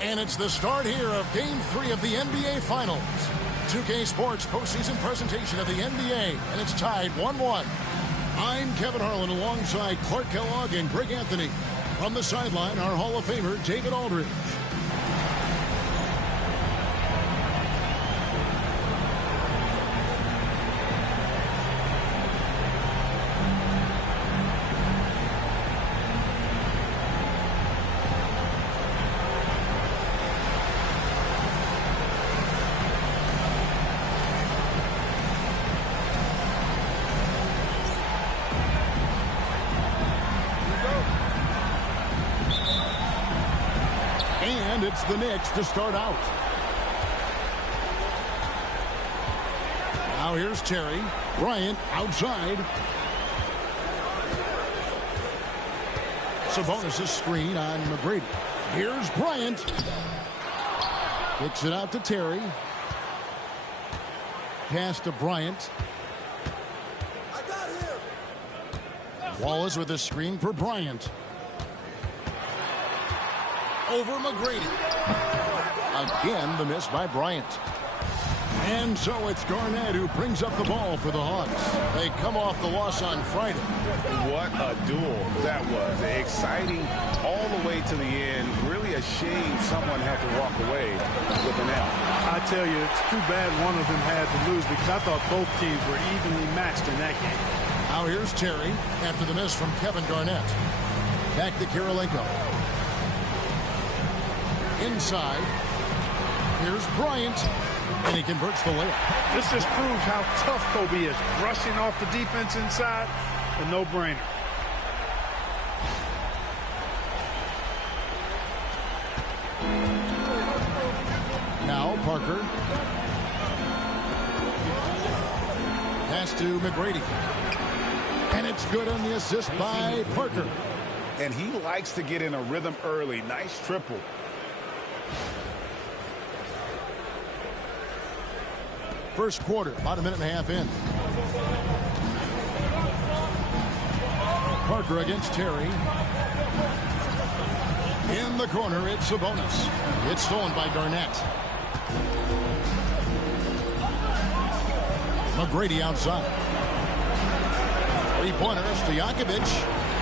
And it's the start here of Game 3 of the NBA Finals. 2K Sports postseason presentation of the NBA, and it's tied 1-1. I'm Kevin Harlan alongside Clark Kellogg and Greg Anthony. From the sideline, our Hall of Famer, David Aldridge. And it's the Knicks to start out. Now here's Terry. Bryant outside. Sabonis' screen on McGrady. Here's Bryant. Kicks it out to Terry. Pass to Bryant. Wallace with a screen for Bryant. Over McGrady. Again, the miss by Bryant. And so it's Garnett who brings up the ball for the Hawks. They come off the loss on Friday. What a duel that was. Exciting all the way to the end. Really a shame someone had to walk away with an L. I tell you, it's too bad one of them had to lose because I thought both teams were evenly matched in that game. Now here's Terry after the miss from Kevin Garnett. Back to Kirilenko. Inside. Here's Bryant. And he converts the layup. This just proves how tough Kobe is. Rushing off the defense inside, a no-brainer. Now Parker. Pass to McGrady. And it's good on the assist by Parker. And he likes to get in a rhythm early. Nice triple. First quarter, about a minute and a half in. Parker against Terry. In the corner, it's Sabonis. It's stolen by Garnett. McGrady outside. Three-pointer, Stojakovic.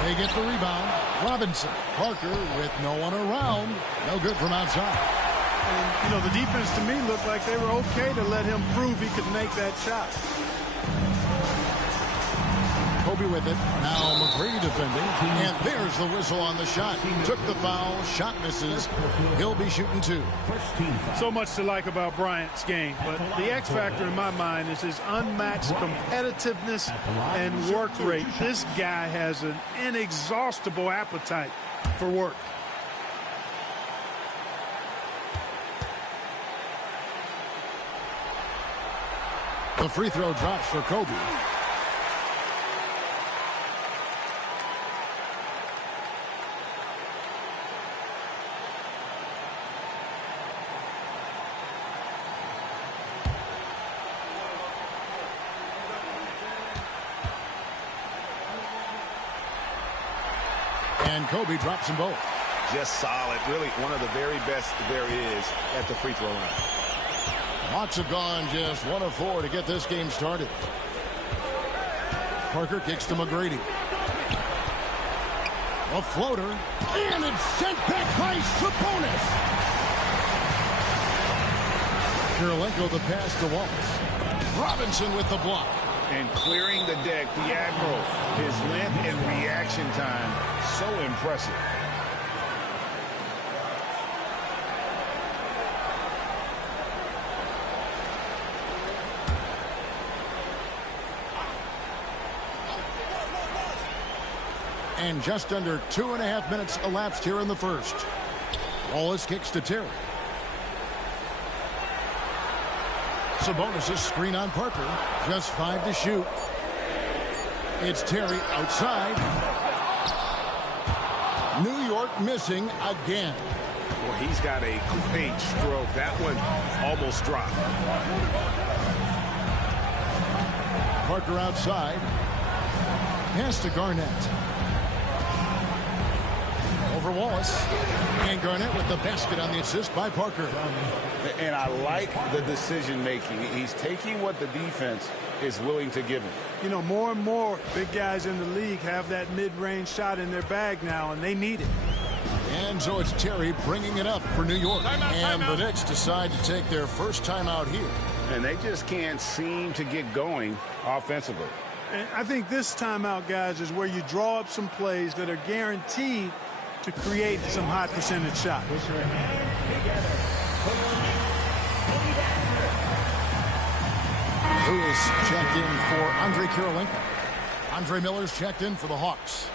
They get the rebound. Robinson. Parker with no one around. No good from outside. And, you know, the defense to me looked like they were okay to let him prove he could make that shot. Kobe with it. Now McGrady defending. And there's the whistle on the shot. Took the foul. Shot misses. He'll be shooting two. So much to like about Bryant's game. But the X factor in my mind is his unmatched competitiveness and work rate. This guy has an inexhaustible appetite for work. The free throw drops for Kobe. And Kobe drops them both. Just solid. Really one of the very best there is at the free throw line. Hawks have gone just 1 of 4 to get this game started. Parker kicks to McGrady. A floater. And it's sent back by Sabonis. Kirilenko the pass to Wallace. Robinson with the block. And clearing the deck, the Admiral. His length and reaction time, so impressive. And just under 2.5 minutes elapsed here in the first. Wallace kicks to Terry. Sabonis' screen on Parker. Just 5 to shoot. It's Terry outside. New York missing again. Well, he's got a great stroke. That one almost dropped. Parker outside. Pass to Garnett. Over Wallace. And Garnett with the basket on the assist by Parker. And I like the decision-making. He's taking what the defense is willing to give him. You know, more and more big guys in the league have that mid-range shot in their bag now, and they need it. And so it's Terry bringing it up for New York. And the Knicks decide to take their first timeout here. And they just can't seem to get going offensively. And I think this timeout, guys, is where you draw up some plays that are guaranteed to create some high percentage shots. Lewis checked in for Andre Kirilenko. Andre Miller's checked in for the Hawks.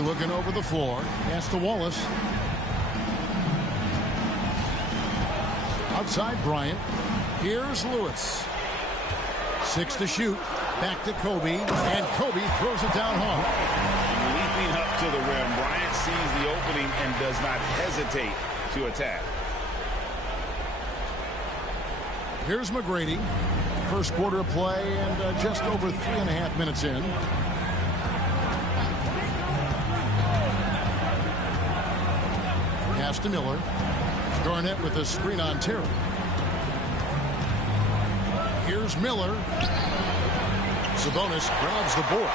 Looking over the floor. Pass to Wallace. Outside Bryant. Here's Lewis. 6 to shoot. Back to Kobe. And Kobe throws it down hard. Leaping up to the rim. Bryant sees the opening and does not hesitate to attack. Here's McGrady. First quarter of play and just over 3.5 minutes in. To Miller. Garnett with a screen on Terry. Here's Miller. Sabonis grabs the board.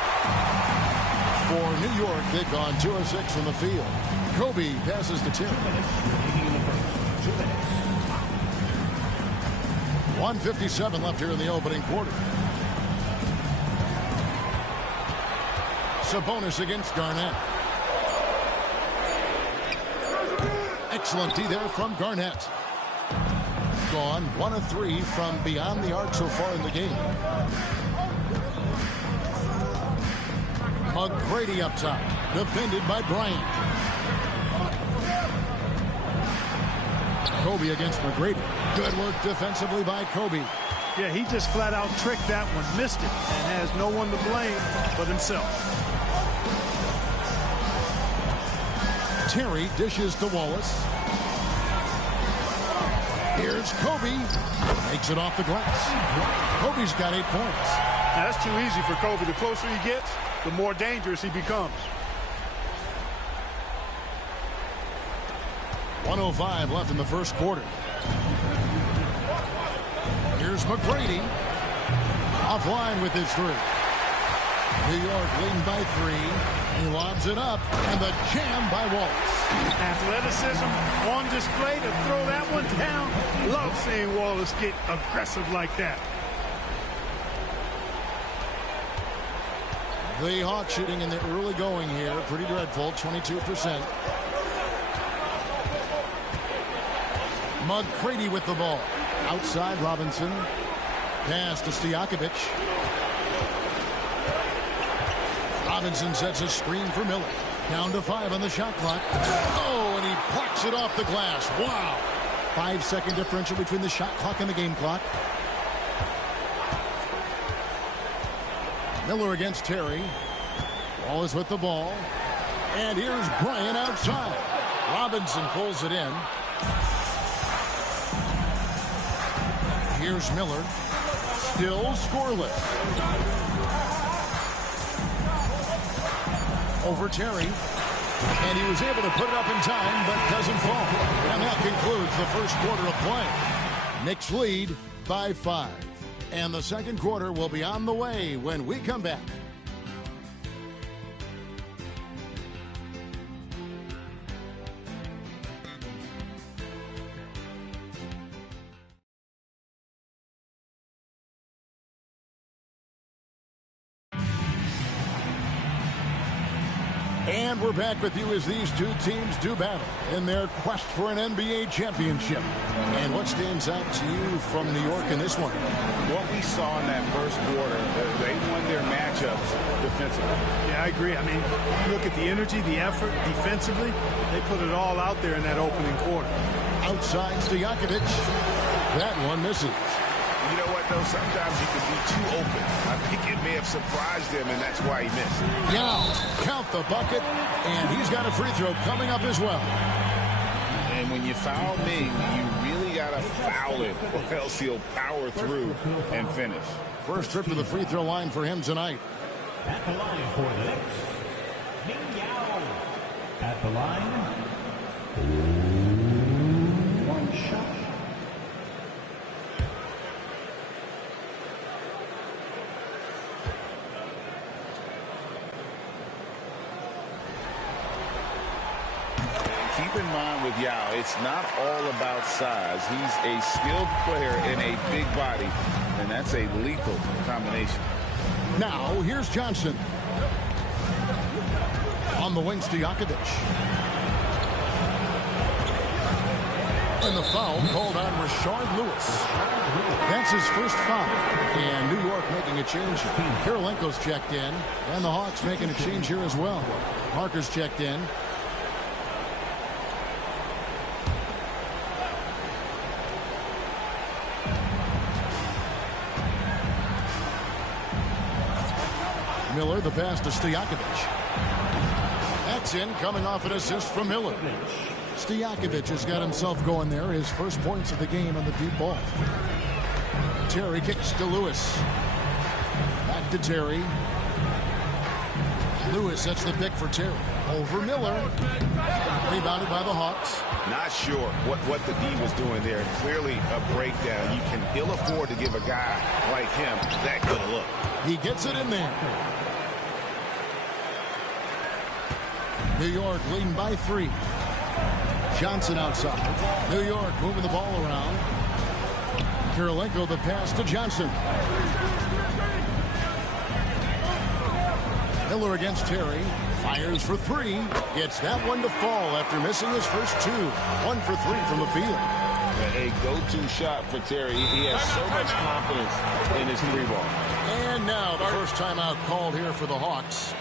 For New York, they've gone 2 of 6 from the field. Kobe passes to Terry. 1:57 left here in the opening quarter. Sabonis against Garnett. Excellent D there from Garnett. Gone 1 of 3 from beyond the arc so far in the game. McGrady up top. Defended by Bryant. Kobe against McGrady. Good work defensively by Kobe. Yeah, he just flat out tricked that one, missed it, and has no one to blame but himself. Terry dishes to Wallace. Here's Kobe. Makes it off the glass. Kobe's got 8 points. Now, that's too easy for Kobe. The closer he gets, the more dangerous he becomes. 1:05 left in the first quarter. Here's McGrady. Offline with his 3. New York leading by 3. He lobs it up, and the jam by Wallace. Athleticism on display to throw that one down. Love seeing Wallace get aggressive like that. The Hawks shooting in the early going here. Pretty dreadful, 22%. McGrady with the ball. Outside Robinson. Pass to Stojakovic. Robinson sets a screen for Miller. Down to 5 on the shot clock. Oh, and he plucks it off the glass. Wow. 5-second differential between the shot clock and the game clock. Miller against Terry. Wallace with the ball. And here's Bryant outside. Robinson pulls it in. Here's Miller. Still scoreless. Over Terry. And he was able to put it up in time, but doesn't fall. And that concludes the first quarter of play. Knicks lead by 5. And the second quarter will be on the way when we come back. And we're back with you as these two teams do battle in their quest for an NBA championship. And what stands out to you from New York in this one? What we saw in that first quarter, they won their matchups defensively. Yeah, I agree. I mean, look at the energy, the effort defensively. They put it all out there in that opening quarter. Outside Stojakovic. That one misses. You know what, though? Sometimes you can be too open. I think it may have surprised him, and that's why he missed. Yao, count the bucket, and he's got a free throw coming up as well. And when you foul Ming, you really got to foul him, or else he'll power through and finish. First trip to the free throw line for him tonight. At the line for the Knicks, Ming Yao. At the line, one shot. Keep in mind with Yao, it's not all about size. He's a skilled player and a big body, and that's a lethal combination. Now, here's Johnson. On the wing, Stojakovic. And the foul called on Rashard Lewis. That's his first foul. And New York making a change. Kirilenko's checked in. And the Hawks making a change here as well. Parker's checked in. Miller, the pass to Stojakovic. That's in, coming off an assist from Miller. Stojakovic has got himself going there. His first points of the game on the deep ball. Terry kicks to Lewis. Back to Terry. Lewis, that's the pick for Terry. Over Miller. Rebounded by the Hawks. Not sure what the D was doing there. Clearly a breakdown. You can ill afford to give a guy like him that good a look. He gets it in there. New York leading by 3. Johnson outside. New York moving the ball around. Kirilenko the pass to Johnson. Miller against Terry. Fires for 3. Gets that one to fall after missing his first 2. 1 for 3 from the field. A go-to shot for Terry. He has so much confidence in his 3-ball. And now the first timeout called here for the Hawks.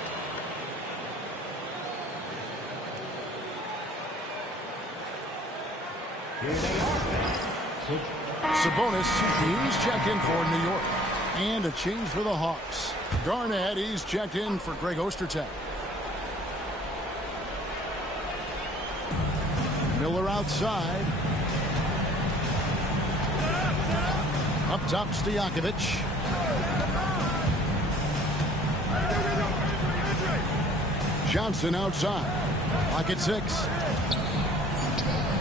Sabonis, he's checked in for New York. And a change for the Hawks. Garnett, he's checked in for Greg Ostertag. Miller outside. Up top, Stojakovic. Johnson outside. Pocket 6.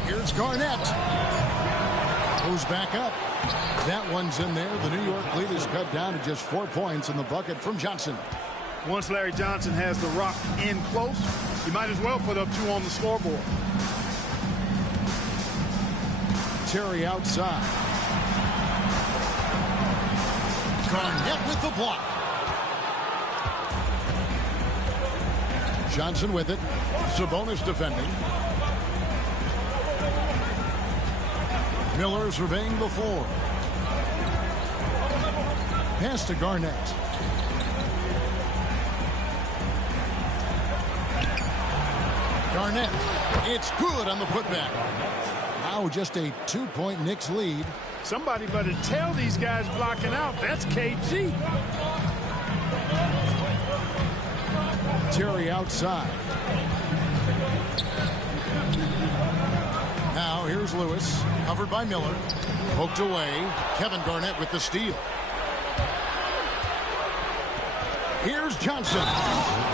Here's Garnett. Goes back up. That one's in there. The New York lead is cut down to just 4 points in the bucket from Johnson. Once Larry Johnson has the rock in close, you might as well put up 2 on the scoreboard. Terry outside. Garnett with the block. Johnson with it. Sabonis defending. Miller surveying the floor. Pass to Garnett. Garnett. It's good on the putback. Now just a 2-point Knicks lead. Somebody better tell these guys blocking out. That's KG. Terry outside. Now here's Lewis. Covered by Miller. Poked away. Kevin Garnett with the steal. Here's Johnson.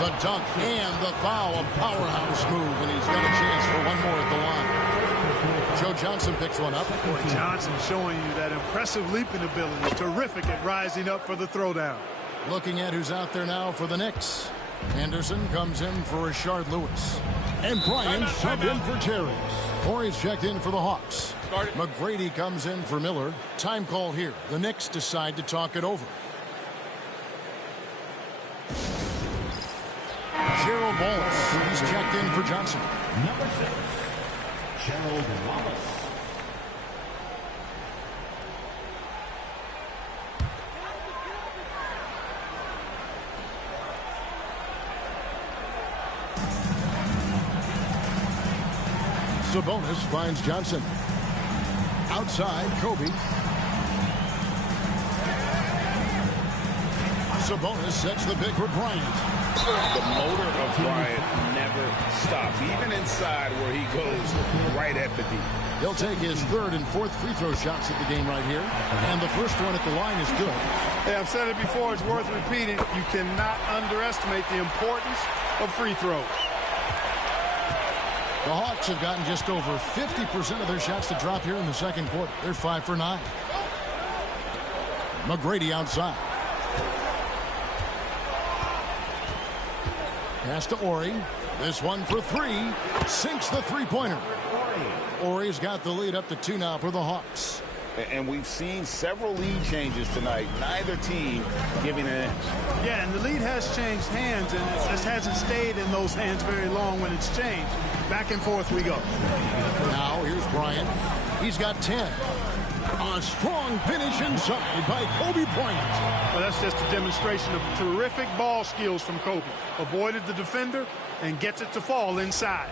The dunk and the foul. A powerhouse move. And he's got a chance for one more at the line. Joe Johnson picks one up. Johnson showing you that impressive leaping ability. Terrific at rising up for the throwdown. Looking at who's out there now for the Knicks. Anderson comes in for Rashard Lewis. And Bryant subbed in for Terry. Corey's checked in for the Hawks. McGrady comes in for Miller. Time call here. The Knicks decide to talk it over. Gerald Wallace. He's checked in for Johnson. Number 6, Gerald Wallace. Sabonis finds Johnson. Outside, Kobe. Sabonis sets the pick for Bryant. The motor of Bryant never stops, even inside where he goes right at the D. He'll take his third and fourth free throw shots at the game right here. And the first one at the line is good. Hey, I've said it before, it's worth repeating. You cannot underestimate the importance of free throws. The Hawks have gotten just over 50% of their shots to drop here in the second quarter. They're 5 for 9. McGrady outside. Pass to Ori. This one for three. Sinks the three-pointer. Ori's got the lead up to 2 now for the Hawks. And we've seen several lead changes tonight. Neither team giving an inch. Yeah, and the lead has changed hands, and it just hasn't stayed in those hands very long when it's changed. Back and forth we go. Now here's Bryant. He's got 10. A strong finish inside by Kobe Bryant. Well, that's just a demonstration of terrific ball skills from Kobe. Avoided the defender and gets it to fall inside.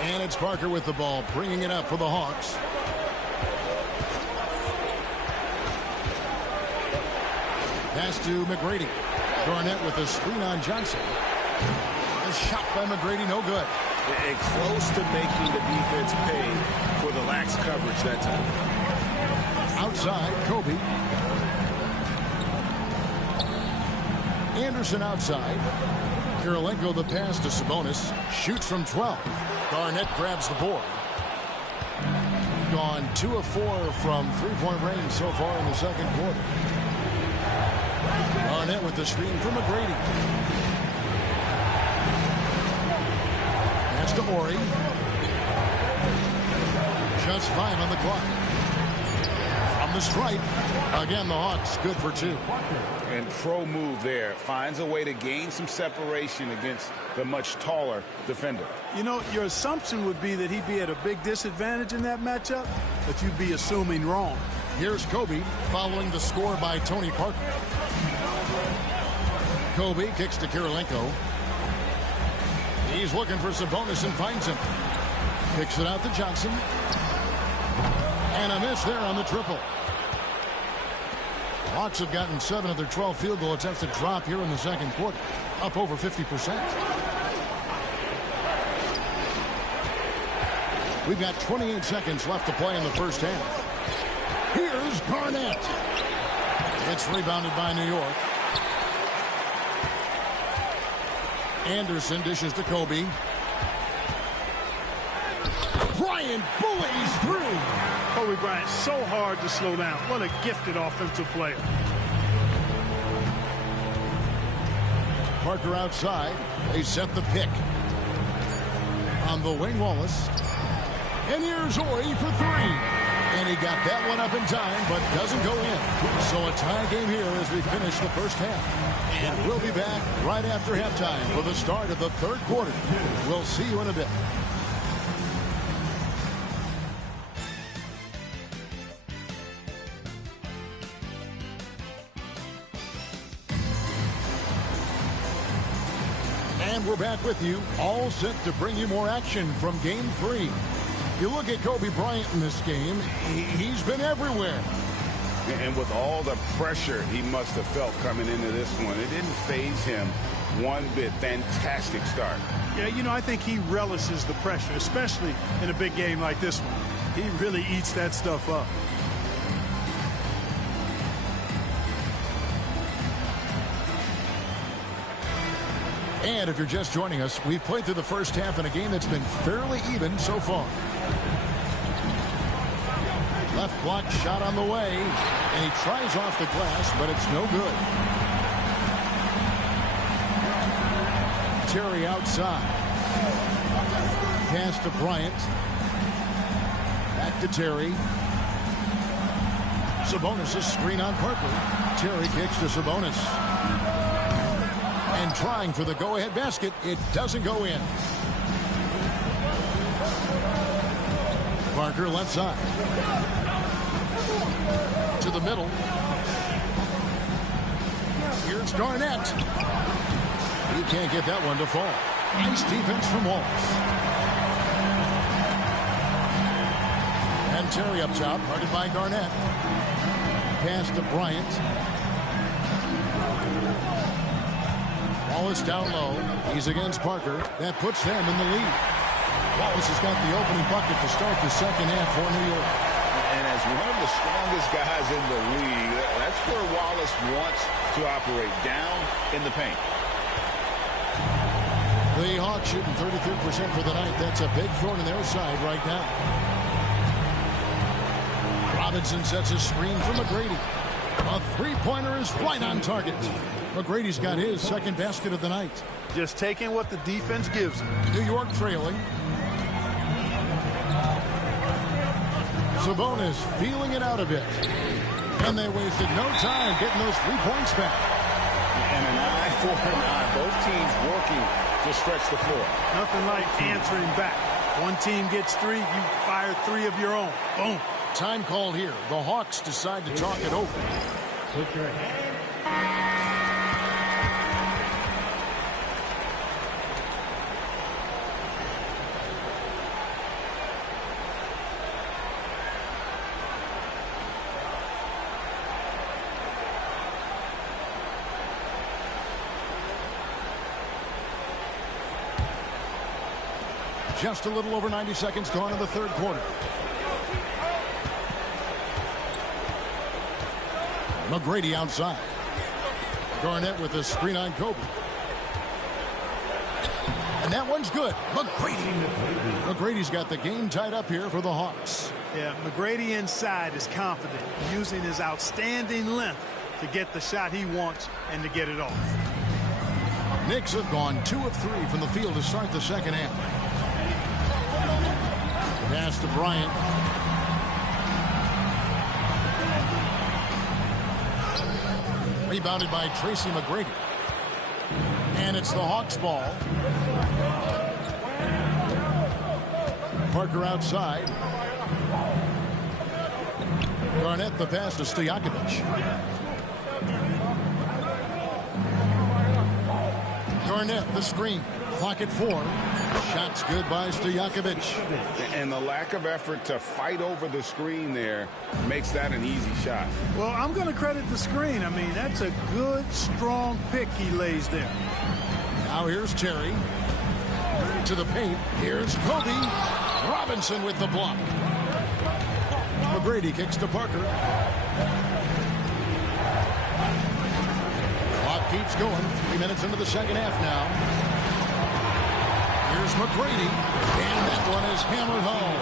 And it's Parker with the ball, bringing it up for the Hawks. Pass to McGrady. Garnett with a screen on Johnson. A shot by McGrady, no good. And close to making the defense pay for the lax coverage that time. Outside, Kobe. Anderson outside. Kirilenko the pass to Sabonis. Shoots from 12. Garnett grabs the board. Gone 2 of 4 from three-point range so far in the second quarter. Garnett with the screen from McGrady. Pass to Ori. Just 5 on the clock. From the stripe. Again, the Hawks good for 2. And pro move there. Finds a way to gain some separation against the much taller defender. You know, your assumption would be that he'd be at a big disadvantage in that matchup, but you'd be assuming wrong. Here's Kobe following the score by Tony Parker. Kobe kicks to Kirilenko. He's looking for Sabonis and finds him. Kicks it out to Johnson. And a miss there on the triple. Hawks have gotten 7 of their 12 field goal attempts to drop here in the second quarter. Up over 50%. We've got 28 seconds left to play in the first half. Here's Garnett. It's rebounded by New York. Anderson dishes to Kobe. Bryant bullies through. Kobe Bryant, so hard to slow down. What a gifted offensive player. Parker outside. They set the pick. On the wing, Wallace. And here's Ori for 3. And he got that one up in time, but doesn't go in. So a tie game here as we finish the first half. And we'll be back right after halftime for the start of the third quarter. We'll see you in a bit. And we're back with you, all set to bring you more action from Game 3. You look at Kobe Bryant in this game, he's been everywhere. And with all the pressure he must have felt coming into this one, it didn't faze him one bit. Fantastic start. Yeah, you know, I think he relishes the pressure, especially in a big game like this one. He really eats that stuff up. And if you're just joining us, we've played through the first half in a game that's been fairly even so far. Left block shot on the way, and he tries off the glass, but it's no good. Terry outside. Pass to Bryant. Back to Terry. Sabonis' screen on Parker. Terry kicks to Sabonis. And trying for the go-ahead basket. It doesn't go in. Parker left side. To the middle. Here's Garnett. He can't get that one to fall. Nice defense from Wallace. And Terry up top, guarded by Garnett. pass to Bryant. Wallace down low. He's against Parker. That puts them in the lead. Wallace has got the opening bucket to start the second half for New York. And as one of the strongest guys in the league, that's where Wallace wants to operate, down in the paint. The Hawks shooting 33% for the night. That's a big thorn in their side right now. Robinson sets a screen for McGrady. A three-pointer is right on target. McGrady's got his second basket of the night. Just taking what the defense gives him. New York trailing. Sabonis feeling it out a bit. And they wasted no time getting those 3 points back. And an eye for an eye. Both teams working to stretch the floor. Nothing like answering back. One team gets 3, you fire 3 of your own. Boom. Time called here. The Hawks decide to talk it over. Put your hand. Just a little over 90 seconds gone in the third quarter. McGrady outside. Garnett with a screen on Kobe. And that one's good. McGrady's got the game tied up here for the Hawks. Yeah, McGrady inside is confident, using his outstanding length to get the shot he wants and to get it off. Knicks have gone 2 of 3 from the field to start the second half. Pass to Bryant. Rebounded by Tracy McGrady. And it's the Hawks' ball. Parker outside. Garnett the pass to Stojakovic. Garnett the screen. Clock at 4. Shots good by Stojakovic. And the lack of effort to fight over the screen there makes that an easy shot. Well, I'm going to credit the screen. I mean, that's a good, strong pick he lays there. Now here's Terry. To the paint. Here's Kobe. Robinson with the block. McGrady kicks to Parker. Clock keeps going. 3 minutes into the second half now. Here's McGrady, and that one is hammered home.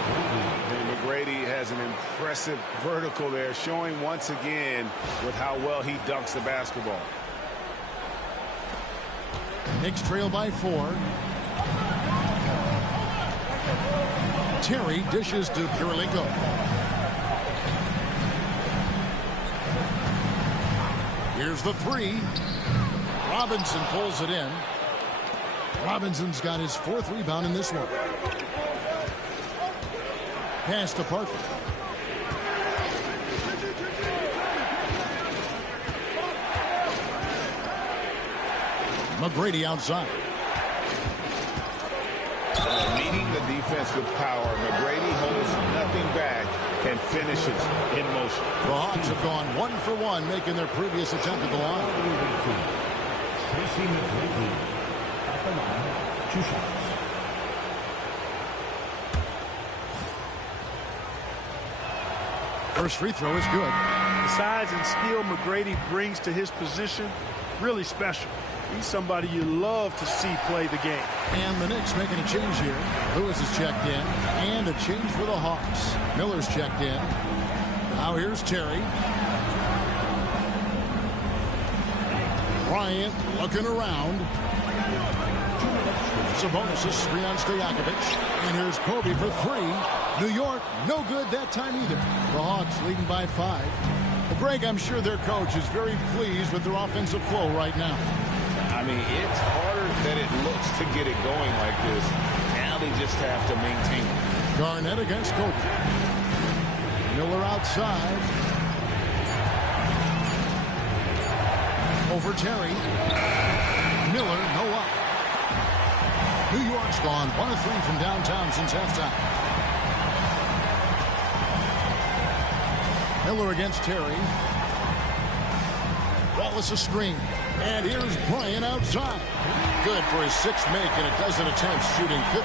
And McGrady has an impressive vertical there, showing once again with how well he dunks the basketball. Knicks trail by 4. Terry dishes to Kirilenko. Here's the 3. Robinson pulls it in. Robinson's got his 4th rebound in this one. Pass to Parker. McGrady outside. Meeting the defense with power. McGrady holds nothing back and finishes in motion. The Hawks have gone 1 for 1, making their previous attempt at the line. Tracy McGrady. At the line, 2 shots. First free throw is good. The size and skill McGrady brings to his position, really special. He's somebody you love to see play the game. And the Knicks making a change here. Lewis is checked in. And a change for the Hawks. Miller's checked in. Now here's Terry. Bryant looking around. Sabonis' screen on Stojakovic. And here's Kobe for 3. New York, no good that time either. The Hawks leading by 5. Well, Greg, I'm sure their coach is very pleased with their offensive flow right now. I mean, it's harder than it looks to get it going like this. Now they just have to maintain it. Garnett against Kobe. Miller outside. Over Terry. Miller, no up. New York's gone 1 of 3 from downtown since halftime. Miller against Terry. Wallace a screen. And here's Bryant outside. Good for his sixth make in a dozen attempts, shooting 50%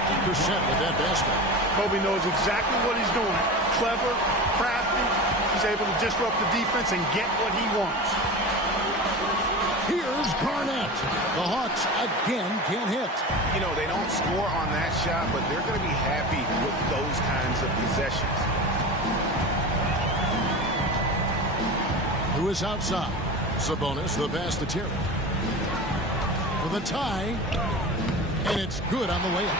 with that basket. Kobe knows exactly what he's doing. Clever, crafty. He's able to disrupt the defense and get what he wants. Here's Garnett. The Hawks again can't hit. You know, they don't score on that shot, but they're going to be happy with those kinds of possessions. Lewis outside. Sabonis, the pass to Terry. For the tie. And it's good on the layup.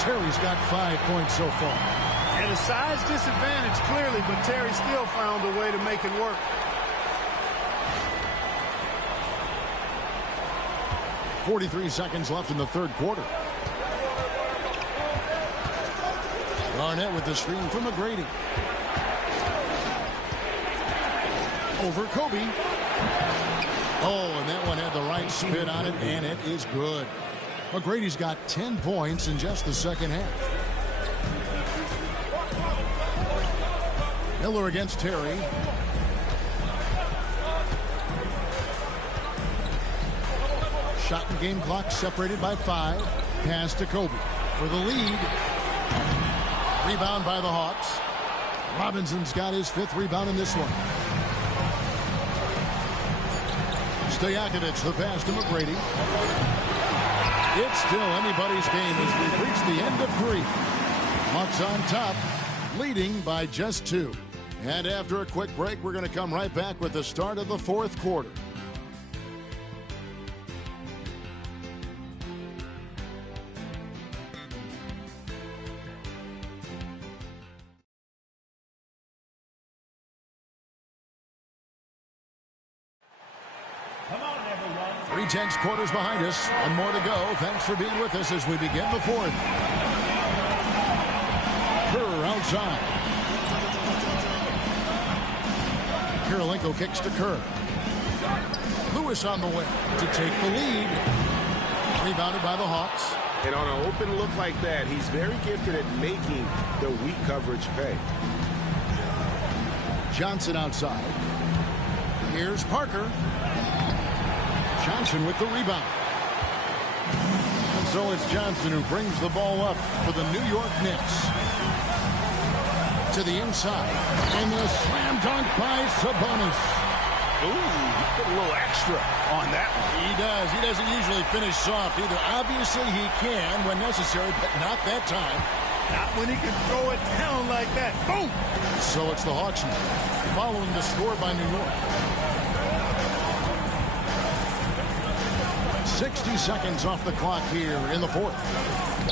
Terry's got 5 points so far. And a size disadvantage, clearly, but Terry still found a way to make it work. .43 seconds left in the third quarter. Garnett with the screen from McGrady. Over Kobe. Oh, and that one had the right spin on it, and it is good. McGrady's got 10 points in just the second half. Miller against Terry. Shot and game clock separated by 5. Pass to Kobe for the lead. Rebound by the Hawks. Robinson's got his 5th rebound in this one. Stojakovic, the pass to McGrady. It's still anybody's game as we've reached the end of 3. Hawks on top, leading by just 2. And after a quick break, we're going to come right back with the start of the fourth quarter. Come on, everyone. 3 quarters behind us. One more to go. Thanks for being with us as we begin the fourth. Kerr outside. Kirilenko kicks to Kerr. Lewis on the way to take the lead. Rebounded by the Hawks. And on an open look like that, he's very gifted at making the weak coverage pay. Johnson outside. Here's Parker. Johnson with the rebound. And so it's Johnson who brings the ball up for the New York Knicks. To the inside. And the slam dunk by Sabonis. Ooh, he put a little extra on that one. He does. He doesn't usually finish soft either. Obviously he can when necessary, but not that time. Not when he can throw it down like that. Boom! So it's the Hawks now, following the score by New York. 60 seconds off the clock here in the fourth.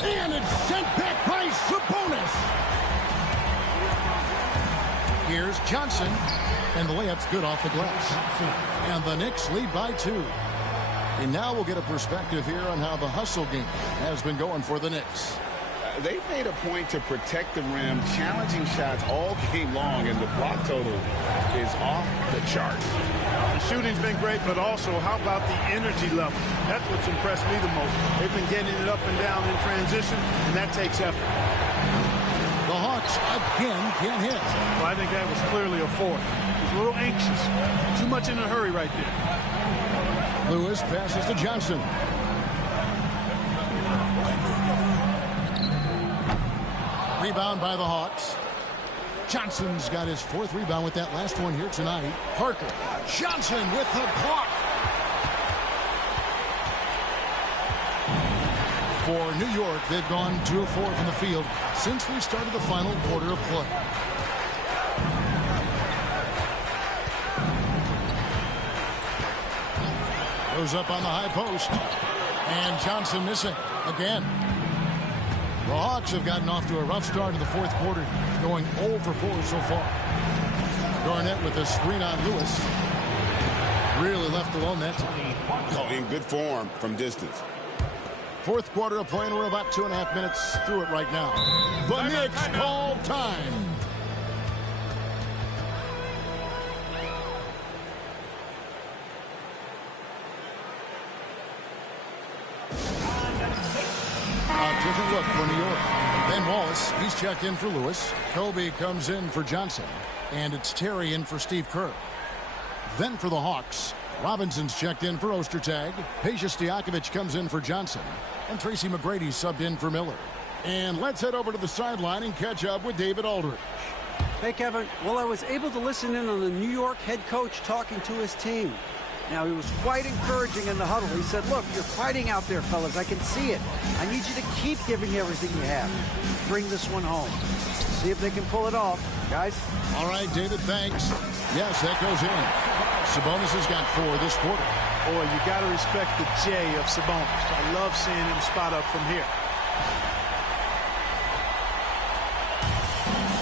And it's sent back by Sabonis. Here's Johnson. And the layup's good off the glass. And the Knicks lead by 2. And now we'll get a perspective here on how the hustle game has been going for the Knicks. They've made a point to protect the rim, challenging shots all game long, and the block total is off the charts. The shooting's been great, but also how about the energy level? That's what's impressed me the most. They've been getting it up and down in transition, and that takes effort. The Hawks again can't hit. Well, I think that was clearly a fourth. He's a little anxious. Too much in a hurry right there. Lewis passes to Johnson. Rebound by the Hawks. Johnson's got his 4th rebound with that last one here tonight. Parker. Johnson with the block. For New York, they've gone 2 of 4 from the field since we started the final quarter of play. Goes up on the high post. And Johnson missing again. The Hawks have gotten off to a rough start in the fourth quarter, going 0 for 4 so far. Garnett with a screen on Lewis. Really left alone that time. Oh, in good form from distance. Fourth quarter of play, and we're about 2.5 minutes through it right now. The Knicks call time. Different look for New York. Ben Wallace, he's checked in for Lewis. Kobe comes in for Johnson. And it's Terry in for Steve Kerr. Then for the Hawks, Robinson's checked in for Ostertag. Peja Stojakovic comes in for Johnson. And Tracy McGrady subbed in for Miller. And let's head over to the sideline and catch up with David Aldridge. Hey, Kevin. Well, I was able to listen in on the New York head coach talking to his team. Now, he was quite encouraging in the huddle. He said, look, you're fighting out there, fellas. I can see it. I need you to keep giving everything you have. Bring this one home. See if they can pull it off, guys. All right, David, thanks. Yes, that goes in. Sabonis has got 4 this quarter. Boy, you got to respect the J of Sabonis. I love seeing him spot up from here.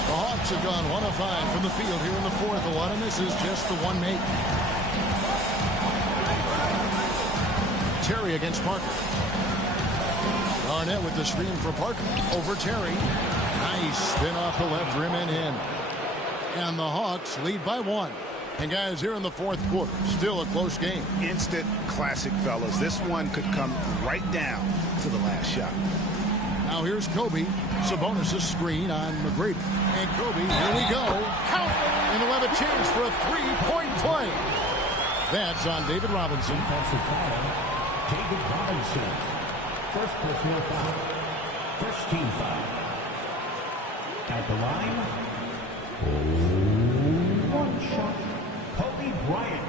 The Hawks have gone 1 of 5 from the field here in the fourth. A lot of misses, just the one make. Terry against Parker. Garnett with the screen for Parker. Over Terry. Nice spin off the left rim and in. And the Hawks lead by 1. And guys, here in the fourth quarter, still a close game. Instant classic, fellas. This one could come right down to the last shot. Now here's Kobe. Sabonis' screen on McGrady. And Kobe, here we go. Count! And he'll have a chance for a 3-point play. That's on David Robinson. Defensive foul. David Robinson. First personal foul. First team foul. At the line. 1 shot. Kobe Bryant.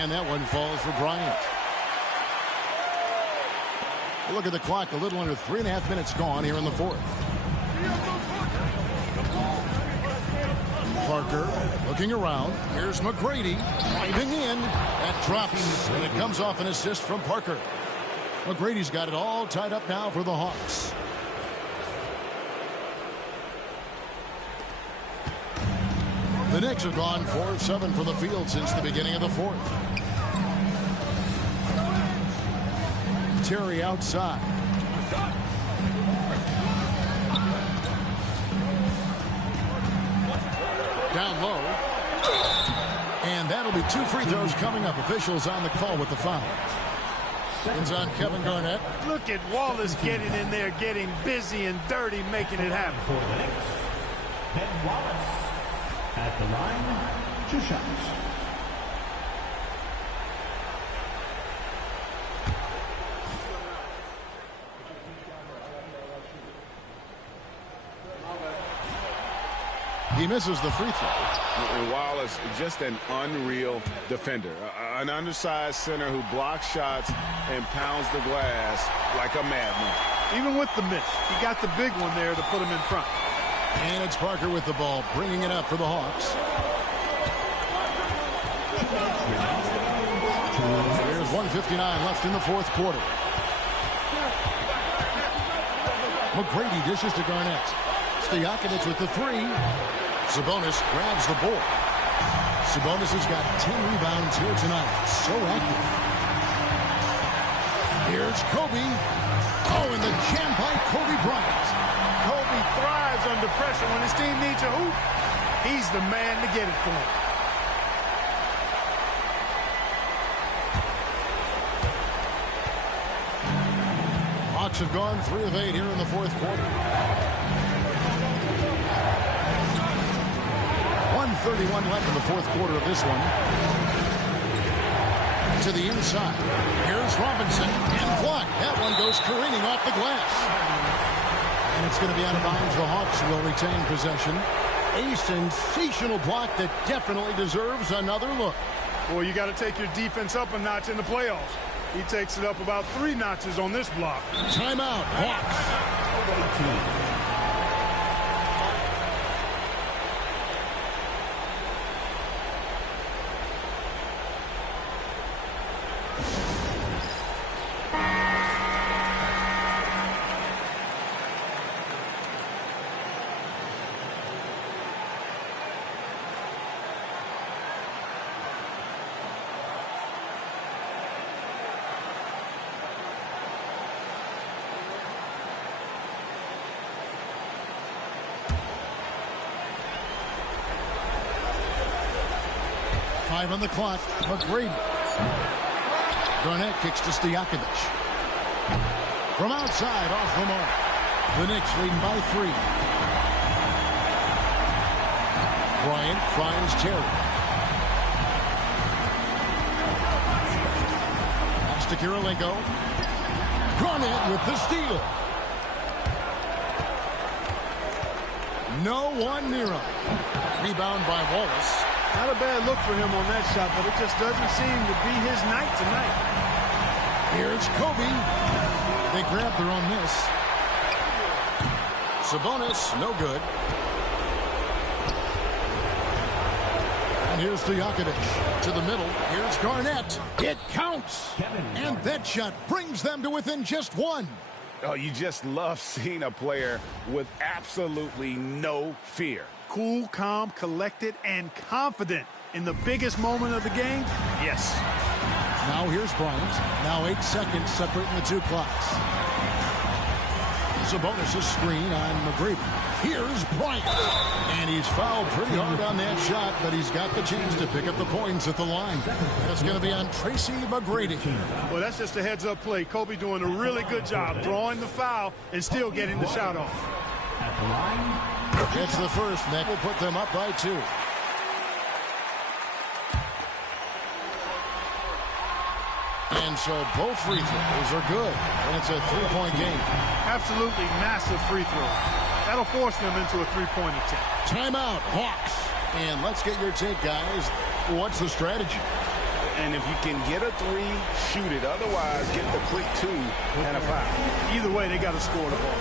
And that one falls for Bryant. Look at the clock, a little under 3.5 minutes gone here in the fourth. Parker looking around. Here's McGrady driving in. That drops, and it comes off an assist from Parker. McGrady's got it all tied up now for the Hawks. The Knicks have gone 4 of 7 from the field since the beginning of the fourth. Terry outside. Down low. And that'll be 2 free throws coming up. Officials on the call with the foul. It's on Kevin Garnett. Look at Wallace getting in there, getting busy and dirty, making it happen. For the Knicks, Ben Wallace. At the line, 2 shots. He misses the free throw. And Wallace, just an unreal defender. An undersized center who blocks shots and pounds the glass like a madman. Even with the miss, he got the big one there to put him in front. And it's Parker with the ball, bringing it up for the Hawks. There's 1:59 left in the fourth quarter. McGrady dishes to Garnett. Stojakovic with the 3. Sabonis grabs the board. Sabonis has got 10 rebounds here tonight. So active. Here's Kobe. Oh, and the jam by Kobe Bryant. Kobe thrives under pressure. When his team needs a hoop, he's the man to get it for him. Hawks have gone 3 of 8 here in the fourth quarter. 1:31 left in the fourth quarter of this one. To the inside. Here's Robinson. And blocked. That one goes careening off the glass. And it's going to be out of bounds. The Hawks will retain possession. A sensational block that definitely deserves another look. Boy, you got to take your defense up a notch in the playoffs. He takes it up about 3 notches on this block. Timeout, Hawks. On the clock, McGrady. Garnett kicks to Stojakovic. From outside, off the mark. The Knicks leading by 3. Bryant finds Terry. Pass to Kirilenko. Garnett with the steal. No one near him. Rebound by Wallace. Not a bad look for him on that shot, but it just doesn't seem to be his night tonight. Here's Kobe. They grab their own miss. Sabonis, no good. And here's Stojakovic to the middle. Here's Garnett. It counts. And that shot brings them to within just 1. Oh, you just love seeing a player with absolutely no fear. Cool, calm, collected, and confident in the biggest moment of the game. Yes. Now here's Bryant. Now 8 seconds separating the two clocks. Sabonis' screen on McGrady. Here's Bryant. And he's fouled pretty hard on that shot, but he's got the chance to pick up the points at the line. And it's going to be on Tracy McGrady. Well, that's just a heads-up play. Kobe doing a really good job drawing the foul and still getting the shot off. Gets the first, and that will put them up by 2. And so both free throws are good. And it's a 3-point game. Absolutely massive free throw. That'll force them into a 3-point attempt. Timeout, Hawks. And let's get your take, guys. What's the strategy? And if you can get a 3, shoot it. Otherwise, get the quick 2 and a foul. Either way, they got to score the ball.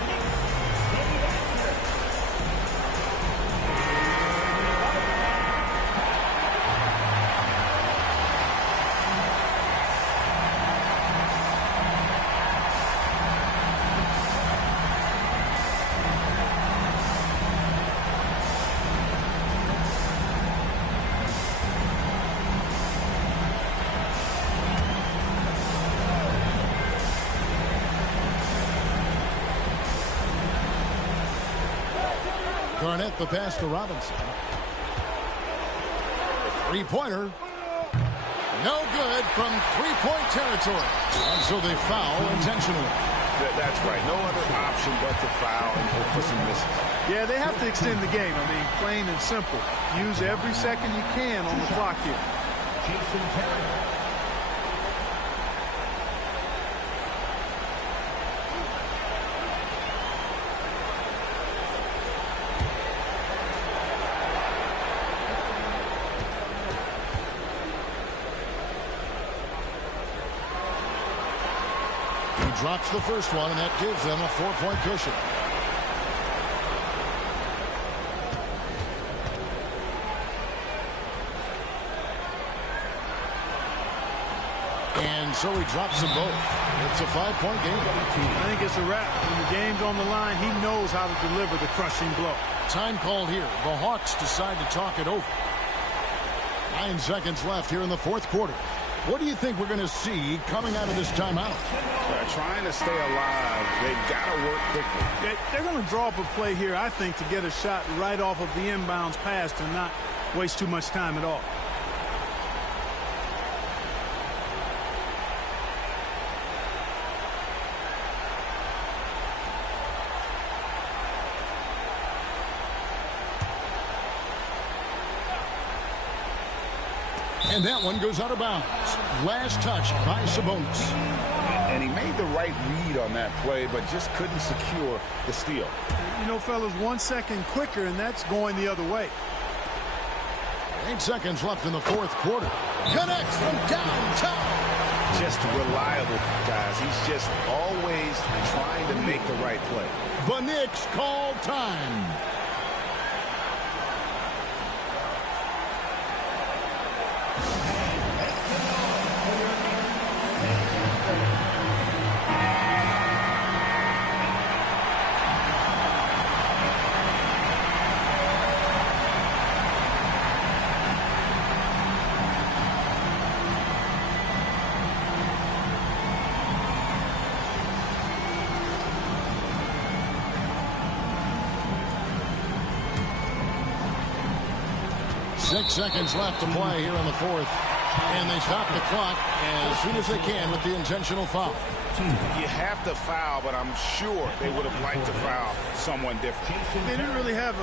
Garnett the pass to Robinson. 3-pointer. No good from 3-point territory. And so they foul intentionally. That's right. No other option but to foul and hope for some misses. Yeah, they have to extend the game. I mean, plain and simple. Use every second you can on the clock here. Jason Terry. Drops the first one, and that gives them a 4-point cushion. And so he drops them both. It's a 5-point game. I think it's a wrap. When the game's on the line, he knows how to deliver the crushing blow. Time called here. The Hawks decide to talk it over. 9 seconds left here in the 4th quarter. What do you think we're going to see coming out of this timeout? Trying to stay alive. They've got to work quickly. They're going to draw up a play here, I think, to get a shot right off of the inbounds pass and not waste too much time at all. And that one goes out of bounds. Last touch by Sabonis. And he made the right read on that play, but just couldn't secure the steal. You know, fellas, 1 second quicker, and that's going the other way. 8 seconds left in the 4th quarter. Connects from downtown. Just reliable, guys. He's just always trying to make the right play. The Knicks call time. Six seconds left to play here in the 4th. And they stop the clock as soon as they can with the intentional foul. You have to foul, but I'm sure they would have liked to foul someone different. They didn't really have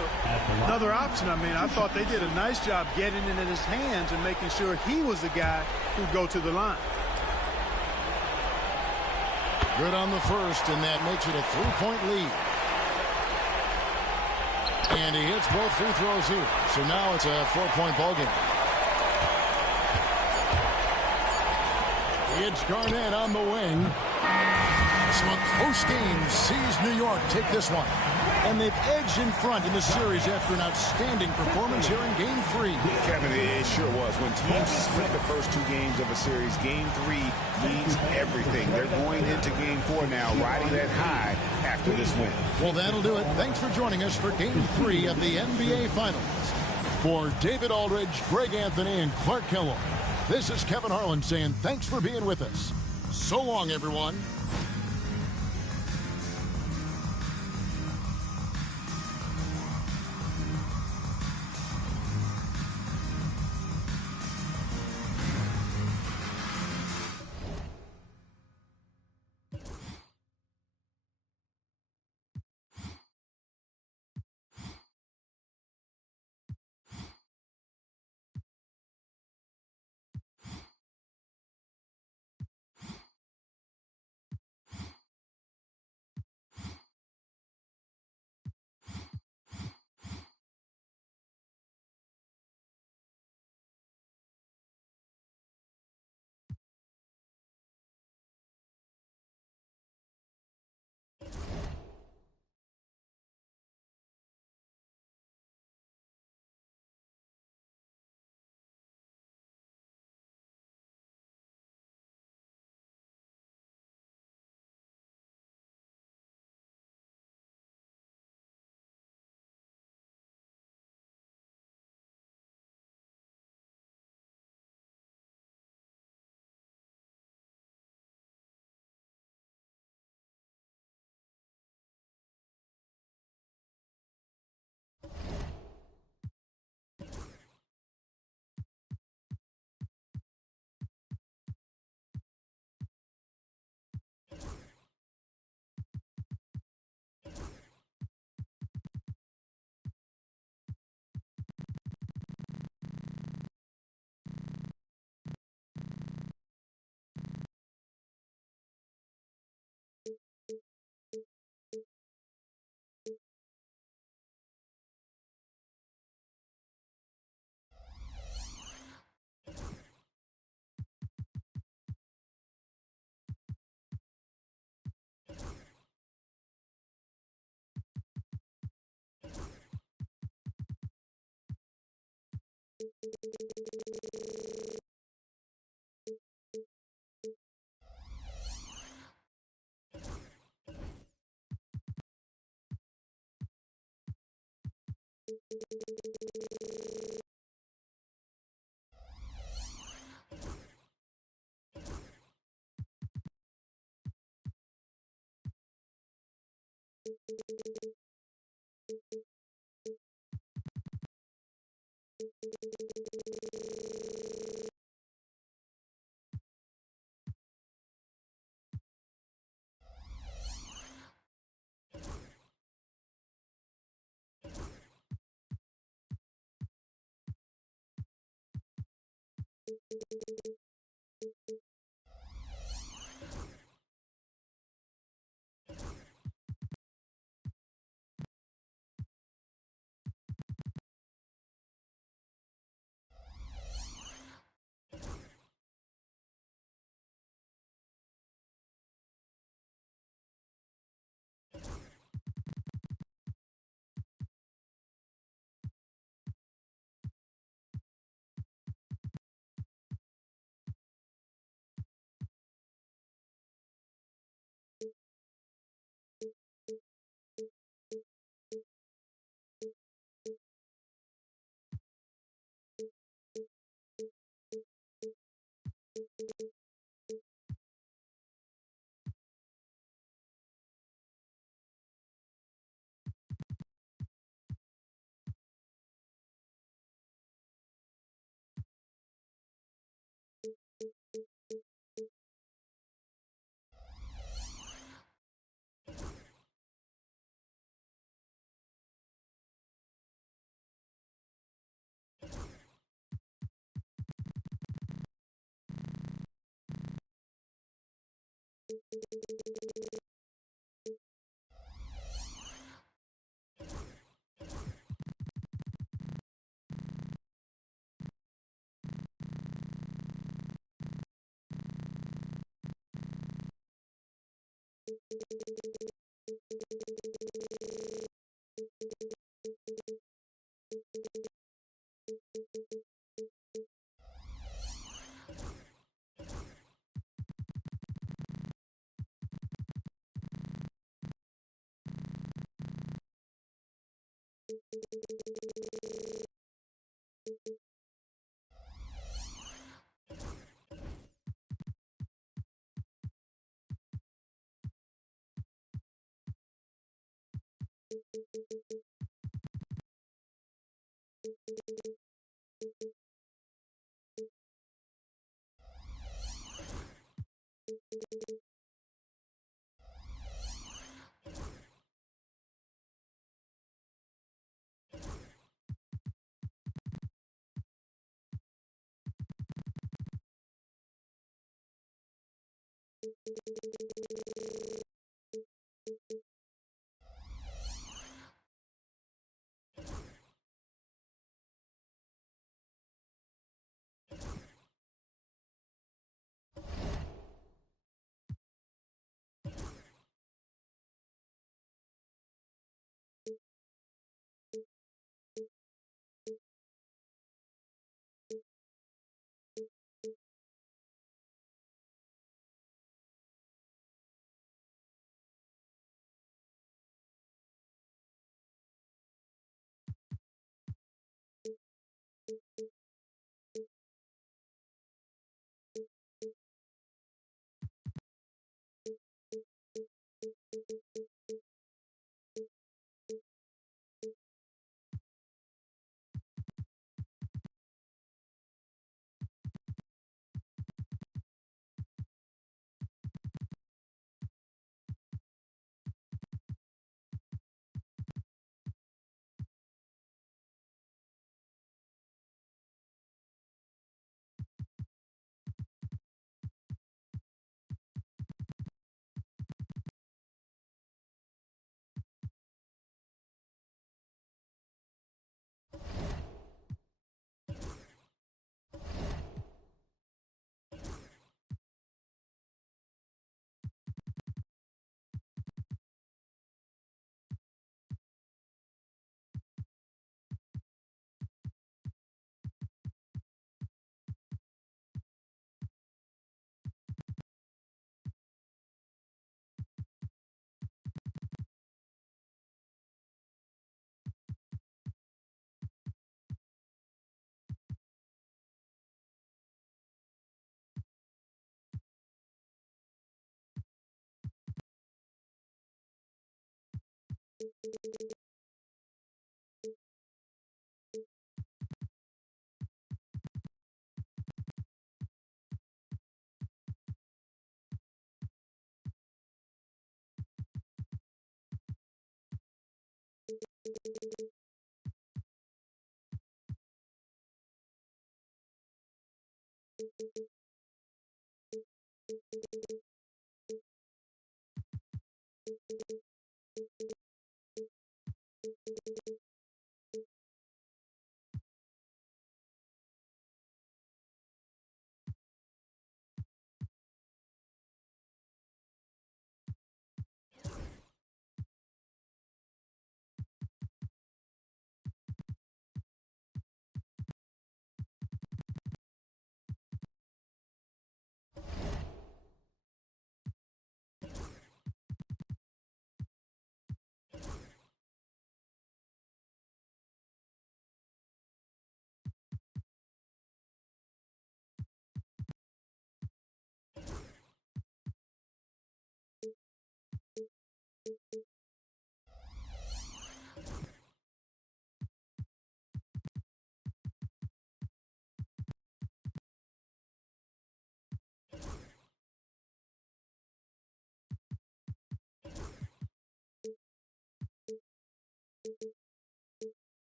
another option. I mean, I thought they did a nice job getting it in his hands and making sure he was the guy who'd go to the line. Good on the first, and that makes it a 3-point lead. And he hits both free throws here. So now it's a 4-point ball game. It's Garnett on the wing. So a close game sees New York take this one. And they've edged in front in the series after an outstanding performance here in Game 3. Kevin, it sure was. When teams split the first 2 games of a series, Game 3 means everything. They're going into Game 4 now, riding that high after this win. Well, that'll do it. Thanks for joining us for Game 3 of the NBA Finals. For David Aldridge, Greg Anthony, and Clark Kellogg, this is Kevin Harlan saying thanks for being with us. So long, everyone.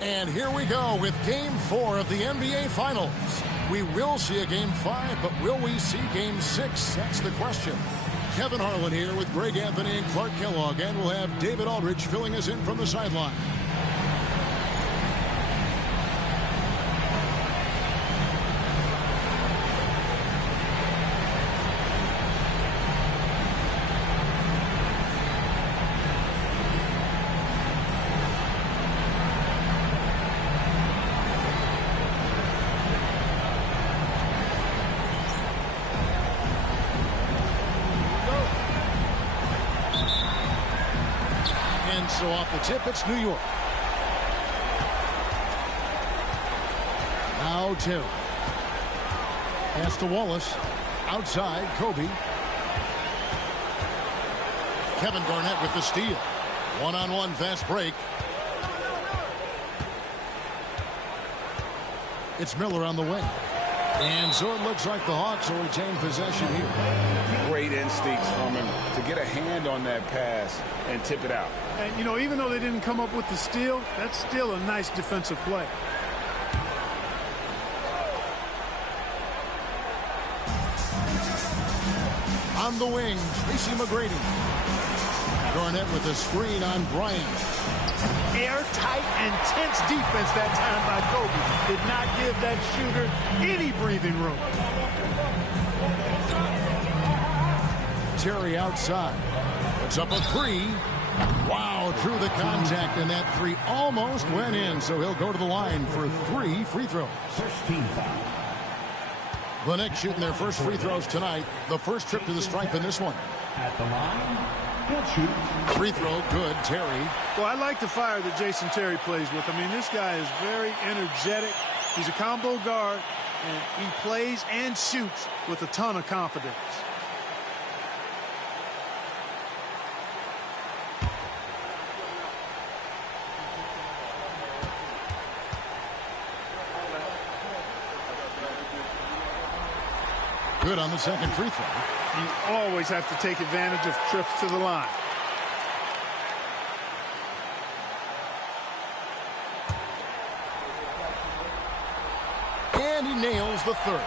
And here we go with Game 4 of the NBA Finals. We will see a Game 5, but will we see Game 6? That's the question. Kevin Harlan here with Greg Anthony and Clark Kellogg, and we'll have David Aldridge filling us in from the sideline. So off the tip, it's New York. Now Terry. Pass to Wallace. Outside, Kobe. Kevin Garnett with the steal. One-on-one fast break. It's Miller on the wing. And so it looks like the Hawks will retain possession here. Great instincts from him to get a hand on that pass and tip it out. And, you know, even though they didn't come up with the steal, that's still a nice defensive play. On the wing, Tracy McGrady. Garnett with a screen on Bryant. Airtight and tense defense that time by Kobe. Did not give that shooter any breathing room. Terry outside. Puts up a three. Wow, through the contact, and that three almost went in, so he'll go to the line for 3 free throws. First team foul. The Knicks shooting their first free throws tonight. The first trip to the stripe in this one. At the line, he'll shoot. Free throw, good. Terry. Well, I like the fire that Jason Terry plays with. I mean, this guy is very energetic. He's a combo guard, and he plays and shoots with a ton of confidence. Good on the second free throw. You always have to take advantage of trips to the line. And he nails the third.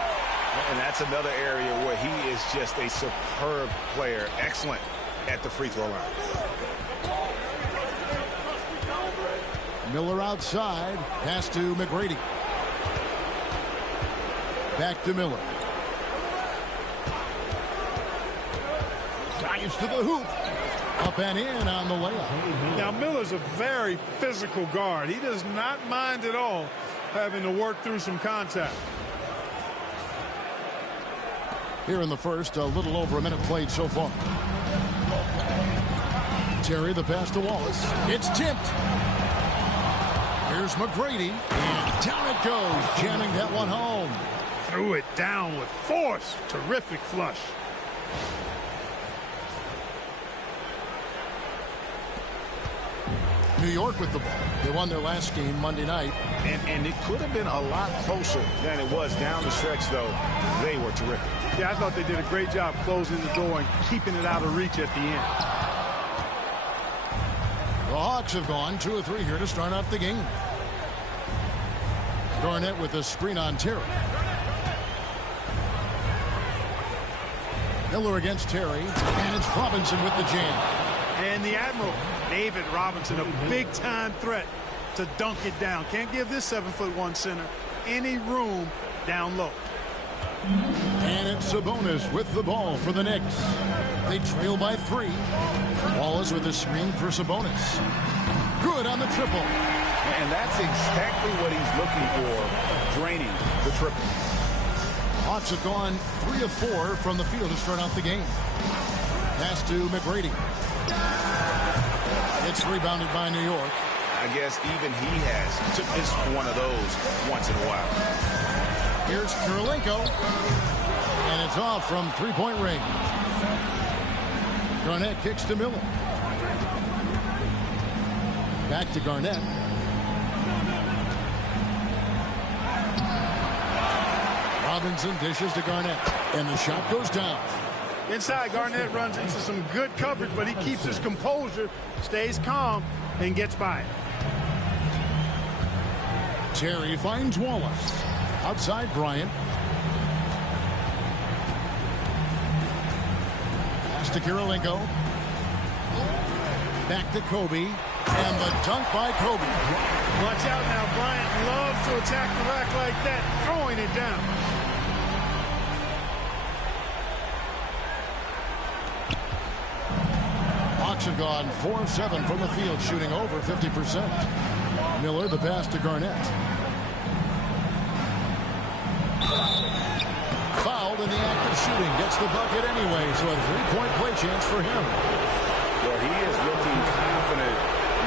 And that's another area where he is just a superb player. Excellent at the free throw line. Miller outside. Pass to McGrady. Back to Miller. Drives to the hoop. Up and in on the layup. Now, Miller's a very physical guard. He does not mind at all having to work through some contact. Here in the first, a little over a minute played so far. Terry, the pass to Wallace. It's tipped. Here's McGrady. And down it goes, jamming that one home. Threw it down with force. Terrific flush. New York with the ball. They won their last game Monday night. And it could have been a lot closer than it was down the stretch, though. They were terrific. Yeah, I thought they did a great job closing the door and keeping it out of reach at the end. The Hawks have gone 2 of 3 here to start out the game. Garnett with a screen on Terry. Miller against Terry. And it's Robinson with the jam. And the Admiral, David Robinson, a big-time threat to dunk it down. Can't give this 7'1" center any room down low. And it's Sabonis with the ball for the Knicks. They trail by 3. Wallace with a screen for Sabonis. Good on the triple. And that's exactly what he's looking for, draining the triple. Hawks have gone 3 of 4 from the field to start out the game. Pass to McGrady. It's rebounded by New York. I guess even he has to miss one of those once in a while. Here's Kirilenko. And it's off from three-point range. Garnett kicks to Miller. Back to Garnett. Robinson dishes to Garnett. And the shot goes down. Inside, Garnett runs into some good coverage, but he keeps his composure, stays calm, and gets by it. Terry finds Wallace. Outside Bryant. Pass to Kirilenko. Back to Kobe. And the dunk by Kobe. Watch out now. Bryant loves to attack the rack like that, throwing it down. Hawks have gone 4 of 7 from the field, shooting over 50%. Miller, the pass to Garnett. Fouled in the act of shooting. Gets the bucket anyway, so a 3-point play chance for him. Well, he is looking confident.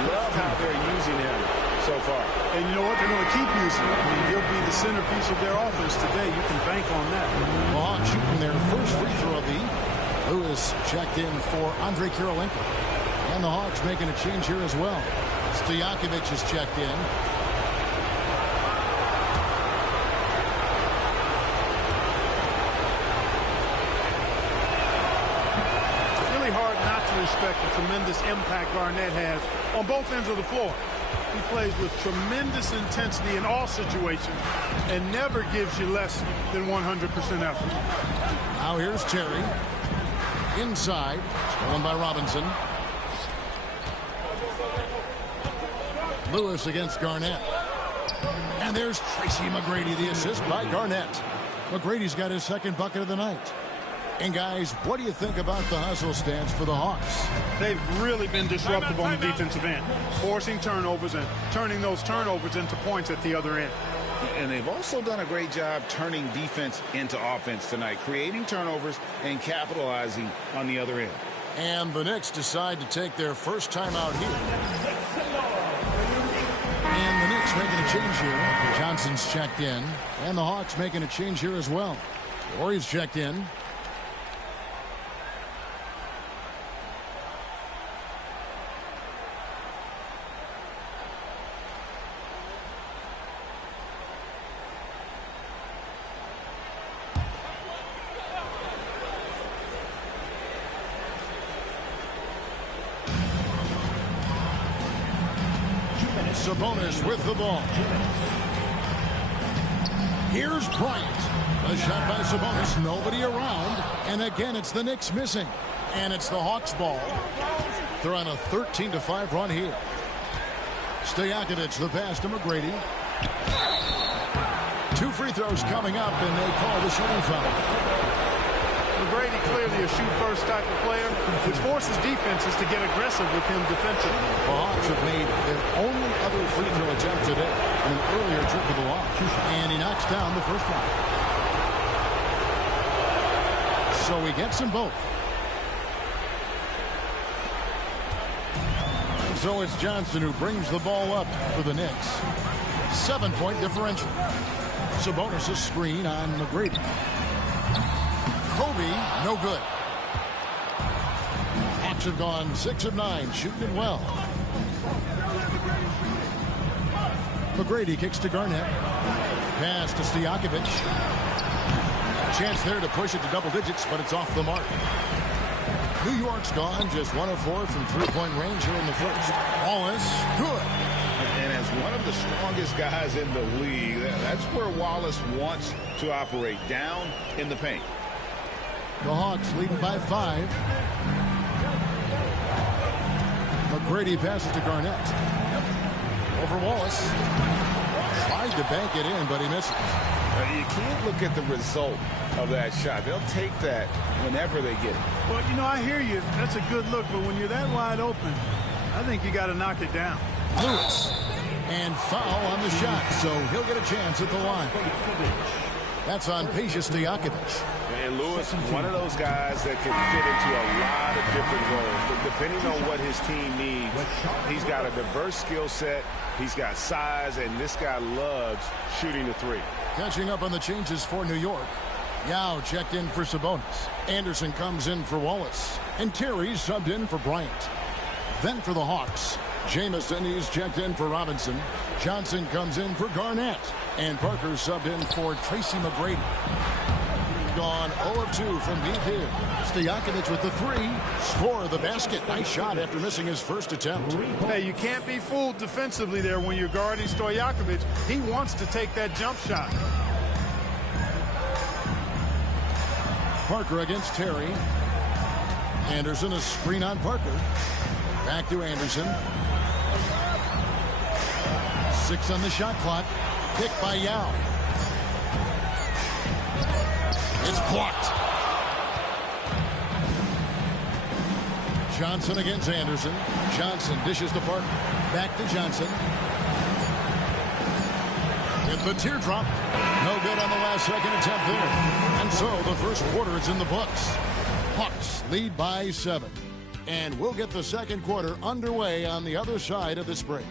Love how they're using him so far. And you know what? They're going to keep using him. I mean, he'll be the centerpiece of their offense today. You can bank on that. The Hawks shooting their first free throw of the Lewis checked in for Andre Kirilenko. And the Hawks making a change here as well. Stojakovic is checked in. It's really hard not to respect the tremendous impact Garnett has on both ends of the floor. He plays with tremendous intensity in all situations and never gives you less than 100% effort. Now here's Terry. Inside. Stolen by Robinson. Lewis against Garnett. And there's Tracy McGrady, the assist by Garnett. McGrady's got his second bucket of the night. And guys, what do you think about the hustle stance for the Hawks? They've really been disruptive on the defensive end, forcing turnovers and turning those turnovers into points at the other end. And they've also done a great job turning defense into offense tonight, creating turnovers and capitalizing on the other end. And the Knicks decide to take their first time out here. And the Knicks making a change here. Johnson's checked in. And the Hawks making a change here as well. Warriors checked in. Sabonis with the ball. Here's Bryant. A shot by Sabonis. Nobody around. And again, it's the Knicks missing. And it's the Hawks ball. They're on a 13-5 run here. Stojakovic, the pass to McGrady. 2 free throws coming up, and they call the shooting foul. McGrady clearly a shoot-first type of player, which forces defenses to get aggressive with him defensively. The Hawks have made their only other free throw attempt today in an earlier trip to the line. And he knocks down the first one. So he gets them both. So it's Johnson who brings the ball up for the Knicks. 7-point differential. Sabonis' screen on McGrady. Kobe, no good. Hawks have gone 6 of 9, shooting it well. McGrady kicks to Garnett. Pass to Stojakovic. Chance there to push it to double digits, but it's off the mark. New York's gone just 1 of 4 from three-point range here in the first. Wallace, good. And as one of the strongest guys in the league, that's where Wallace wants to operate, down in the paint. The Hawks leading by 5. McGrady passes to Garnett. Over Wallace. Tried to bank it in, but he misses. You can't look at the result of that shot. They'll take that whenever they get it. Well, you know, I hear you. That's a good look, but when you're that wide open, I think you got to knock it down. Lewis. And foul on the shot, so he'll get a chance at the line. That's on Peja Stojakovic. And Lewis, one of those guys that can fit into a lot of different roles. But depending on what his team needs, he's got a diverse skill set. He's got size, and this guy loves shooting the three. Catching up on the changes for New York. Yao checked in for Sabonis. Anderson comes in for Wallace. And Terry subbed in for Bryant. Then for the Hawks, Jamison, he's checked in for Robinson. Johnson comes in for Garnett. And Parker subbed in for Tracy McGrady. Gone 0 of 2 from deep here. Stojakovic with the 3. Score the basket. Nice shot after missing his first attempt. Hey, you can't be fooled defensively there when you're guarding Stojakovic. He wants to take that jump shot. Parker against Terry. Anderson, a screen on Parker. Back to Anderson. 6 on the shot clock. Picked by Yao. It's blocked. Johnson against Anderson. Johnson dishes to Parker. Back to Johnson. With the teardrop. No good on the last second attempt there. And so the first quarter is in the books. Hawks lead by 7. And we'll get the second quarter underway on the other side of this break.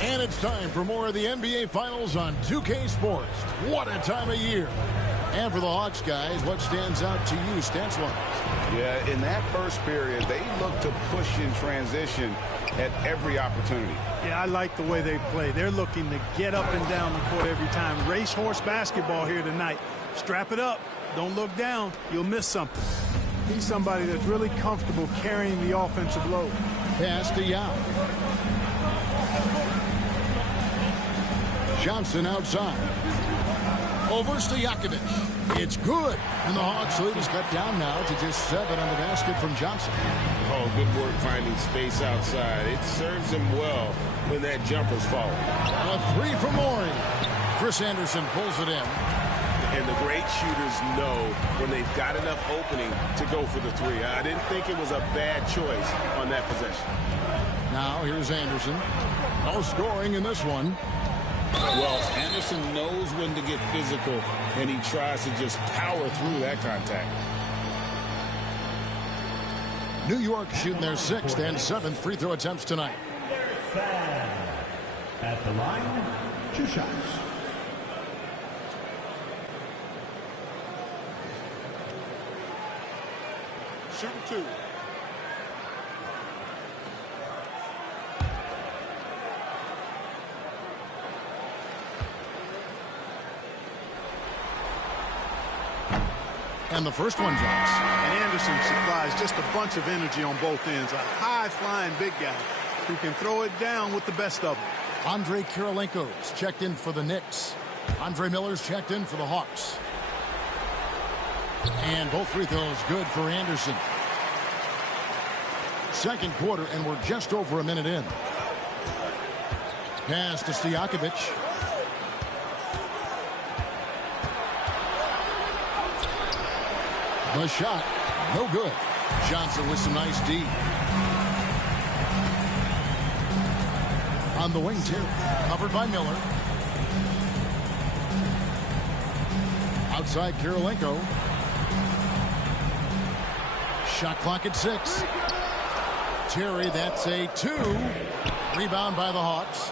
And it's time for more of the NBA Finals on 2K Sports. What a time of year. And for the Hawks, guys, what stands out to you stance-wise? Yeah, in that first period, they look to push in transition at every opportunity. Yeah, I like the way they play. They're looking to get up and down the court every time. Racehorse basketball here tonight. Strap it up. Don't look down. You'll miss something. He's somebody that's really comfortable carrying the offensive load. Pass to Yao. Johnson outside. Over Stojakovic. It's good. And the Hawks lead is cut down now to just 7 on the basket from Johnson. Oh, good work finding space outside. It serves him well when that jumper's falling. A 3 from Morey. Chris Anderson pulls it in. And the great shooters know when they've got enough opening to go for the 3. I didn't think it was a bad choice on that possession. Now here's Anderson. No scoring in this one. Well, Anderson knows when to get physical, and he tries to just power through that contact. New York shooting their 6th and 7th free throw attempts tonight. At the line, 2 shots. Shooting 2. And the first one drops. And Anderson supplies just a bunch of energy on both ends. A high-flying big guy who can throw it down with the best of them. Andre Kirilenko's checked in for the Knicks. Andre Miller's checked in for the Hawks. And both free throws good for Anderson. Second quarter, and we're just over a minute in. Pass to Stojakovic. The shot, no good. Johnson with some nice D. On the wing, too. Covered by Miller. Outside Kirilenko. Shot clock at 6. Terry, that's a 2. Rebound by the Hawks.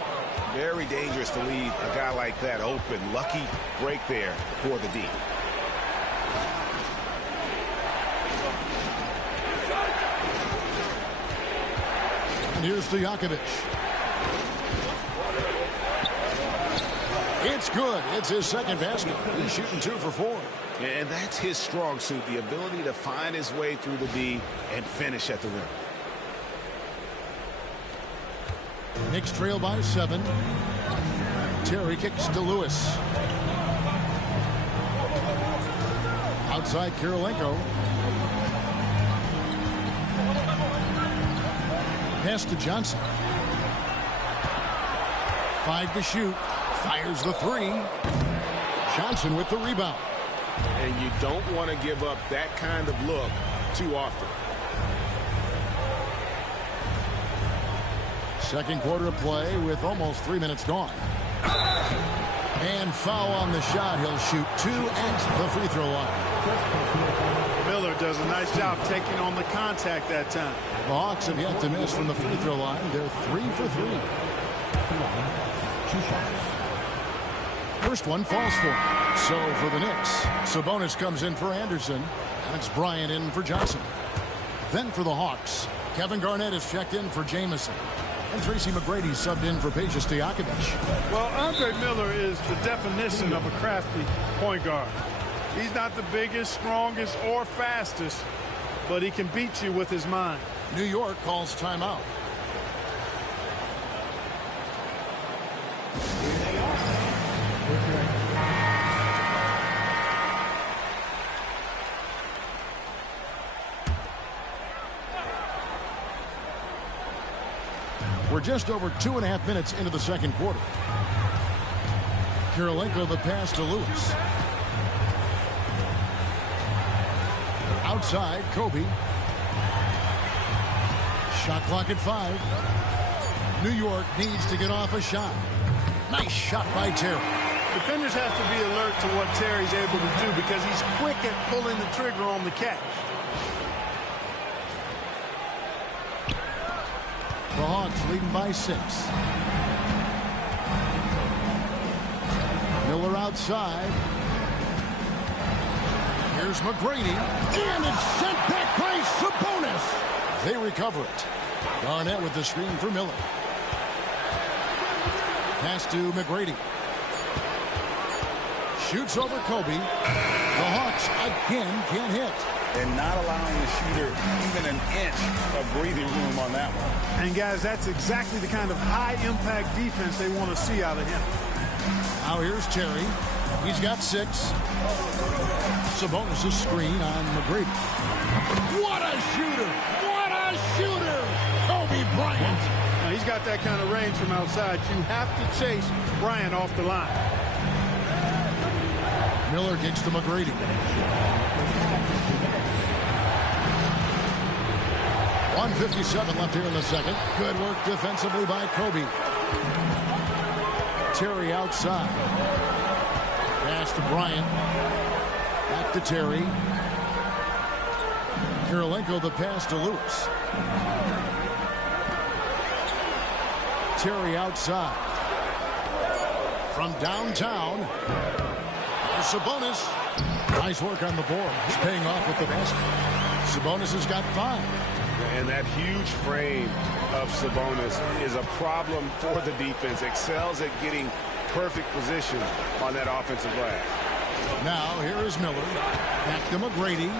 Very dangerous to leave a guy like that open. Lucky break there for the D. And here's Stojakovic. It's good. It's his second basket. He's shooting 2 for 4. And that's his strong suit, the ability to find his way through the D and finish at the rim. Knicks trail by 7. Terry kicks to Lewis. Outside Kirilenko. Pass to Johnson. 5 to shoot. Fires the 3. Johnson with the rebound. And you don't want to give up that kind of look too often. Second quarter of play with almost 3 minutes gone. And foul on the shot. He'll shoot 2 at the free throw line. Miller does a nice job taking on the contact that time. The Hawks have yet to miss from the free throw line. They're 3 for 3. 2 shots. First one falls for him. So for the Knicks, Sabonis comes in for Anderson. That's Bryant in for Johnson. Then for the Hawks, Kevin Garnett is checked in for Jamison. And Tracy McGrady subbed in for Peja Stojakovic. Well, Andre Miller is the definition of a crafty point guard. He's not the biggest, strongest, or fastest, but he can beat you with his mind. New York calls timeout. We're just over 2.5 minutes into the second quarter. Kirilenko the pass to Lewis. Outside, Kobe. Shot clock at 5. New York needs to get off a shot. Nice shot by Terry. Defenders have to be alert to what Terry's able to do because he's quick at pulling the trigger on the catch. The Hawks leading by 6. Miller outside. Here's McGrady. And it's sent back by Sabonis. They recover it. Garnett with the screen for Miller. Pass to McGrady. Shoots over Kobe. The Hawks again can't hit. And not allowing the shooter even an inch of breathing room on that one. And guys, that's exactly the kind of high impact defense they want to see out of him. Now here's Terry. He's got 6. Sabonis' screen on McGrady. What a shooter! What a shooter! Kobe Bryant. Now, he's got that kind of range from outside. You have to chase Bryant off the line. Miller kicks to McGrady. .157 left here in the second. Good work defensively by Kobe. Terry outside. Pass to Bryant. Back to Terry. Kirilenko the pass to Lewis. Terry outside. From downtown. There's Sabonis. Nice work on the board. He's paying off with the basket. Sabonis has got 5. And that huge frame of Sabonis is a problem for the defense. Excels at getting perfect position on that offensive glass. Now here is Miller. Back to McGrady.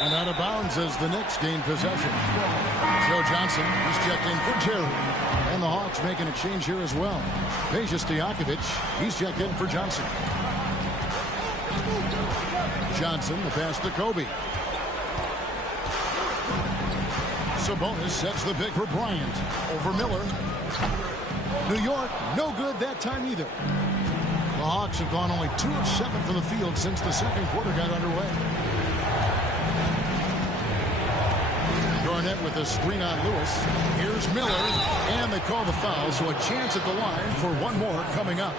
And out of bounds as the Knicks gain possession. Joe Johnson is checked in for Terry. And the Hawks making a change here as well. Peja Stojakovic, he's checked in for Johnson. Johnson, the pass to Kobe. Sabonis sets the pick for Bryant. Over Miller. New York, no good that time either. The Hawks have gone only 2 of 7 from the field since the second quarter got underway. Garnett with a screen on Lewis. Here's Miller, and they call the foul, so a chance at the line for one more coming up.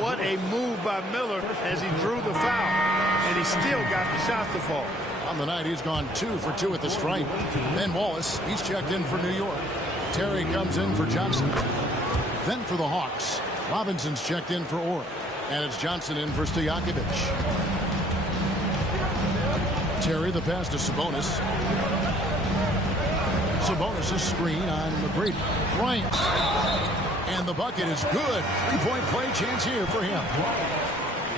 What a move by Miller as he drew the foul, and he still got the shot to fall. On the night, he's gone 2 for 2 at the stripe. Ben Wallace, he's checked in for New York. Terry comes in for Johnson. Then for the Hawks, Robinson's checked in for Orr. And it's Johnson in for Stojakovic. Terry, the pass to Sabonis. Sabonis' screen on McGrady. Bryant. And the bucket is good. 3-point play chance here for him.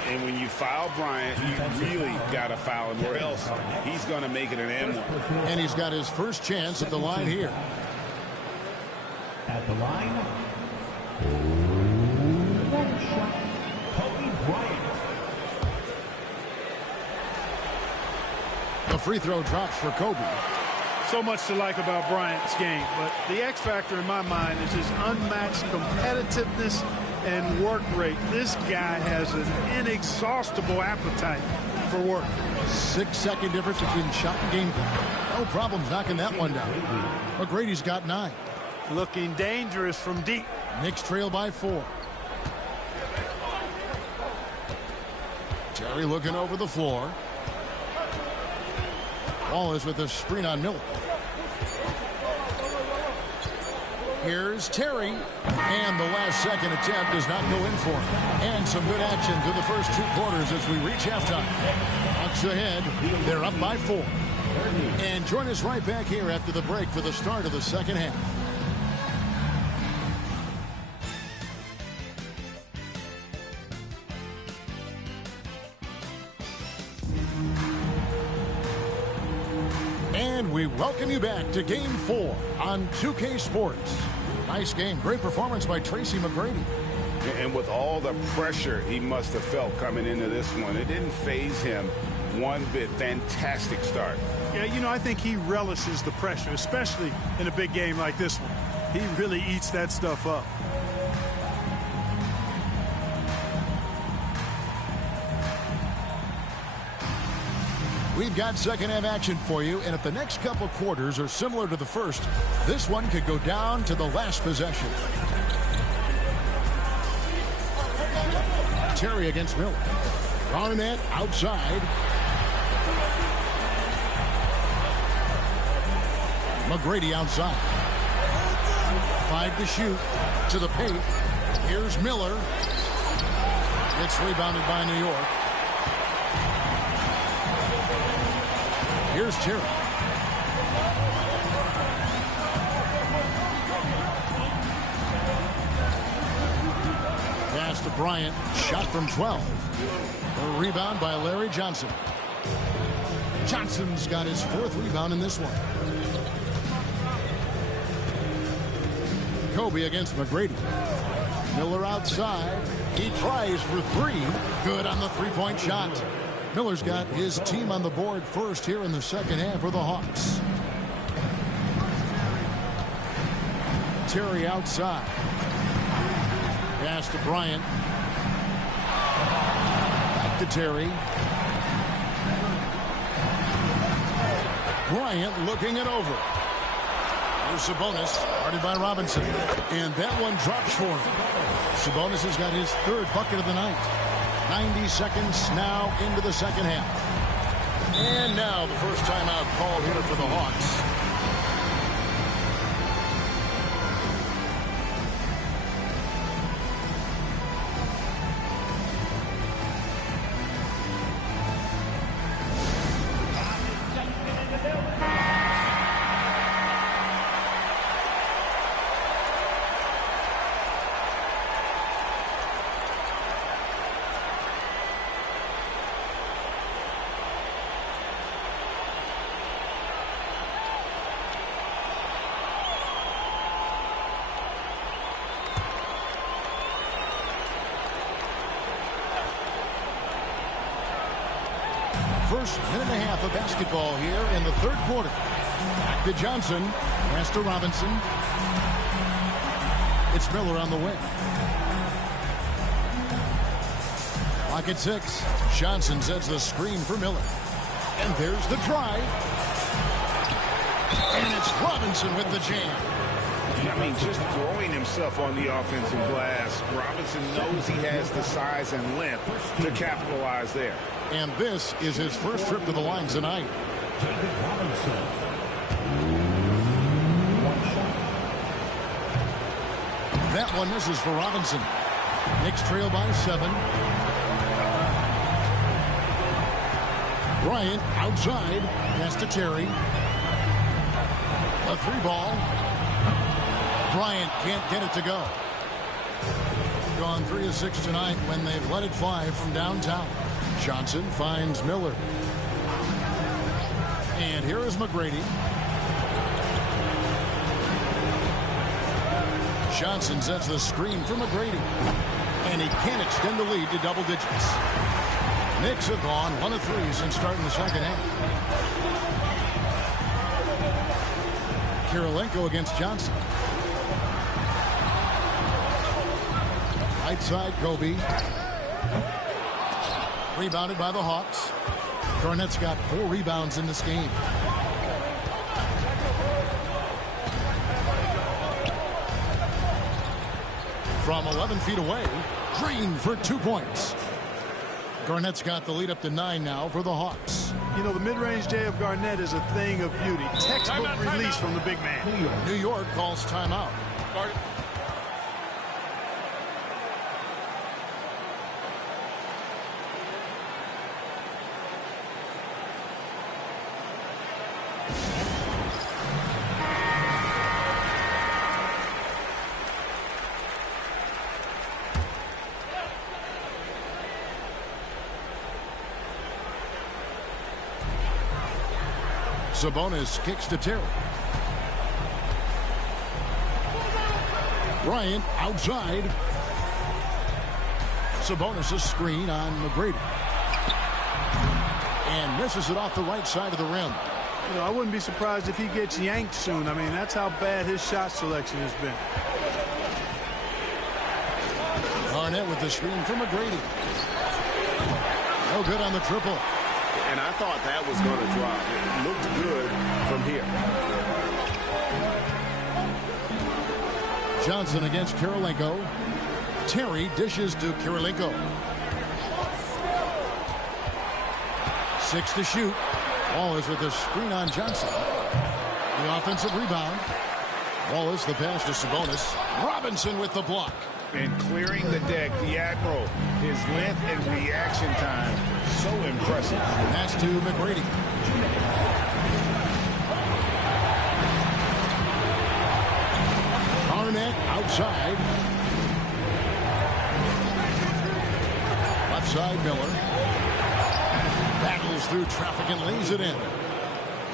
And when you foul Bryant, you really got to foul him, or else he's going to make it an M1. And he's got his first chance at the line here. At the line, one shot, Kobe Bryant. The free throw drops for Kobe. So much to like about Bryant's game, but the X factor in my mind is his unmatched competitiveness and work rate. This guy has an inexhaustible appetite for work. 6-second difference between shot and game time. No problems knocking that one down. McGrady's got 9. Looking dangerous from deep. Knicks trail by 4. Terry looking over the floor. Wallace with a screen on Miller. Here's Terry. And the last second attempt does not go in for him. And some good action through the first 2 quarters as we reach halftime. Hawks ahead. They're up by 4. And join us right back here after the break for the start of the second half. And we welcome you back to Game 4 on 2K Sports. Nice game. Great performance by Tracy McGrady. And with all the pressure he must have felt coming into this one, it didn't faze him one bit. Fantastic start. Yeah, you know, I think he relishes the pressure, especially in a big game like this one. He really eats that stuff up. We've got second half action for you, and if the next couple quarters are similar to the first, this one could go down to the last possession. Terry against Miller. Garnett outside. McGrady outside. 5 to shoot. To the paint. Here's Miller. It's rebounded by New York. Here's Terry. Pass to Bryant. Shot from 12. A rebound by Larry Johnson. Johnson's got his 4th rebound in this one. Kobe against McGrady. Miller outside. He tries for three. Good on the three-point shot. Miller's got his team on the board first here in the second half for the Hawks. Terry outside. Pass to Bryant. Back to Terry. Bryant looking it over. Here's Sabonis, guarded by Robinson. And that one drops for him. Sabonis has got his third bucket of the night. 90 seconds now into the second half. And now the first timeout called here for the Hawks. First minute and a half of basketball here in the third quarter. Back to Johnson. Pass to Robinson. It's Miller on the wing. Clock at 6. Johnson sets the screen for Miller. And there's the drive. And it's Robinson with the jam. I mean, just throwing himself on the offensive glass. Robinson knows he has the size and length to capitalize there. And this is his first trip to the line tonight. That one misses for Robinson. Knicks trail by 7. Bryant outside. Pass to Terry. A 3-ball. Bryant can't get it to go. Gone 3 of 6 tonight when they've let it fly from downtown. Johnson finds Miller. And here is McGrady. Johnson sets the screen for McGrady. And he can't extend the lead to double digits. Knicks have gone 1 of 3 since starting the second half. Kirilenko against Johnson. Right side, Kobe. Rebounded by the Hawks. Garnett's got 4 rebounds in this game. From 11 feet away, Green for 2 points. Garnett's got the lead up to 9 now for the Hawks. You know, the mid-range J of Garnett is a thing of beauty. Textbook release from the big man. New York calls timeout. Sabonis kicks to Terry. Bryant outside. Sabonis' screen on McGrady. And misses it off the right side of the rim. You know, I wouldn't be surprised if he gets yanked soon. I mean, that's how bad his shot selection has been. Garnett with the screen for McGrady. No good on the triple. And I thought that was going to drop. It looked good from here. Johnson against Kirilenko. Terry dishes to Kirilenko. 6 to shoot. Wallace with the screen on Johnson. The offensive rebound. Wallace the pass to Sabonis. Robinson with the block. And clearing the deck, the Admiral. His length and reaction time, so impressive. Pass to McGrady. Garnett outside. Left side, Miller. Battles through traffic and lays it in.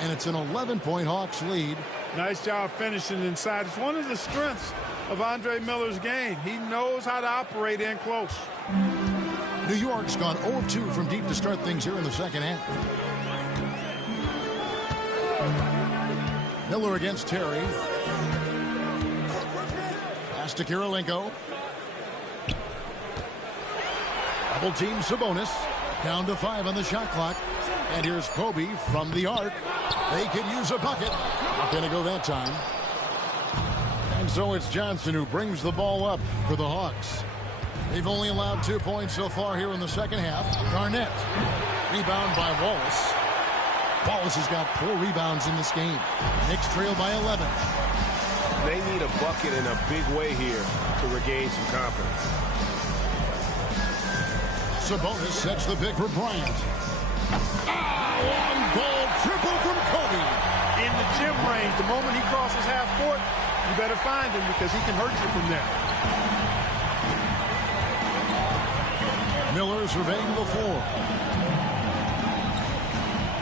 And it's an 11-point Hawks lead. Nice job finishing inside. It's one of the strengths of Andre Miller's game. He knows how to operate in close. New York's gone 0 of 2 from deep to start things here in the second half. Miller against Terry. Pass to Kirilenko. Double team Sabonis. Down to 5 on the shot clock. And here's Kobe from the arc. They could use a bucket. Not going to go that time. And so it's Johnson who brings the ball up for the Hawks. They've only allowed 2 points so far here in the second half. Garnett. Rebound by Wallace. Wallace has got 4 rebounds in this game. Knicks trail by 11. They need a bucket in a big way here to regain some confidence. Sabonis sets the pick for Bryant. Long ball triple from Kobe. In the gym range, the moment he crosses half court, you better find him because he can hurt you from there. Miller surveying the floor.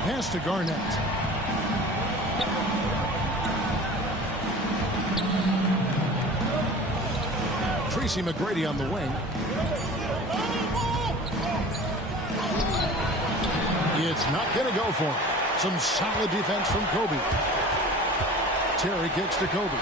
Pass to Garnett. Tracy McGrady on the wing. It's not going to go for him. Some solid defense from Kobe. Terry kicks to Kobe.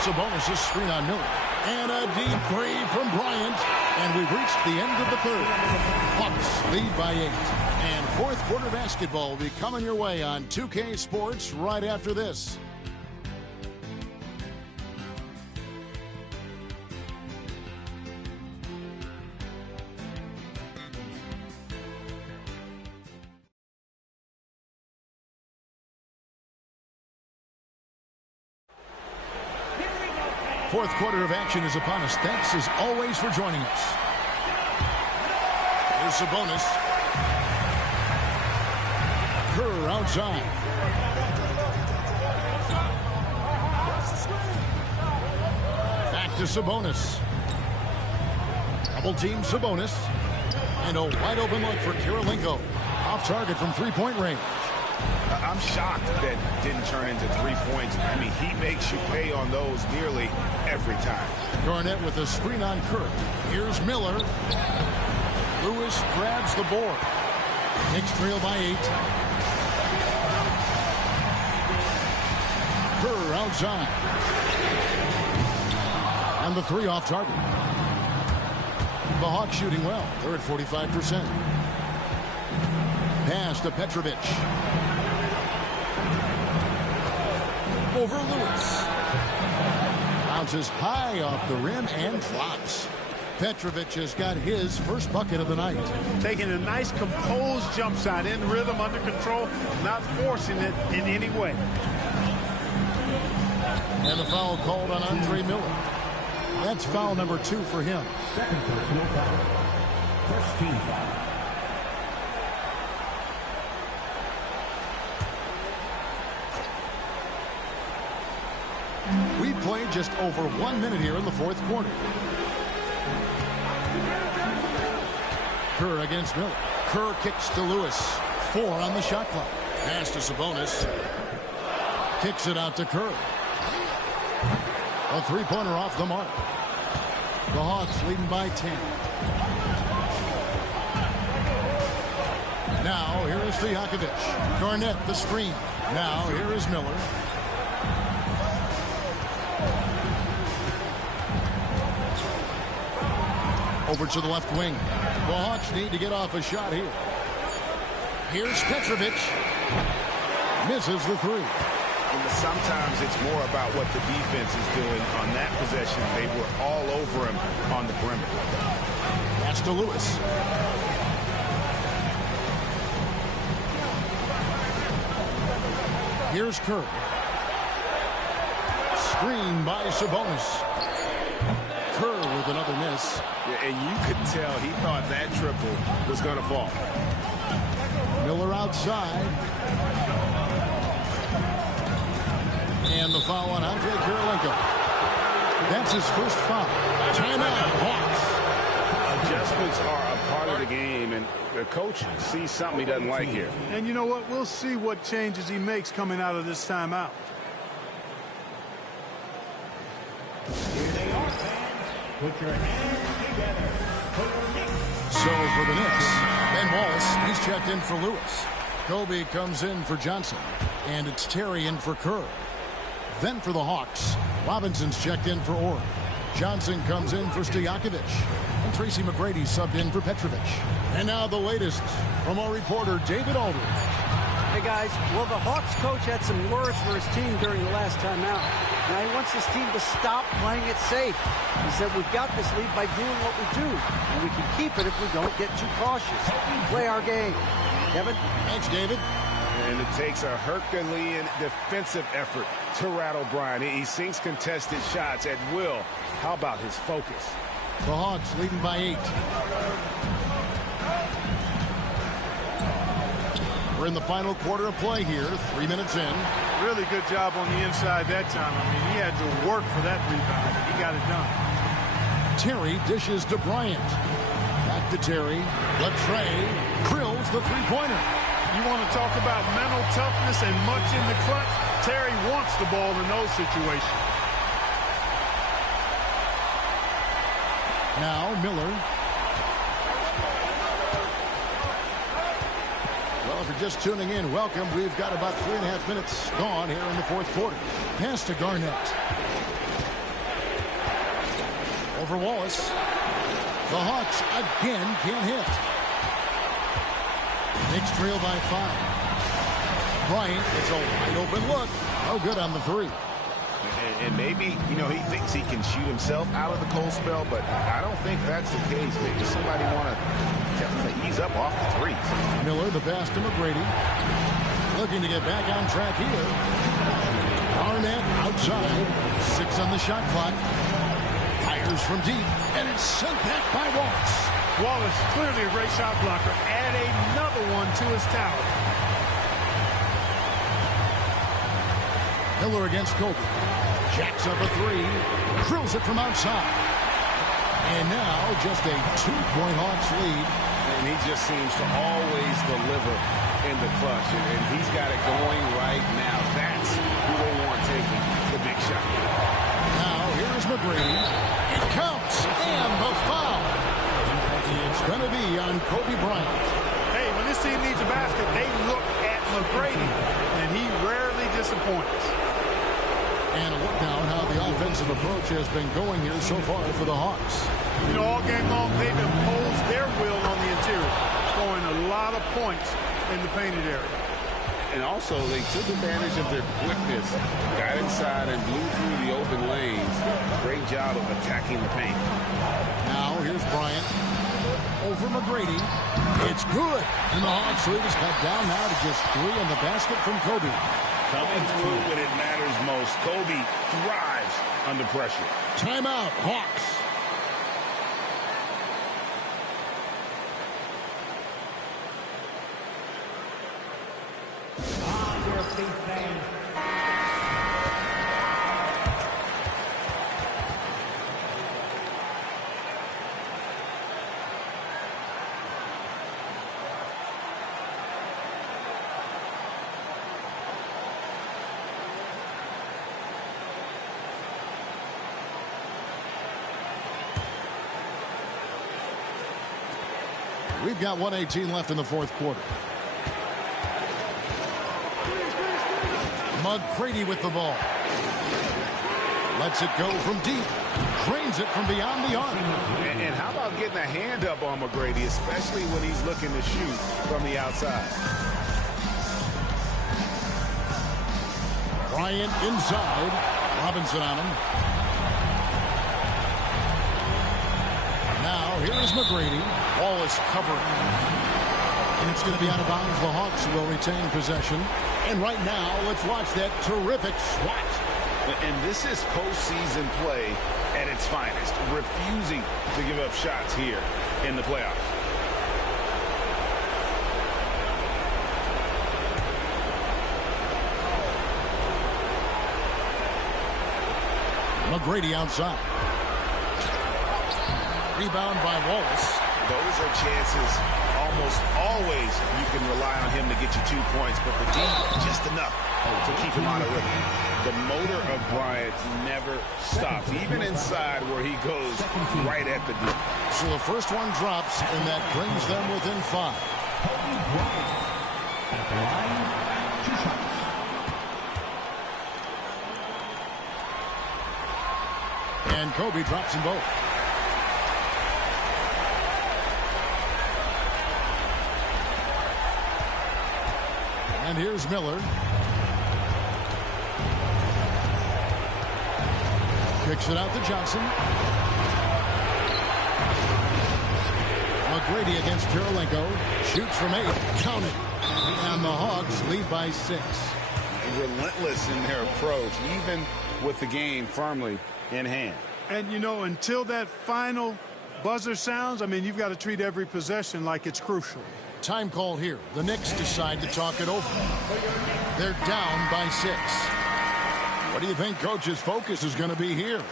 Sabonis' screen on Miller. And a deep three from Bryant. And we've reached the end of the third. Hawks lead by 8. And fourth quarter basketball will be coming your way on 2K Sports right after this. Fourth quarter of action is upon us. Thanks as always for joining us. Here's Sabonis. Kerr outside. Back to Sabonis. Double team Sabonis. And a wide open look for Kirilenko. Off target from three-point range. I'm shocked that didn't turn into 3 points. I mean, he makes you pay on those nearly every time. Garnett with a screen on Kerr. Here's Miller. Lewis grabs the board. Knicks trail by 8. Kerr outside. And the 3 off target. The Hawks shooting well. They're at 45%. Pass to Petrovic. Over Lewis. Bounces high off the rim and drops. Petrovic has got his first bucket of the night. Taking a nice composed jump shot in rhythm, under control, not forcing it in any way. And the foul called on Andre Miller. That's foul number 2 for him. Second personal foul. First team foul. We played just over 1 minute here in the fourth quarter. Kerr against Miller. Kerr kicks to Lewis. 4 on the shot clock. Pass to Sabonis. Kicks it out to Kerr. A three-pointer off the mark. The Hawks leading by 10. Now here is Stojakovic. Garnett the screen. Now here is Miller. Over to the left wing. The Hawks need to get off a shot here. Here's Petrovic. Misses the 3. Sometimes it's more about what the defense is doing on that possession. They were all over him on the perimeter. Pass to Lewis. Here's Kerr. Screen by Sabonis. Kerr with another miss. Yeah, and you could tell he thought that triple was going to fall. Miller outside. And the foul on Andre Kirilenko. That's his first foul. Timeout, Hawks. adjustments are a part of the game, and the coach sees something he doesn't like here. And you know what? We'll see what changes he makes coming out of this timeout. Here they are, fans. Put your hands together. So for the Knicks, Ben Wallace, he's checked in for Lewis. Kobe comes in for Johnson. And it's Terry in for Kerr. Then for the Hawks, Robinson's checked in for Orr. Johnson comes in for Stojakovic. And Tracy McGrady subbed in for Petrovic. And now the latest from our reporter, David Aldridge. Hey, guys. Well, the Hawks coach had some words for his team during the last timeout. Now he wants his team to stop playing it safe. He said, we've got this lead by doing what we do, and we can keep it if we don't get too cautious. Play our game. Kevin? Thanks, David. And it takes a Herculean defensive effort to rattle Bryant. He sinks contested shots at will. How about his focus? The Hawks leading by 8. We're in the final quarter of play here, 3 minutes in. Really good job on the inside that time. I mean, he had to work for that rebound, and he got it done. Terry dishes to Bryant. Back to Terry. Latrey drills the three-pointer. You want to talk about mental toughness and much in the clutch? Terry wants the ball in those situations. Now Miller. Well, if you're just tuning in, welcome. We've got about 3.5 minutes gone here in the fourth quarter. Pass to Garnett. Over Wallace. The Hawks again can't hit. Knicks trail by 5. Bryant, it's a wide open look. Oh, good on the three. And maybe, you know, he thinks he can shoot himself out of the cold spell, but I don't think that's the case. Maybe somebody want to tell him to ease up off the threes. Miller, the pass to McGrady. Looking to get back on track here. Arnett outside. 6 on the shot clock. Fires from deep, and it's sent back by Wallace. Wallace, clearly a great shot blocker. Add another one to his tower. Miller against Kobe. Jacks up a 3. Drills it from outside. And now just a 2-point Hawks lead. And he just seems to always deliver in the clutch. And he's got it going right now. That's who they want taking the big shot. Now here's McGrady. It counts. And the foul. It's going to be on Kobe Bryant. Hey, when this team needs a basket, they look at McGrady, and he rarely disappoints. And a look now at how the offensive approach has been going here so far for the Hawks. You know, all game long, they've imposed their will on the interior, scoring a lot of points in the painted area. And also, they took advantage of their quickness, got inside and blew through the open lanes. Great job of attacking the paint. Now, here's Bryant. Over McGrady. It's good. And the Hawks lead is cut down now to just 3 on the basket from Kobe. Coming through when it matters most. Kobe thrives under pressure. Timeout, Hawks. On your feet, fans. We've got 1:18 left in the fourth quarter. McGrady with the ball. Lets it go from deep. Drains it from beyond the arc. And how about getting a hand up on McGrady, especially when he's looking to shoot from the outside. Bryant inside. Robinson on him. Now, here is McGrady. Wallace covering. And it's going to be out of bounds. The Hawks will retain possession. And right now, let's watch that terrific swat. And this is postseason play at its finest, refusing to give up shots here in the playoffs. McGrady outside. Rebound by Wallace. those are chances almost always you can rely on him to get you 2 points, but the D, just enough to keep him out of rhythm. The motor of Bryant never stops, even inside where he goes right at the D. So the first one drops, and that brings them within 5. At the line, 2 shots. And Kobe drops them both. And here's Miller. Kicks it out to Johnson. McGrady against Kirilenko. Shoots from 8. Count it. And the Hawks lead by 6. Relentless in their approach, even with the game firmly in hand. And, you know, until that final buzzer sounds, I mean, you've got to treat every possession like it's crucial. Time call here. The Knicks decide to talk it over. They're down by 6. What do you think Coach's focus is going to be here?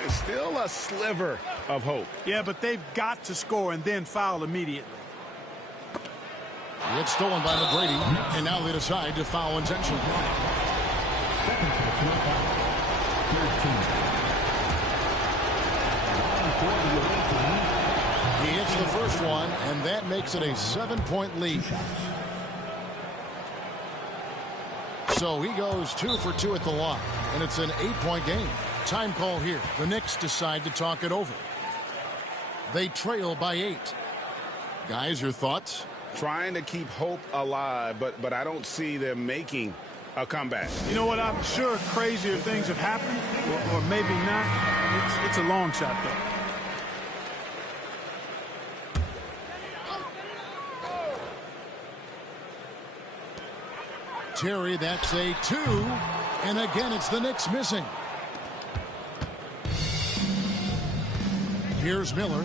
There's still a sliver of hope. Yeah, but they've got to score and then foul immediately. It's stolen by McGrady, and now they decide to foul intentionally. Second personal foul. 13. He hits the first one, and that makes it a 7-point lead. So he goes 2 for 2 at the line, and it's an 8-point game. Time call here. The Knicks decide to talk it over. They trail by 8. Guys, your thoughts? Trying to keep hope alive, but I don't see them making a comeback. You know what? I'm sure crazier things have happened, or maybe not. It's a long shot, though. Terry, that's a 2. And again, it's the Knicks missing. Here's Miller.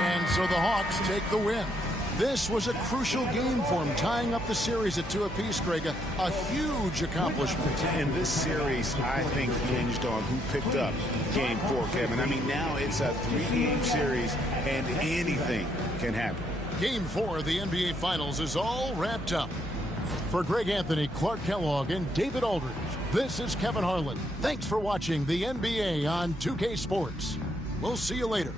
And so the Hawks take the win. This was a crucial game for them, tying up the series at 2 apiece, Greg. A huge accomplishment. And this series, I think, hinged on who picked up Game 4, Kevin. I mean, now it's a 3-game series, and anything can happen. Game 4 of the NBA Finals is all wrapped up. For Greg Anthony, Clark Kellogg, and David Aldridge, this is Kevin Harlan. Thanks for watching the NBA on 2K Sports. We'll see you later.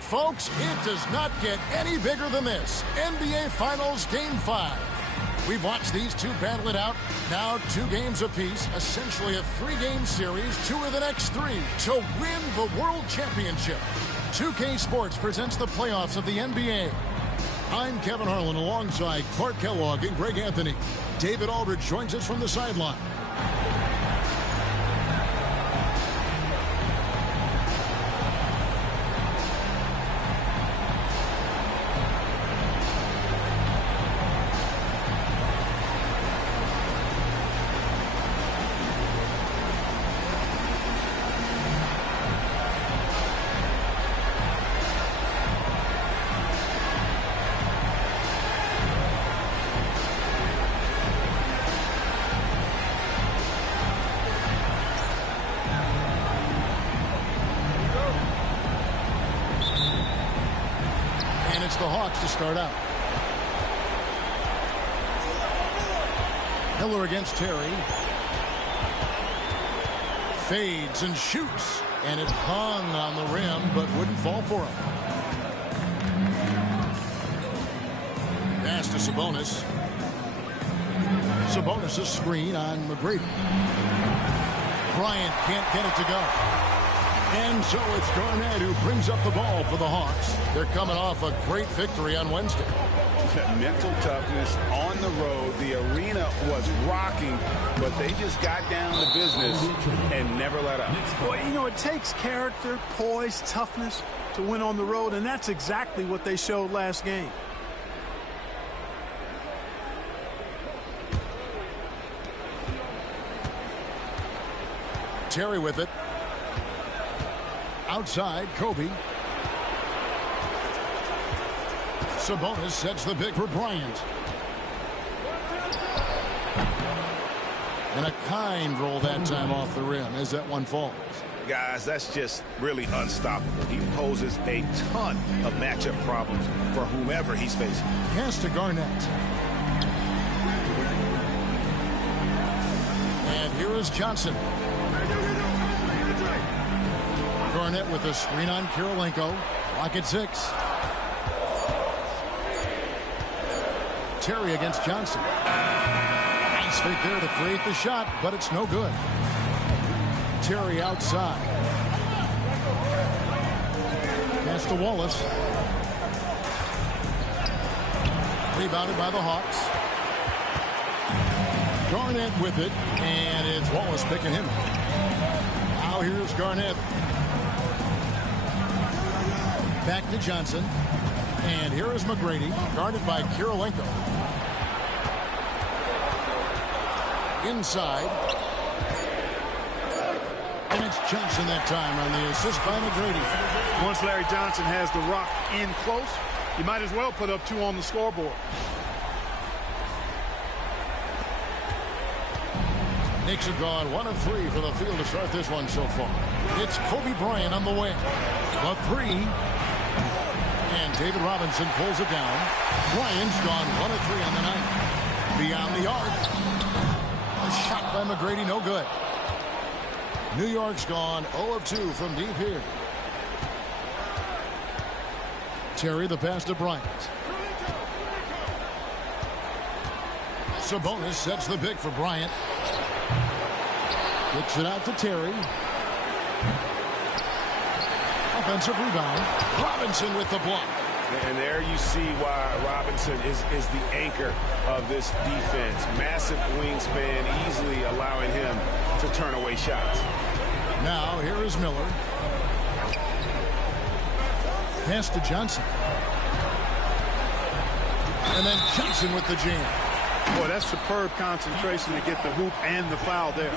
Folks, it does not get any bigger than this. NBA Finals Game 5. We've watched these two battle it out. Now 2 games apiece, essentially a 3-game series, 2 of the next 3 to win the World Championship. 2K Sports presents the playoffs of the NBA. I'm Kevin Harlan alongside Clark Kellogg and Greg Anthony. David Aldridge joins us from the sideline. It's the Hawks to start out. Miller against Terry. Fades and shoots. And it hung on the rim, but wouldn't fall for him. Pass to Sabonis. Sabonis' screen on McGrady. Bryant can't get it to go. And so it's Garnett who brings up the ball for the Hawks. They're coming off a great victory on Wednesday. Mental toughness on the road. The arena was rocking, but they just got down to business and never let up. Well, you know, it takes character, poise, toughness to win on the road, and that's exactly what they showed last game. Terry with it. Outside, Kobe. Sabonis sets the pick for Bryant. And a kind roll that time off the rim as that one falls. Guys, that's just really unstoppable. He poses a ton of matchup problems for whomever he's facing. Pass to Garnett. And here is Johnson. Garnett with a screen on Kirilenko. Lock at 6. Terry against Johnson. Nice fake there to create the shot, but it's no good. Terry outside. Pass to Wallace. Rebounded by the Hawks. Garnett with it, and it's Wallace picking him. Now here's Garnett. Back to Johnson. And here is McGrady, guarded by Kirilenko. Inside. And it's Johnson that time on the assist by McGrady. Once Larry Johnson has the rock in close, you might as well put up 2 on the scoreboard. Knicks have gone 1 of 3 for the field to start this one so far. It's Kobe Bryant on the wing. The 3. And David Robinson pulls it down. Bryant's gone 1 of 3 on the night. Beyond the arc. A shot by McGrady, no good. New York's gone 0 of 2 from deep here. Terry the pass to Bryant. Sabonis sets the pick for Bryant. Kicks it out to Terry. Offensive rebound. Robinson with the block. And there you see why Robinson is the anchor of this defense. Massive wingspan, easily allowing him to turn away shots. Now here is Miller. Pass to Johnson. And then Johnson with the jam. Boy, that's superb concentration to get the hoop and the foul there.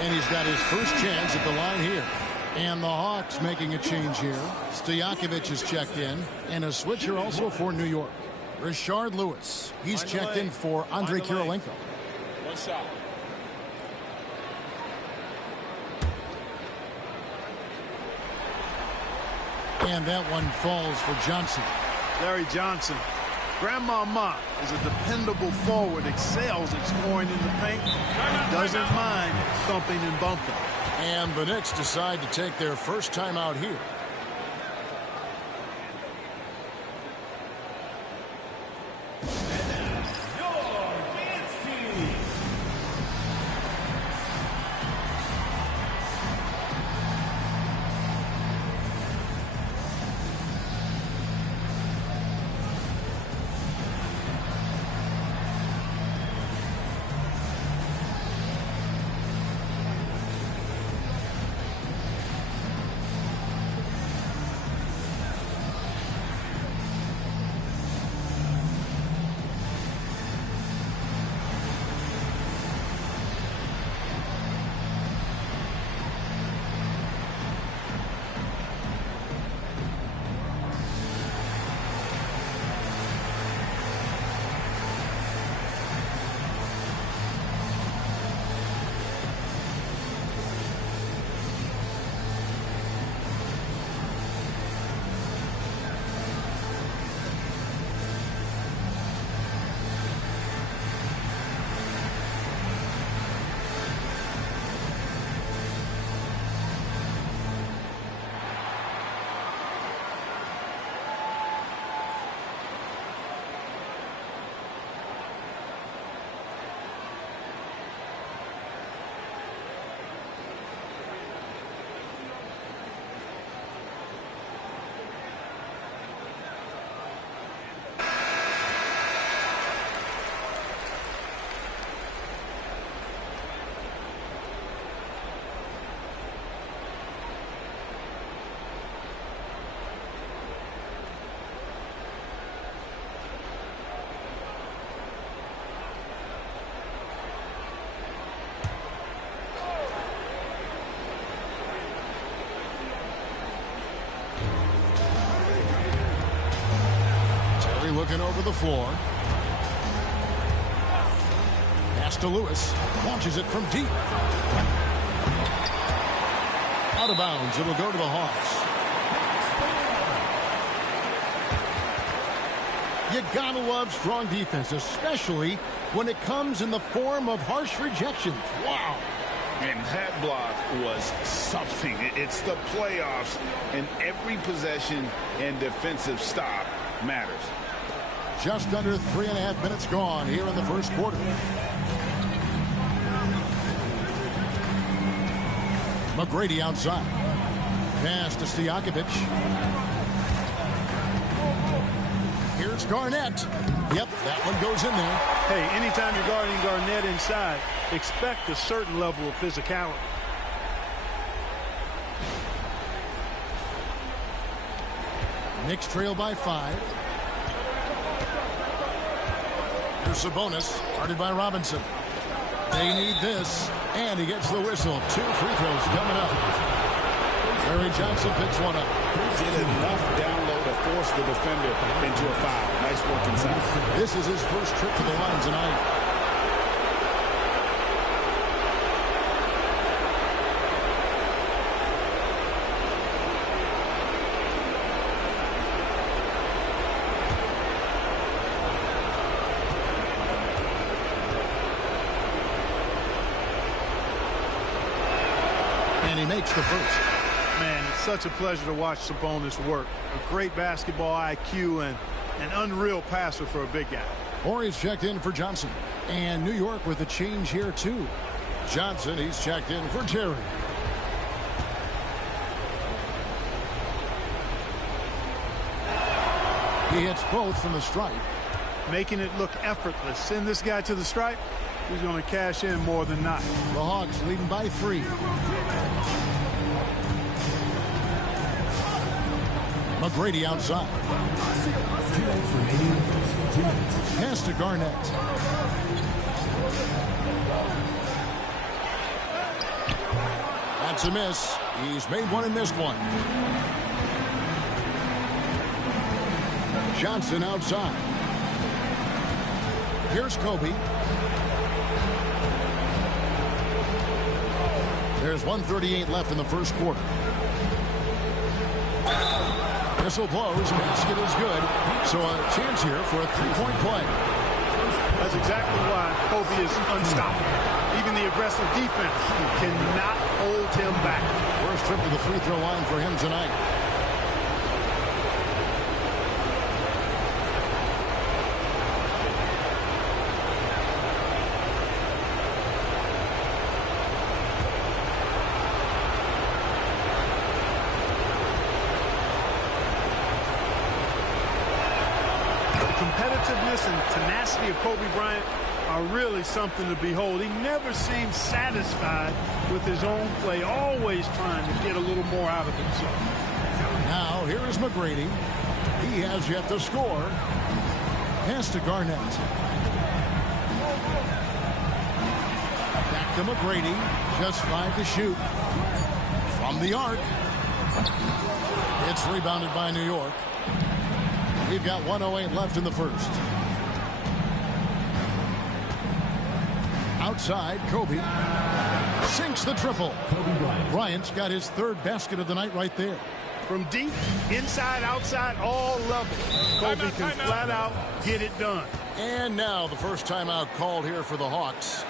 And he's got his first chance at the line here. And the Hawks making a change here. Stojakovic is checked in. And a switcher also for New York. Rashard Lewis. He's checked in for Andrei Kirilenko. One shot. And that one falls for Johnson. Larry Johnson. Grandmama is a dependable forward, excels at scoring in the paint, doesn't mind thumping and bumping. And the Knicks decide to take their first time out here. Looking over the floor. Pass to Lewis. Launches it from deep. Out of bounds. It'll go to the Hawks. You gotta love strong defense, especially when it comes in the form of harsh rejections. Wow. And that block was something. It's the playoffs, and every possession and defensive stop matters. Just under 3.5 minutes gone here in the first quarter. McGrady outside. Pass to Stojakovic. Here's Garnett. Yep, that one goes in there. Hey, anytime you're guarding Garnett inside, expect a certain level of physicality. Knicks trail by 5. Here's Sabonis, guarded by Robinson. They need this, and he gets the whistle. 2 free throws coming up. Larry Johnson picks one up. Did enough down low to force the defender into a foul. Nice work inside. This is his first trip to the line tonight. And he makes the first. Man, it's such a pleasure to watch Sabonis work. A great basketball IQ and an unreal passer for a big guy. Horry's checked in for Johnson. And New York with a change here, too. Johnson, he's checked in for Terry. He hits both from the stripe. Making it look effortless. Send this guy to the stripe. He's going to cash in more than not. The Hawks leading by 3. McGrady outside. Pass to Garnett. That's a miss. He's made one and missed one. Johnson outside. Here's Kobe. There's 1:38 left in the first quarter. Whistle blows. Basket is good. So a chance here for a three-point play. That's exactly why Kobe is unstoppable. Even the aggressive defense cannot hold him back. First trip to the free throw line for him tonight. Competitiveness and tenacity of Kobe Bryant are really something to behold. He never seems satisfied with his own play, always trying to get a little more out of himself. Now here is McGrady. He has yet to score. Pass to Garnett. Back to McGrady. Just 5 to shoot. From the arc. It's rebounded by New York. We've got 1:08 left in the first. Outside, Kobe sinks the triple. Bryant's got his third basket of the night right there. From deep, inside, outside, all levels, Kobe can flat out get it done. And now the first timeout called here for the Hawks.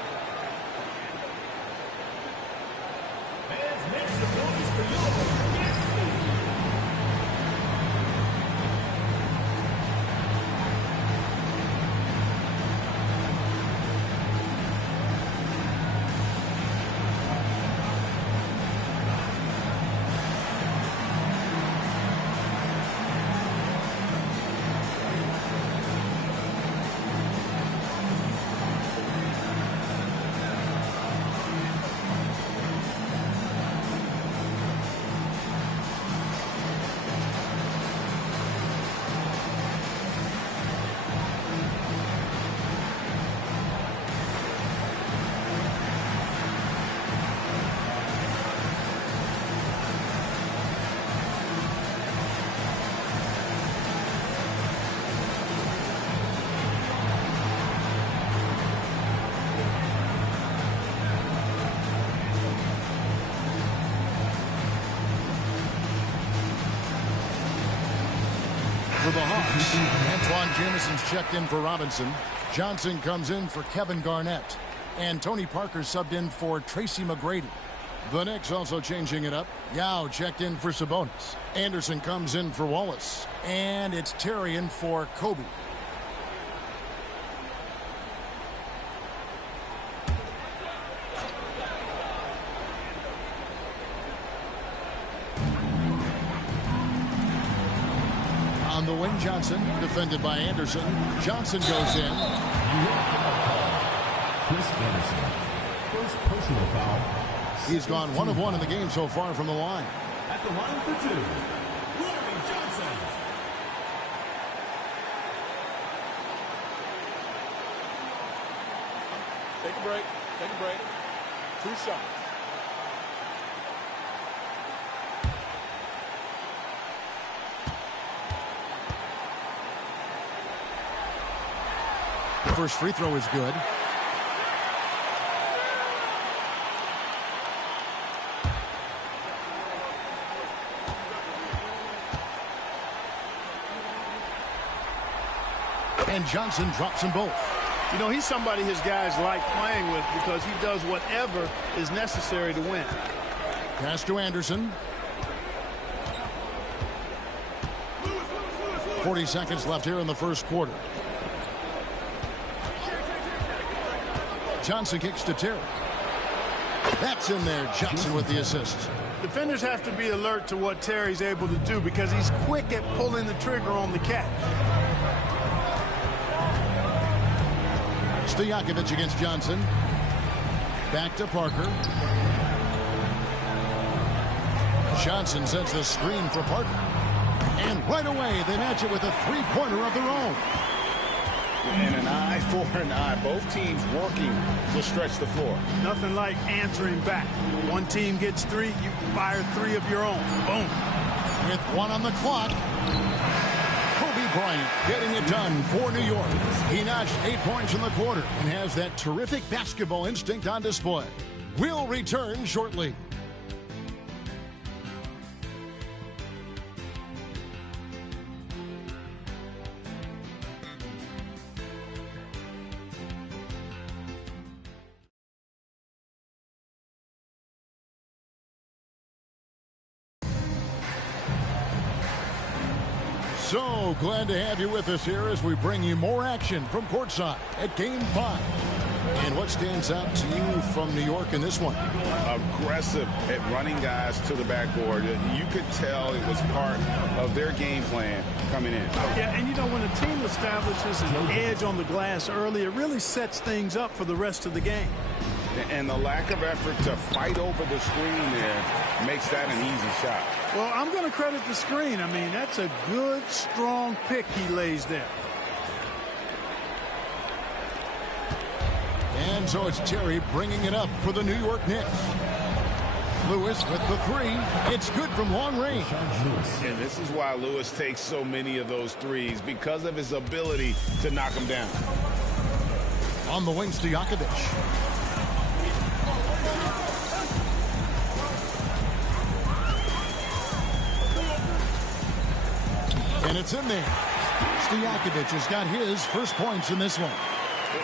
For the Hawks, Antoine Jamison's checked in for Robinson. Johnson comes in for Kevin Garnett. And Tony Parker subbed in for Tracy McGrady. The Knicks also changing it up. Yao checked in for Sabonis. Anderson comes in for Wallace. And it's Terry in for Kobe. On the wing, Johnson, defended by Anderson. Johnson goes in. Chris Anderson, first personal foul. He's gone 1 of 1 in the game so far from the line. At the line for 2, Larry Johnson. Take a break. Take a break. 2 shots. First free throw is good. And Johnson drops them both. You know, he's somebody his guys like playing with because he does whatever is necessary to win. Pass to Anderson. 40 seconds left here in the first quarter. Johnson kicks to Terry. That's in there. Johnson with the assist. Defenders have to be alert to what Terry's able to do because he's quick at pulling the trigger on the catch. Stojakovic against Johnson. Back to Parker. Johnson sends the screen for Parker. And right away, they match it with a three-pointer of their own. And an eye for an eye. Both teams working to stretch the floor. Nothing like answering back. One team gets three, you fire three of your own. Boom. With one on the clock, Kobe Bryant getting it done for New York. He notched 8 points in the quarter and has that terrific basketball instinct on display. We'll return shortly. So glad to have you with us here as we bring you more action from courtside at Game 5. And what stands out to you from New York in this one? Aggressive at running guys to the backboard. You could tell it was part of their game plan coming in. Yeah, and you know, when a team establishes an edge on the glass early, it really sets things up for the rest of the game. And the lack of effort to fight over the screen there makes that an easy shot. Well, I'm going to credit the screen. I mean, that's a good, strong pick he lays there. And so it's Terry bringing it up for the New York Knicks. Lewis with the three. It's good from long range. And this is why Lewis takes so many of those threes, because of his ability to knock them down. On the wings to Stojakovic. And it's in there. Stojakovic has got his first points in this one.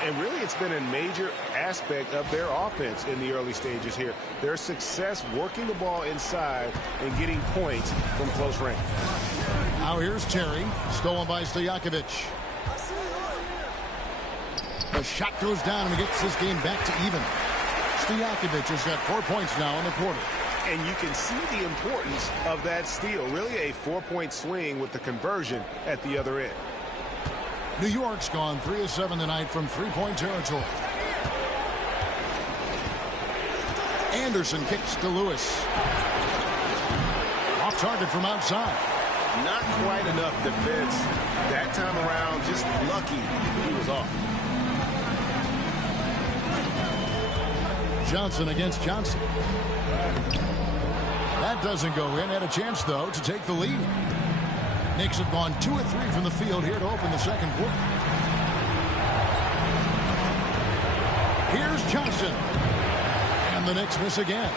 And really, it's been a major aspect of their offense in the early stages here. Their success working the ball inside and getting points from close range. Now here's Terry, stolen by Stojakovic. The shot goes down and he gets this game back to even. Stojakovic has got 4 points now in the quarter. And you can see the importance of that steal. Really a 4-point swing with the conversion at the other end. New York's gone 3 of 7 tonight from three-point territory. Anderson kicks to Lewis. Off target from outside. Not quite enough defense that time around. Just lucky he was off. Johnson against Johnson. That doesn't go in. Had a chance, though, to take the lead. Knicks have gone 2 of 3 from the field here to open the second quarter. Here's Johnson. And the Knicks miss again.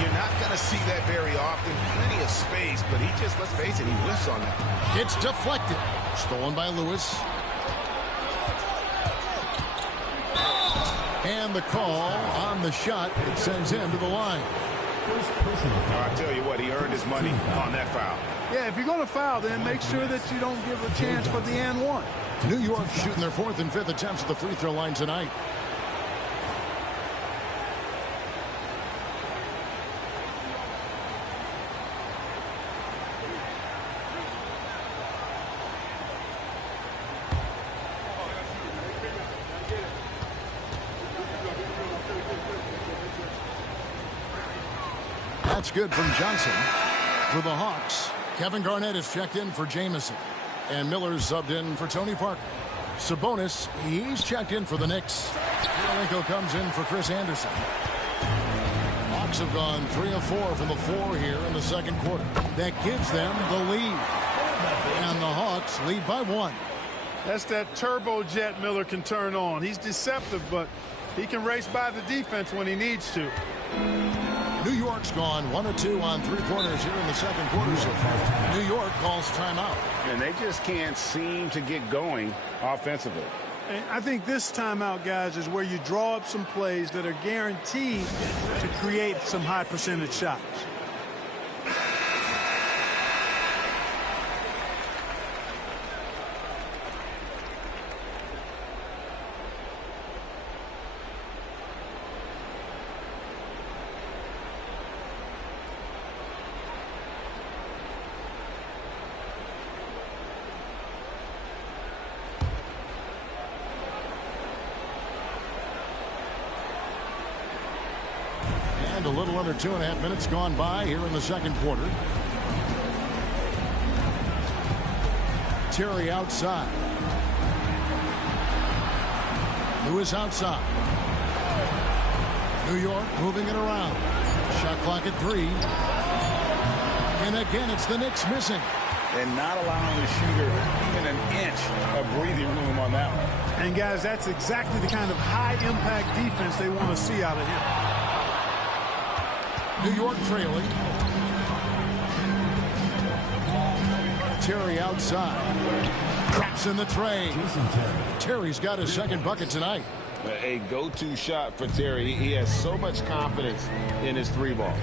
You're not going to see that very often. Plenty of space, but he just, let's face it, he whiffs on that. It's deflected. Stolen by Lewis. And the call on the shot. It sends him to the line. I tell you what, he earned his money on that foul. Yeah, if you're going to foul, then make sure that you don't give a chance for the and one. New York shooting their 4th and 5th attempts at the free throw line tonight. That's good from Johnson. For the Hawks, Kevin Garnett is checked in for Jamison. And Miller's subbed in for Tony Parker. Sabonis, he's checked in for the Knicks. Kirilenko comes in for Chris Anderson. Hawks have gone 3 of 4 from the floor here in the second quarter. That gives them the lead. And the Hawks lead by 1. That's that turbojet Miller can turn on. He's deceptive, but he can race by the defense when he needs to. New York's gone 1 of 2 on three-pointers here in the second quarter so far. New York calls timeout. And they just can't seem to get going offensively. And I think this timeout, guys, is where you draw up some plays that are guaranteed to create some high percentage shots. A little under 2.5 minutes gone by here in the second quarter. Terry outside. Lewis outside. New York moving it around. Shot clock at 3. And again, it's the Knicks missing. And not allowing the shooter even an inch of breathing room on that one. And, guys, that's exactly the kind of high-impact defense they want to see out of him. New York trailing. Terry outside. Traps in the tray. Terry's got his second bucket tonight. A go-to shot for Terry. He has so much confidence in his 3-ball.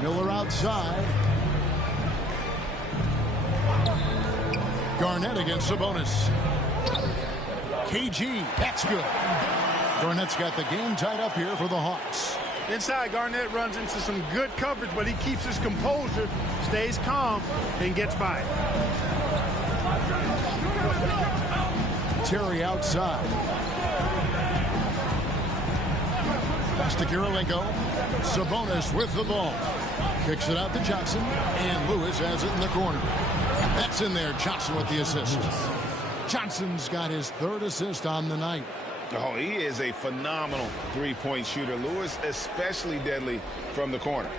Miller outside. Garnett against Sabonis. KG, that's good. Garnett's got the game tied up here for the Hawks. Inside, Garnett runs into some good coverage, but he keeps his composure, stays calm, and gets by. Terry outside. Pass to Kirilenko. Sabonis with the ball. Kicks it out to Johnson, and Lewis has it in the corner. That's in there. Johnson with the assist. Johnson's got his 3rd assist on the night. Oh, he is a phenomenal 3-point shooter. Lewis especially deadly from the corner.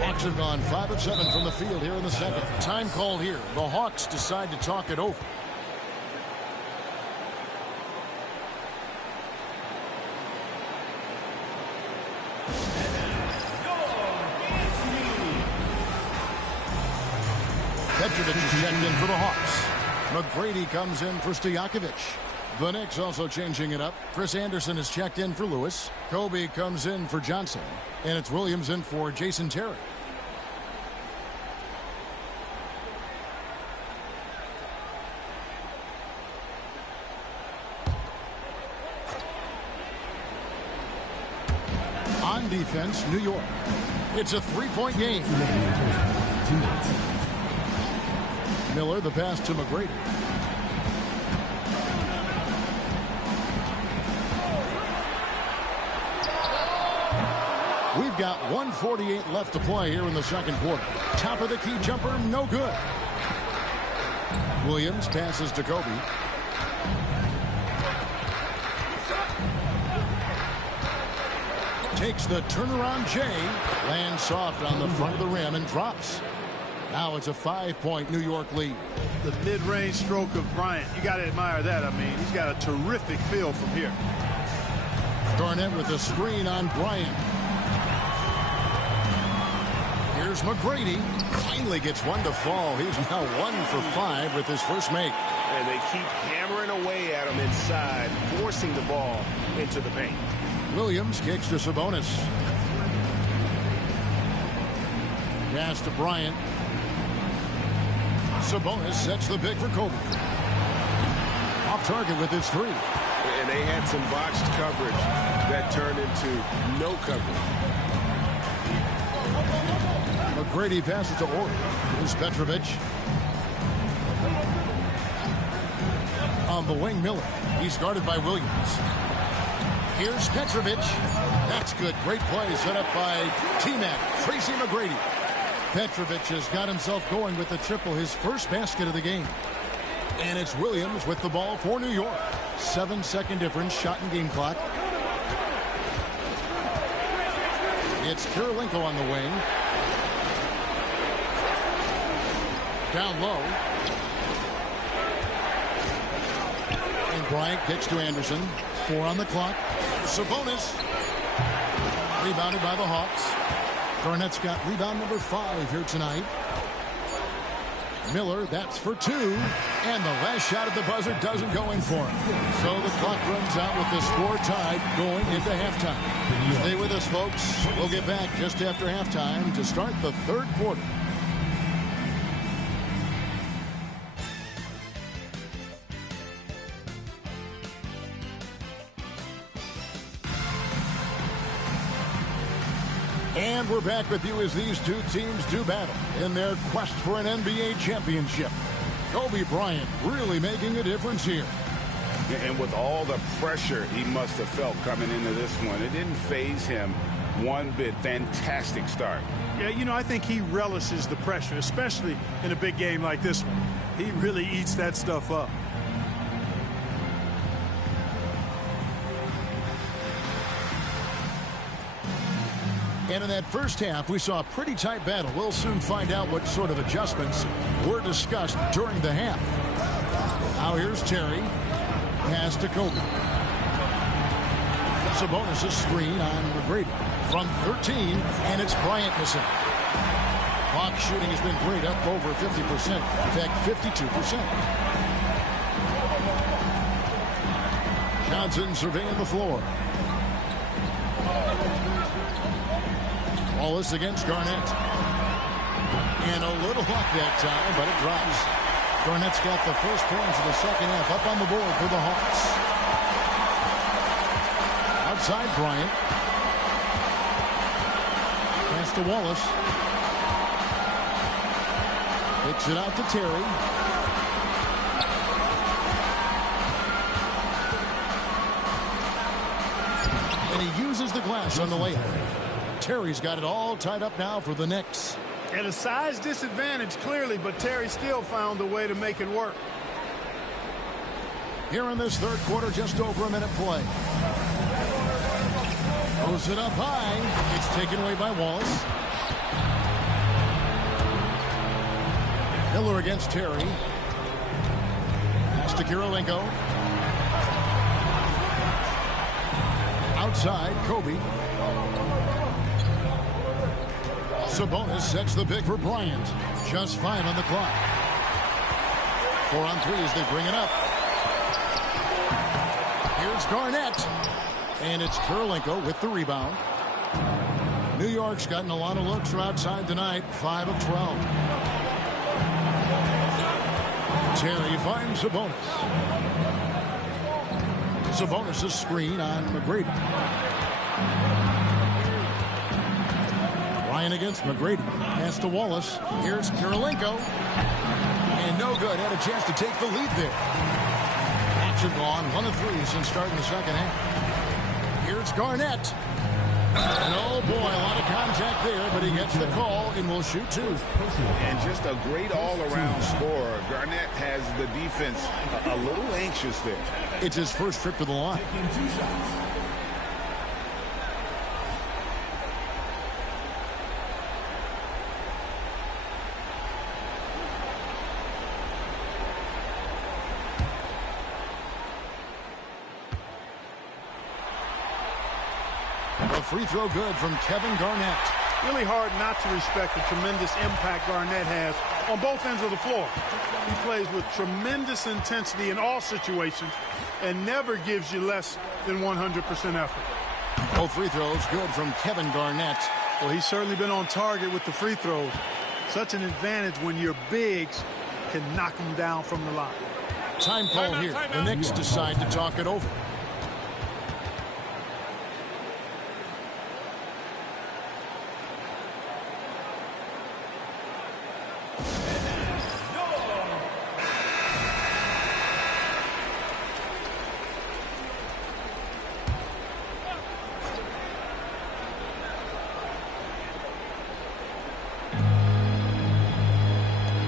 Hawks have gone 5 of 7 from the field here in the second. Time called here. The Hawks decide to talk it over. Petrovic is checked in for the Hawks. McGrady comes in for Stojakovic. The Knicks also changing it up. Chris Anderson is checked in for Lewis. Kobe comes in for Johnson. And it's Williams in for Jason Terry. On defense, New York. It's a 3-point game. Miller, the pass to McGrady. We've got 1:48 left to play here in the second quarter. Top of the key jumper, no good. Williams passes to Kobe. Takes the turnaround J. Lands soft on the front of the rim and drops. Now it's a 5-point New York lead. The mid-range stroke of Bryant, you got to admire that. I mean, he's got a terrific feel from here. Garnett with the screen on Bryant. Here's McGrady. Finally gets one to fall. He's now 1 for 5 with his first make. And they keep hammering away at him inside, forcing the ball into the paint. Williams kicks to Sabonis. Pass to Bryant. Sabonis sets the pick for Kobe. Off target with his 3. And they had some botched coverage that turned into no coverage. McGrady passes to Orr. Here's Petrovic. On the wing, Miller. He's guarded by Williams. Here's Petrovic. That's good. Great play set up by T-Mac, Tracy McGrady. Petrovic has got himself going with the triple, his first basket of the game. And it's Williams with the ball for New York. 7-second difference, shot and game clock. It's Kirilenko on the wing. Down low. And Bryant kicks to Anderson. 4 on the clock. Sabonis. Rebounded by the Hawks. Garnett's got rebound number 5 here tonight. Miller, that's for 2. And the last shot at the buzzer doesn't go in for him. So the clock runs out with the score tied going into halftime. Stay with us, folks. We'll get back just after halftime to start the third quarter. And we're back with you as these two teams do battle in their quest for an NBA championship. Kobe Bryant really making a difference here. And with all the pressure he must have felt coming into this one, it didn't faze him one bit. Fantastic start. Yeah, you know, I think he relishes the pressure, especially in a big game like this one. He really eats that stuff up. And in that first half, we saw a pretty tight battle. We'll soon find out what sort of adjustments were discussed during the half. Now here's Terry. Pass to Kobe. Sabonis' screen on McGrady from 13, and it's Bryant missing. Clock shooting has been great, up over 50%. In fact, 52%. Johnson surveying the floor. Wallace against Garnett. And a little luck that time, but it drops. Garnett's got the first points of the second half up on the board for the Hawks. Outside Bryant. Pass to Wallace. Picks it out to Terry. And he uses the glass on the layup. Terry's got it all tied up now for the Knicks. At a size disadvantage, clearly, but Terry still found a way to make it work. Here in this third quarter, just over a minute play. Throws it up high. It's taken away by Wallace. Miller against Terry. Pass to Kirilenko. Outside, Kobe. Sabonis sets the pick for Bryant. Just 5 on the clock. 4 on 3 as they bring it up. Here's Garnett. And it's Kirilenko with the rebound. New York's gotten a lot of looks from outside tonight. 5 of 12. Terry finds Sabonis. Sabonis' screen on McGrady. Ryan against McGrady. Pass to Wallace. Here's Kirilenko. And no good. Had a chance to take the lead there. Action gone. 1 of 3 since starting the second half. Here's Garnett. And oh boy, a lot of contact there, but he gets the call and will shoot 2. And just a great all-around scorer. Garnett has the defense a little anxious there. It's his first trip to the line. Free throw good from Kevin Garnett. Really hard not to respect the tremendous impact Garnett has on both ends of the floor. He plays with tremendous intensity in all situations and never gives you less than 100% effort. Both free throws good from Kevin Garnett. Well, he's certainly been on target with the free throws. Such an advantage when your bigs can knock them down from the line. Time call here. The Knicks decide to talk it over.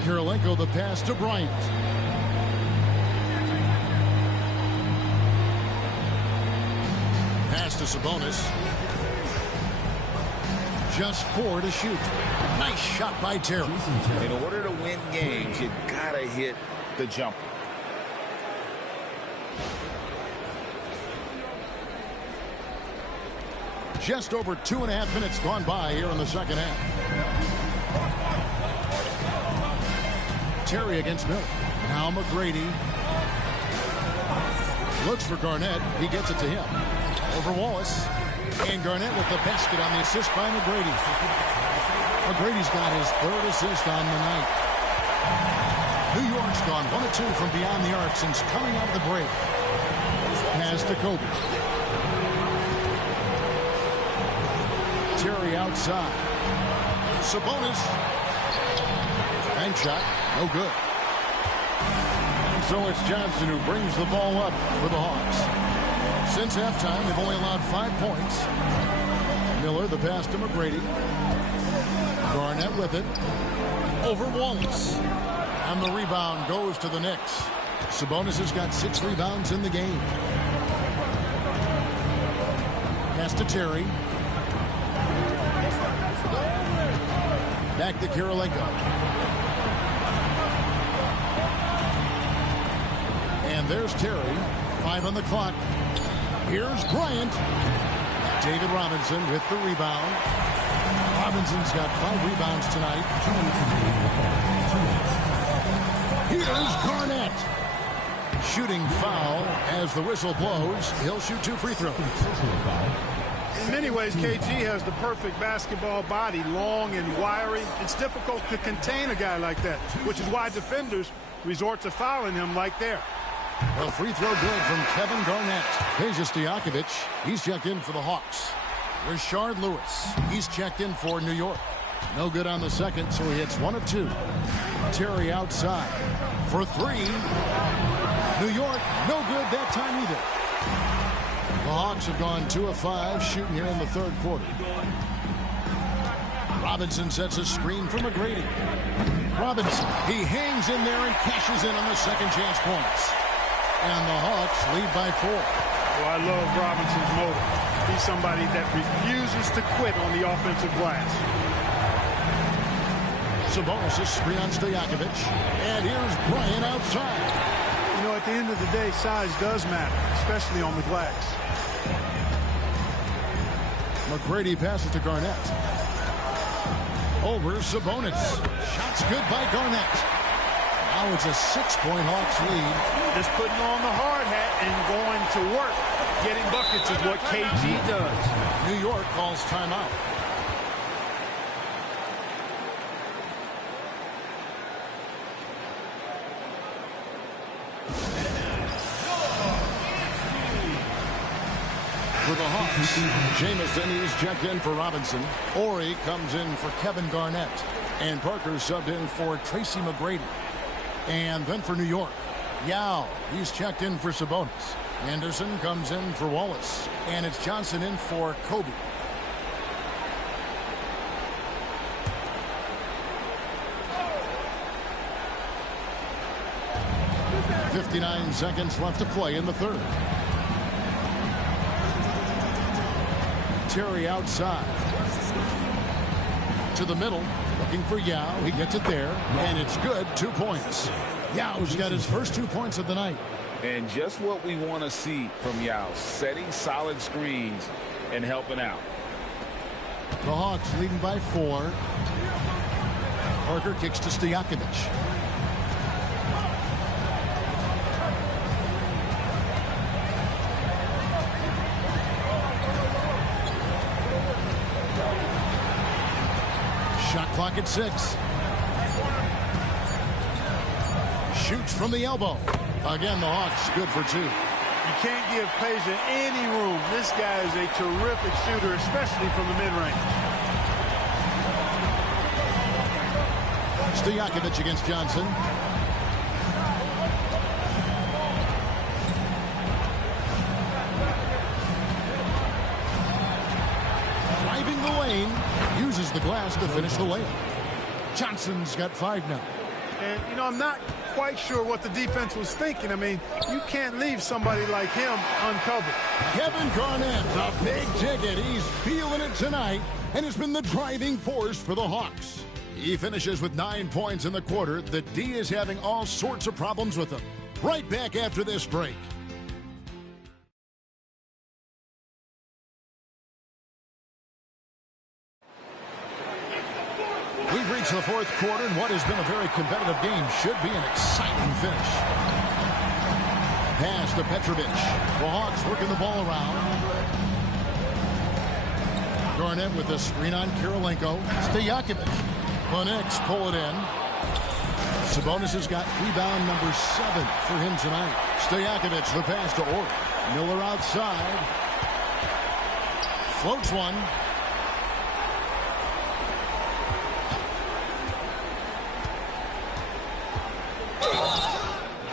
Kirilenko the pass to Bryant. Pass to Sabonis. Just 4 to shoot. Nice shot by Terry. In order to win games, you gotta hit the jumper. Just over 2.5 minutes gone by here in the second half. Terry against Miller. Now McGrady. Looks for Garnett. He gets it to him. Over Wallace. And Garnett with the basket on the assist by McGrady. McGrady's got his 3rd assist on the night. New York's gone 1 of 2 from beyond the arc since coming out of the break. Pass to Kobe. Terry outside. Sabonis. Bank shot. No good. And so it's Johnson who brings the ball up for the Hawks. Since halftime, they've only allowed 5 points. Miller, the pass to McGrady. Garnett with it. Over Wallace. And the rebound goes to the Knicks. Sabonis has got 6 rebounds in the game. Pass to Terry. Back to Kirilenko. And there's Terry. 5 on the clock. Here's Bryant. David Robinson with the rebound. Robinson's got 5 rebounds tonight. Here's Garnett. Shooting foul as the whistle blows. He'll shoot 2 free throws. In many ways, KG has the perfect basketball body, long and wiry. It's difficult to contain a guy like that, which is why defenders resort to fouling him like there. Well, free throw good from Kevin Garnett. Here's Stojakovic. He's checked in for the Hawks. Rashard Lewis. He's checked in for New York. No good on the second, so he hits 1 of 2. Terry outside for 3. New York, no good that time either. The Hawks have gone 2 of 5 shooting here in the third quarter. Robinson sets a screen for McGrady. Robinson, he hangs in there and cashes in on the second chance points. And the Hawks lead by 4. Well, I love Robinson's motive. He's somebody that refuses to quit on the offensive glass. Sabonis is screen on Stojakovic. And here's Bryant outside. You know, at the end of the day, size does matter, especially on the glass. McGrady passes to Garnett. Over Sabonis. Shots good by Garnett. Now it's a 6-point Hawks lead. Just putting on the hard hat and going to work. Getting buckets is what KG does. New York calls timeout. For the Hawks, Jamison is checked in for Robinson. Ori comes in for Kevin Garnett. And Parker subbed in for Tracy McGrady. And then for New York, Yao, he's checked in for Sabonis. Anderson comes in for Wallace. And it's Johnson in for Kobe. .59 seconds left to play in the third. Terry outside. To the middle. Looking for Yao. He gets it there. And it's good. 2 points. Yao's got his first 2 points of the night. And just what we want to see from Yao. Setting solid screens and helping out. The Hawks leading by 4. Parker kicks to Stojakovic. Shot clock at 6. Shoots from the elbow. Again, the Hawks good for 2. You can't give Peja any room. This guy is a terrific shooter, especially from the mid-range. Stojakovic against Johnson. Driving the lane. Uses the glass to finish the layup. Johnson's got 5 now. And, you know, I'm not quite sure what the defense was thinking. I mean, you can't leave somebody like him uncovered. Kevin Garnett, the big ticket. He's feeling it tonight and has been the driving force for the Hawks. He finishes with 9 points in the quarter. The D is having all sorts of problems with him. Right back after this break. We've reached the fourth quarter, and what has been a very competitive game should be an exciting finish. Pass to Petrovic. The Hawks working the ball around. Garnett with the screen on Kirilenko. Stojakovic. The Knicks pull it in. Sabonis has got rebound number 7 for him tonight. Stojakovic, the pass to Ori. Miller outside. Floats one.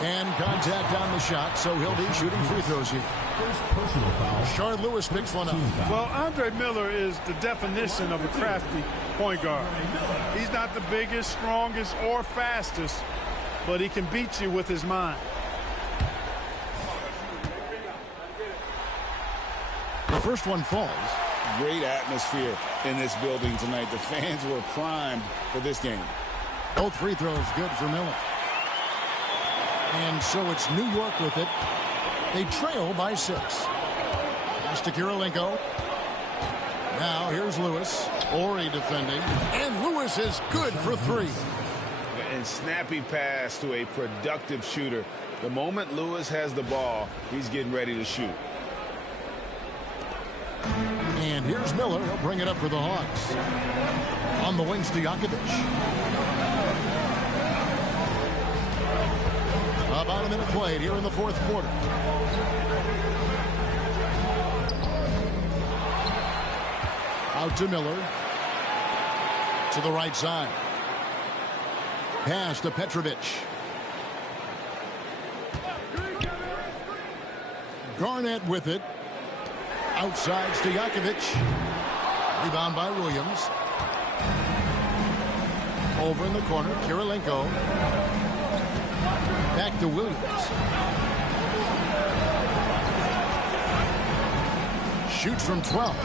And contact contact on the shot, so he'll be shooting free throws here. First personal foul. Shard Lewis picks one up. Well, Andre Miller is the definition of a crafty point guard. He's not the biggest, strongest, or fastest, but he can beat you with his mind. The first one falls. Great atmosphere in this building tonight. The fans were primed for this game. Both free throws good for Miller. And so it's New York with it. They trail by 6. Pass to Kirilenko. Now here's Lewis. Ori defending. And Lewis is good for 3. And snappy pass to a productive shooter. The moment Lewis has the ball, he's getting ready to shoot. And here's Miller. He'll bring it up for the Hawks. On the wing, Stojakovic. About a minute played here in the fourth quarter. Out to Miller. To the right side. Pass to Petrovic. Garnett with it. Outside Stojakovic. Rebound by Williams. Over in the corner, Kirilenko. Back to Williams. Shoots from 12.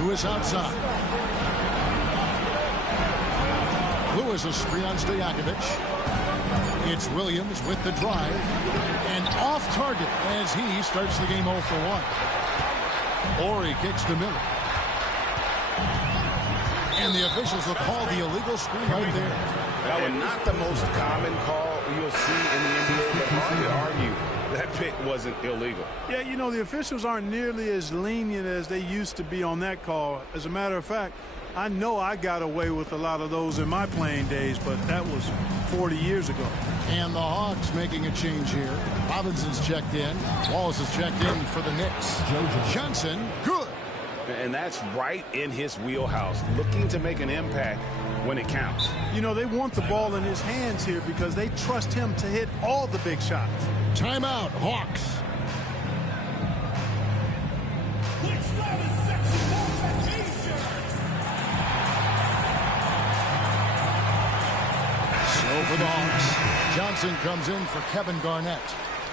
Lewis outside. Lewis a screen on Stojakovic. It's Williams with the drive. And off target as he starts the game 0 for 1. Ori kicks to Miller. And the officials will call the illegal screen right there. That was not the most common call you'll see in the NBA, but hard to argue that pick wasn't illegal. Yeah, you know, the officials aren't nearly as lenient as they used to be on that call. As a matter of fact, I know I got away with a lot of those in my playing days, but that was 40 years ago. And the Hawks making a change here. Robinson's checked in. Wallace has checked in for the Knicks. Johnson, good. And that's right in his wheelhouse, looking to make an impact when it counts. You know, they want the ball in his hands here because they trust him to hit all the big shots. Timeout, Hawks. So for the Hawks, Johnson comes in for Kevin Garnett.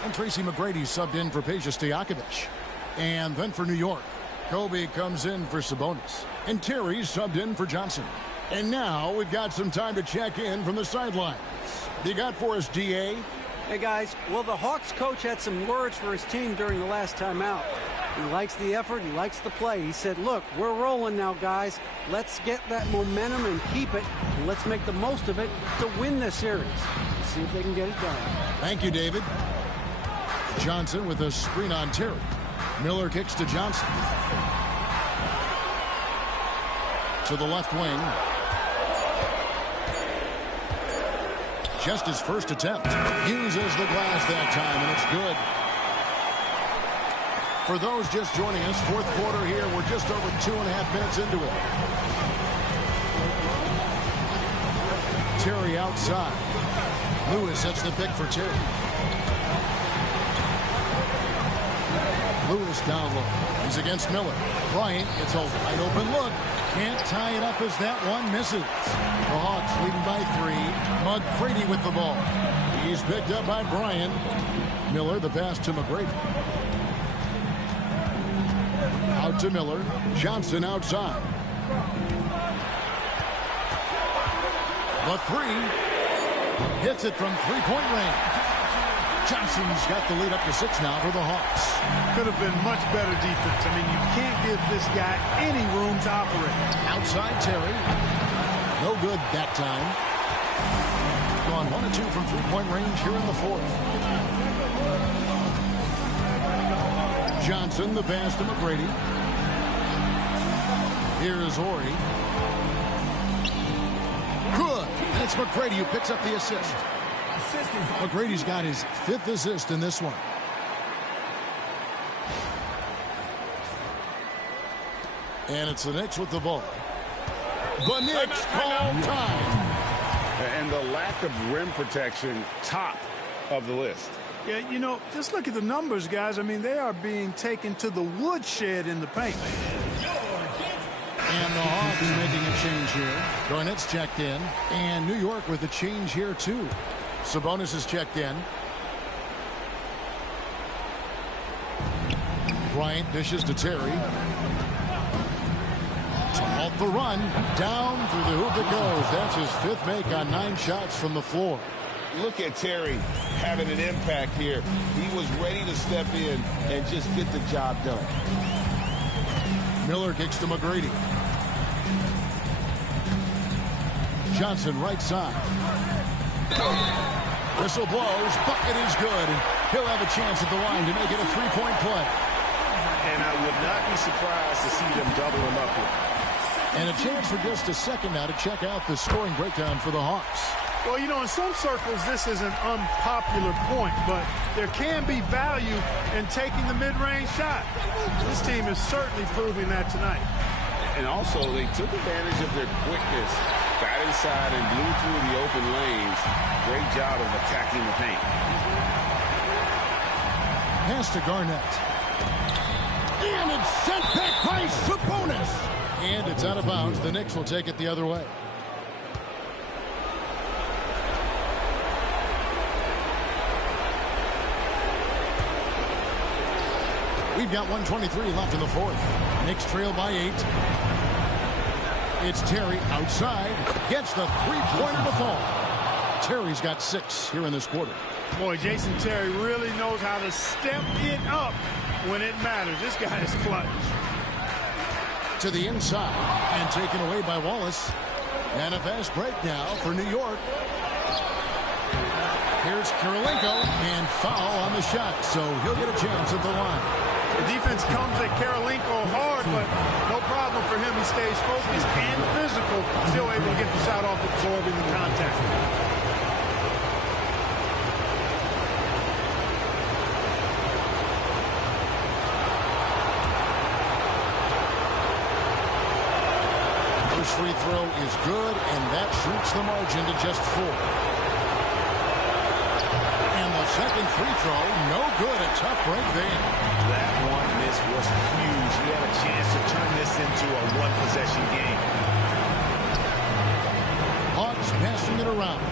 And Tracy McGrady subbed in for Peja Stojakovic. And then for New York, Kobe comes in for Sabonis. And Terry subbed in for Johnson. And now we've got some time to check in from the sidelines. What do you got for us, DA? Hey, guys. Well, the Hawks coach had some words for his team during the last timeout. He likes the effort. He likes the play. He said, look, we're rolling now, guys. Let's get that momentum and keep it. And let's make the most of it to win this series. See if they can get it done. Thank you, David. Johnson with a screen on Terry. Miller kicks to Johnson. To the left wing. Just his first attempt. Uses the glass that time, and it's good. For those just joining us, fourth quarter here. We're just over 2.5 minutes into it. Terry outside. Lewis sets the pick for Terry. Lewis down low. He's against Miller. Bryant gets a wide open look. Can't tie it up as that one misses. The Hawks leading by 3. McGrady with the ball. He's picked up by Bryant. Miller, the pass to McGrady. Out to Miller. Johnson outside. The 3. Hits it from three-point range. Johnson's got the lead up to 6 now for the Hawks. Could have been much better defense. I mean, you can't give this guy any room to operate. Outside Terry. No good that time. Gone 1 of 2 from three-point range here in the fourth. Johnson, the pass to McGrady. Here's Ori. Good. And it's McGrady who picks up the assist. McGrady's got his 5th assist in this one. And it's the Knicks with the ball. The Knicks call time. And the lack of rim protection, top of the list. Yeah, you know, just look at the numbers, guys. I mean, they are being taken to the woodshed in the paint. And the Hawks making a change here. Garnett's checked in. And New York with a change here, too. Sabonis is checked in. Bryant dishes to Terry. To halt the run. Down through the hoop it goes. That's his 5th make on 9 shots from the floor. Look at Terry having an impact here. He was ready to step in and just get the job done. Miller kicks to McGrady. Johnson right side. Whistle blows. Bucket is good. He'll have a chance at the line to make it a 3-point play. And I would not be surprised to see them double him up here. And a chance for just a second now to check out the scoring breakdown for the Hawks. Well, you know, in some circles, this is an unpopular point, but there can be value in taking the mid-range shot. This team is certainly proving that tonight. And also, they took advantage of their quickness, got inside and blew through the open lanes. Great job of attacking the paint. Pass to Garnett. And it's sent back by Sabonis. And it's out of bounds. The Knicks will take it the other way. We've got 1:23 left in the 4th. Knicks trail by 8. It's Terry outside. Gets the 3-pointer to fall. Terry's got 6 here in this quarter. Boy, Jason Terry really knows how to step it up when it matters. This guy is clutch. To the inside and taken away by Wallace. And a fast break now for New York. Here's Kirilenko and foul on the shot, so he'll get a chance at the line. The defense comes at Kirilenko hard, but no problem for him. He stays focused and physical, still able to get the shot off, absorbing the contact. First free throw is good, and that shrinks the margin to just 4. And the second free throw, no good. A tough break there. That one miss was huge. He had a chance to turn this into a one-possession game. Hawks passing it around.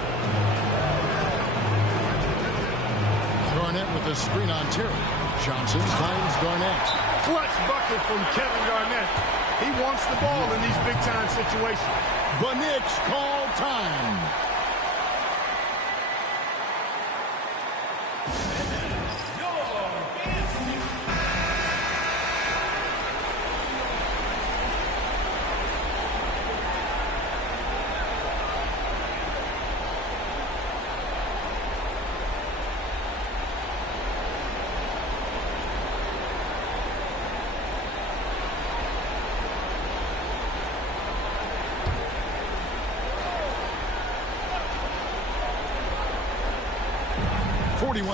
Garnett with the screen on Terry. Johnson finds Garnett. Clutch bucket from Kevin Garnett. He wants the ball in these big-time situations. The Knicks call time.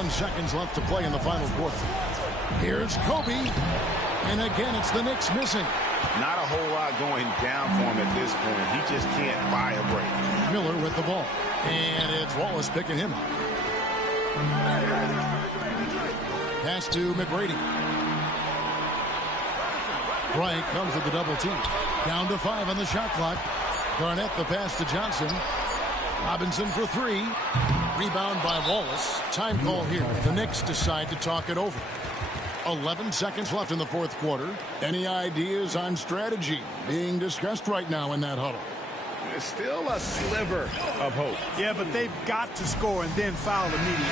Seconds left to play in the final quarter. Here's Kobe. And again, it's the Knicks missing. Not a whole lot going down for him at this point. He just can't buy a break. Miller with the ball. And it's Wallace picking him up. Pass to McGrady. Bryant comes with the double team. Down to 5 on the shot clock. Garnett the pass to Johnson. Robinson for 3. Rebound by Wallace. Time call here. The Knicks decide to talk it over. 11 seconds left in the 4th quarter. Any ideas on strategy being discussed right now in that huddle? There's still a sliver of hope. Yeah, but they've got to score and then foul immediately.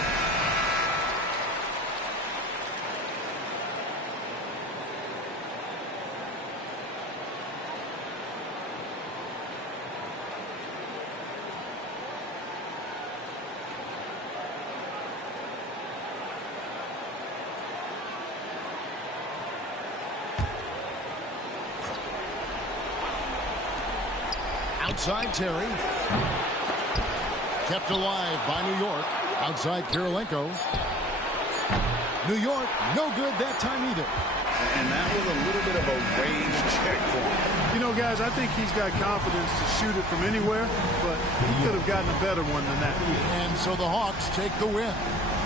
Outside Terry. Kept alive by New York. Outside Kirilenko. New York, no good that time either. And that was a little bit of a range check for him. You know, guys, I think he's got confidence to shoot it from anywhere, but he could have gotten a better one than that. And so the Hawks take the win.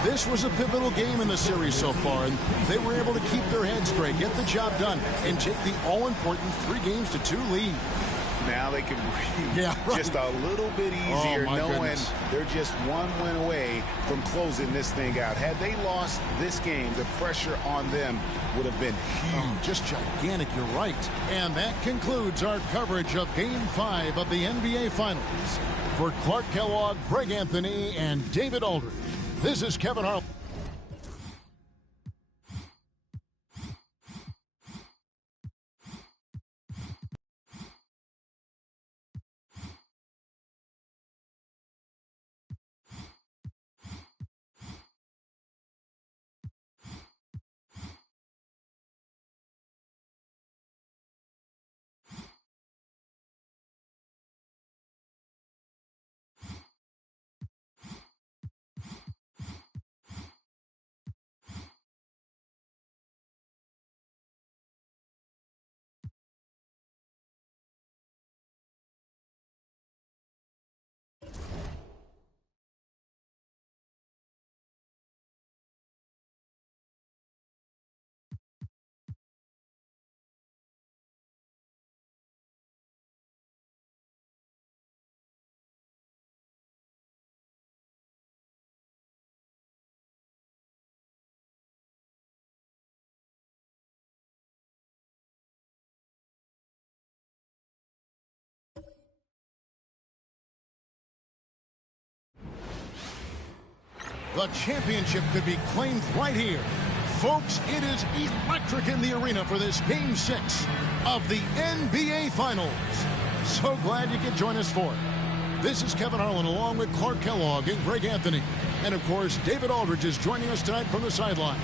This was a pivotal game in the series so far, and they were able to keep their heads straight, get the job done, and take the all-important 3-2 lead. Now they can breathe just a little bit easier, knowing they're just one win away from closing this thing out. Had they lost this game, the pressure on them would have been huge. Just gigantic, you're right. And that concludes our coverage of Game 5 of the NBA Finals. For Clark Kellogg, Greg Anthony, and David Aldridge, this is Kevin Harlan. The championship could be claimed right here. Folks, it is electric in the arena for this Game 6 of the NBA Finals. So glad you could join us for it. This is Kevin Harlan along with Clark Kellogg and Greg Anthony. And, of course, David Aldridge is joining us tonight from the sideline.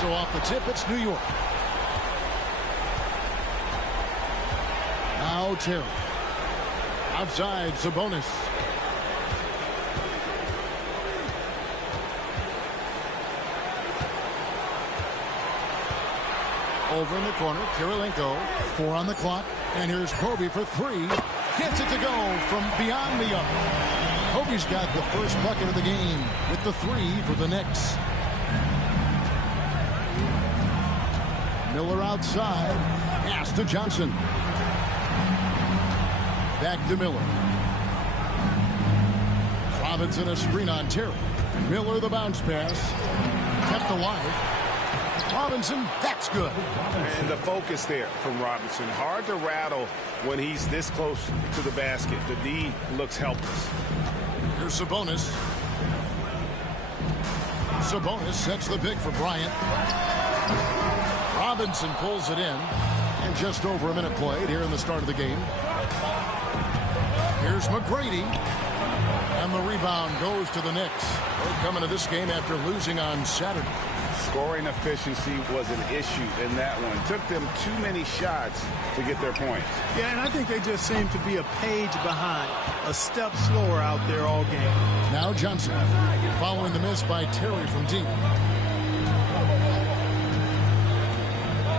So off the tip, it's New York. Now Terry. Outside, Sabonis. Over in the corner, Kirilenko. 4 on the clock. And here's Kobe for 3. Gets it to go from beyond the arc. Kobe's got the first bucket of the game with the 3 for the Knicks. Miller outside. Pass to Johnson. Back to Miller. Robinson a screen on Terry. Miller the bounce pass. Kept alive. Robinson, that's good. And the focus there from Robinson. Hard to rattle when he's this close to the basket. The D looks helpless. Here's Sabonis. Sabonis sets the pick for Bryant. Robinson pulls it in. And just over a minute played here in the start of the game. Here's McGrady. And the rebound goes to the Knicks. They're coming to this game after losing on Saturday. Scoring efficiency was an issue in that one. Took them too many shots to get their points. Yeah, and I think they just seem to be a page behind, a step slower out there all game. Now Johnson, following the miss by Terry from deep.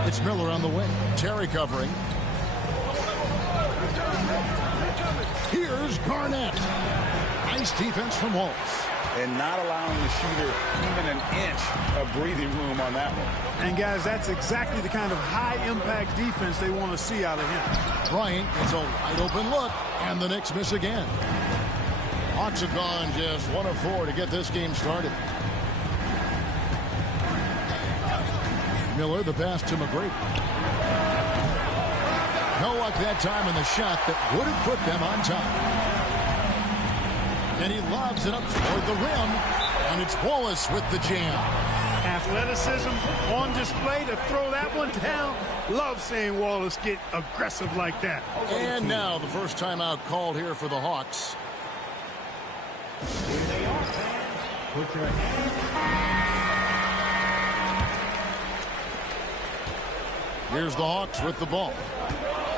It's Miller on the wing. Terry covering. Here's Garnett. Nice defense from Wallace. And not allowing the shooter even an inch of breathing room on that one. And, guys, that's exactly the kind of high-impact defense they want to see out of him. Bryant gets a wide-open look, and the Knicks miss again. Hawks have gone just 1 of 4 to get this game started. Miller, the pass to McGrady. No luck that time in the shot that would have put them on top. And he lobs it up toward the rim. And it's Wallace with the jam. Athleticism on display to throw that one down. Love seeing Wallace get aggressive like that. And now the first timeout called here for the Hawks. Here's the Hawks with the ball.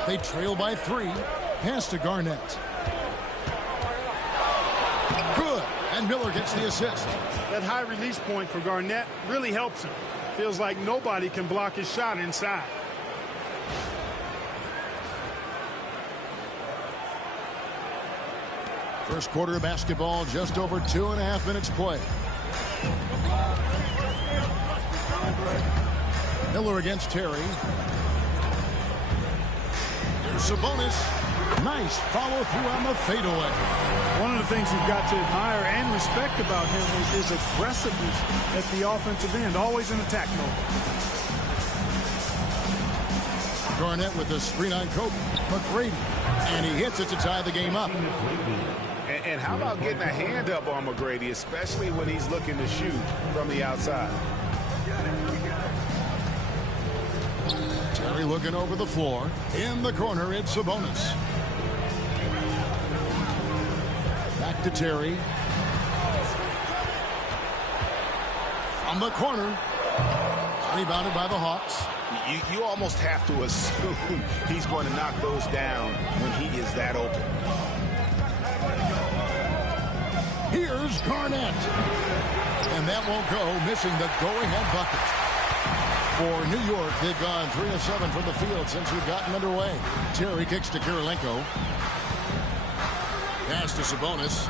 They trail by 3. Pass to Garnett. Good. And Miller gets the assist. That high release point for Garnett really helps him. Feels like nobody can block his shot inside. First quarter of basketball, just over 2.5 minutes play. Miller against Terry. Here's Sabonis. Nice follow through on the fadeaway. One of the things you've got to admire and respect about him is his aggressiveness at the offensive end, always in attack mode. Garnett with the screen on Kobe. McGrady. And he hits it to tie the game up. And how about getting a hand up on McGrady, especially when he's looking to shoot from the outside? Terry looking over the floor. In the corner, it's Sabonis. Back to Terry. From the corner. Rebounded by the Hawks. You almost have to assume he's going to knock those down when he is that open. Here's Garnett. And that won't go, missing the go-ahead bucket. For New York, they've gone 3 of 7 from the field since we've gotten underway. Terry kicks to Kirilenko. Pass to Sabonis.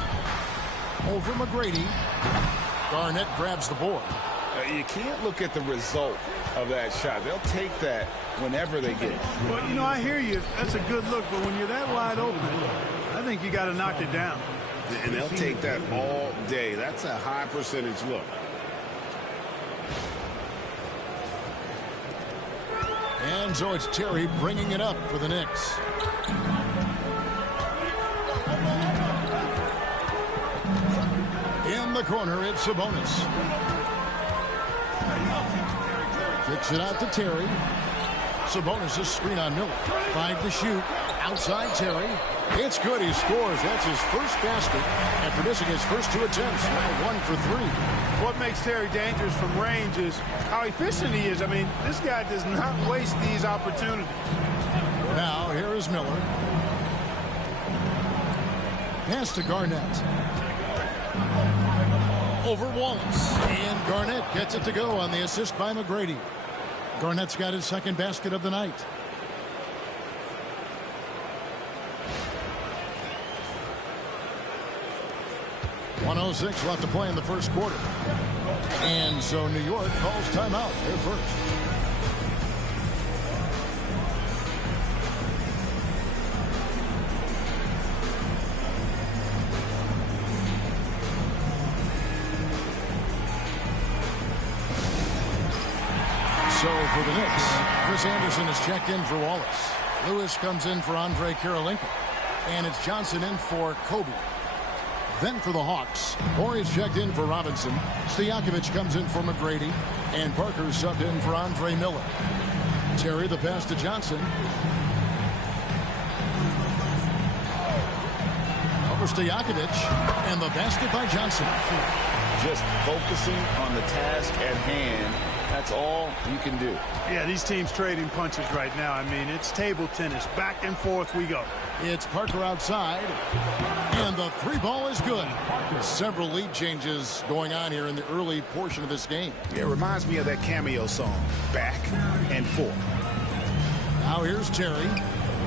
Over McGrady. Garnett grabs the board. You can't look at the result of that shot. They'll take that whenever they get it. Well, you know, I hear you. That's a good look, but when you're that wide open, I think you got to knock it down. And they'll take that all day. That's a high percentage look. And so it's Terry bringing it up for the Knicks. In the corner, it's Sabonis. Kicks it out to Terry. Sabonis' screen on Miller. 5 to shoot. Outside Terry. It's good. He scores. That's his first basket after missing his first 2 attempts. Now 1 for 3. What makes Terry dangerous from range is how efficient he is. I mean, this guy does not waste these opportunities. Now here is Miller. Pass to Garnett. Over Wallace. And Garnett gets it to go on the assist by McGrady. Garnett's got his second basket of the night. .106 left to play in the first quarter. And so New York calls timeout. They're first. So for the Knicks, Chris Anderson is checked in for Wallace. Lewis comes in for Andre Kirilenko. And it's Johnson in for Kobe. Then for the Hawks, Horry is checked in for Robinson. Stojakovic comes in for McGrady. And Parker subbed in for Andre Miller. Terry the pass to Johnson. Over Stojakovic. And the basket by Johnson. Just focusing on the task at hand. That's all you can do. Yeah, these teams trading punches right now. I mean, it's table tennis. Back and forth we go. It's Parker outside. And the 3 ball is good. Several lead changes going on here in the early portion of this game. It reminds me of that cameo song, Back and Forth. Now here's Terry.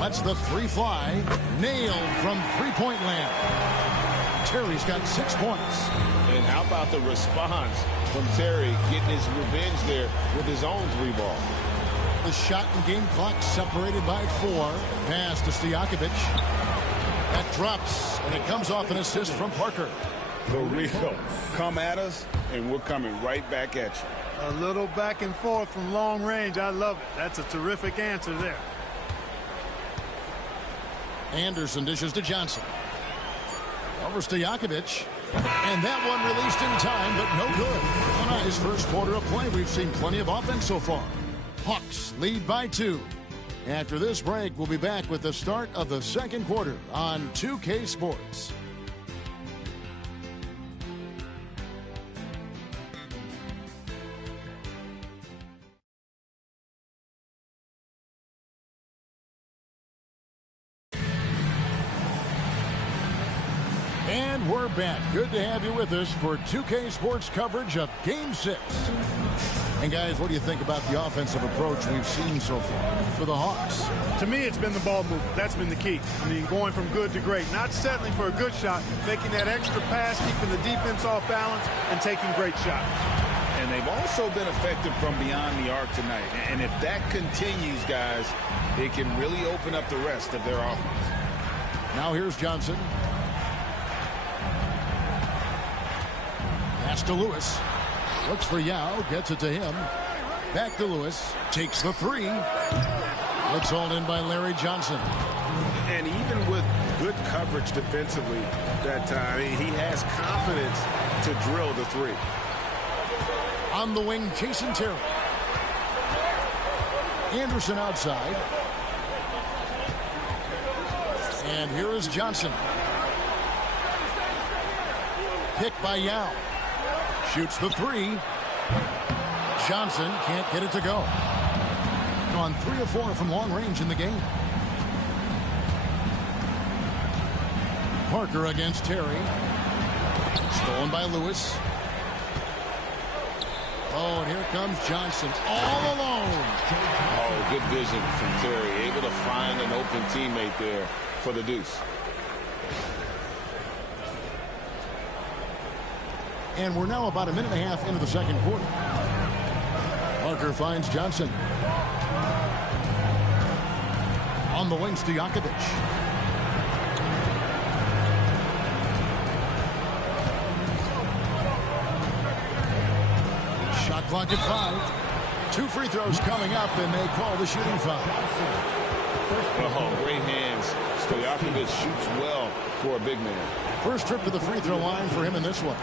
Lets the 3 fly. Nailed from three-point land. Terry's got 6 points. And how about the response from Terry getting his revenge there with his own 3 ball? The shot and game clock separated by 4. Pass to Stojakovic. That drops, and it comes off an assist from Parker. For real. Come at us, and we're coming right back at you. A little back and forth from long range. I love it. That's a terrific answer there. Anderson dishes to Johnson. Over Stojakovic. And that one released in time, but no good. On his first quarter of play, we've seen plenty of offense so far. Hawks lead by 2. After this break, we'll be back with the start of the second quarter on 2K Sports. And we're back. Good to have you with us for 2K Sports coverage of Game 6. And guys, what do you think about the offensive approach we've seen so far for the Hawks? To me, it's been the ball movement. That's been the key. I mean, going from good to great. Not settling for a good shot, making that extra pass, keeping the defense off balance, and taking great shots. And they've also been effective from beyond the arc tonight. And if that continues, guys, it can really open up the rest of their offense. Now here's Johnson. Pass to Lewis. Looks for Yao. Gets it to him. Back to Lewis. Takes the three. It's hauled in by Larry Johnson. And even with good coverage defensively that time, he has confidence to drill the three. On the wing, Jason Terry. Anderson outside. And here is Johnson. Picked by Yao. Shoots the three. Johnson can't get it to go. On 3 of 4 from long range in the game. Parker against Terry. Stolen by Lewis. Oh, and here comes Johnson all alone. Oh, good vision from Terry. Able to find an open teammate there for the deuce. And we're now about a minute and a half into the second quarter. Parker finds Johnson. On the wing, Stojakovic. Shot clock at 5. 2 free throws coming up, and they call the shooting foul. Oh, great hands. Stojakovic shoots well for a big man. First trip to the free throw line for him in this one. At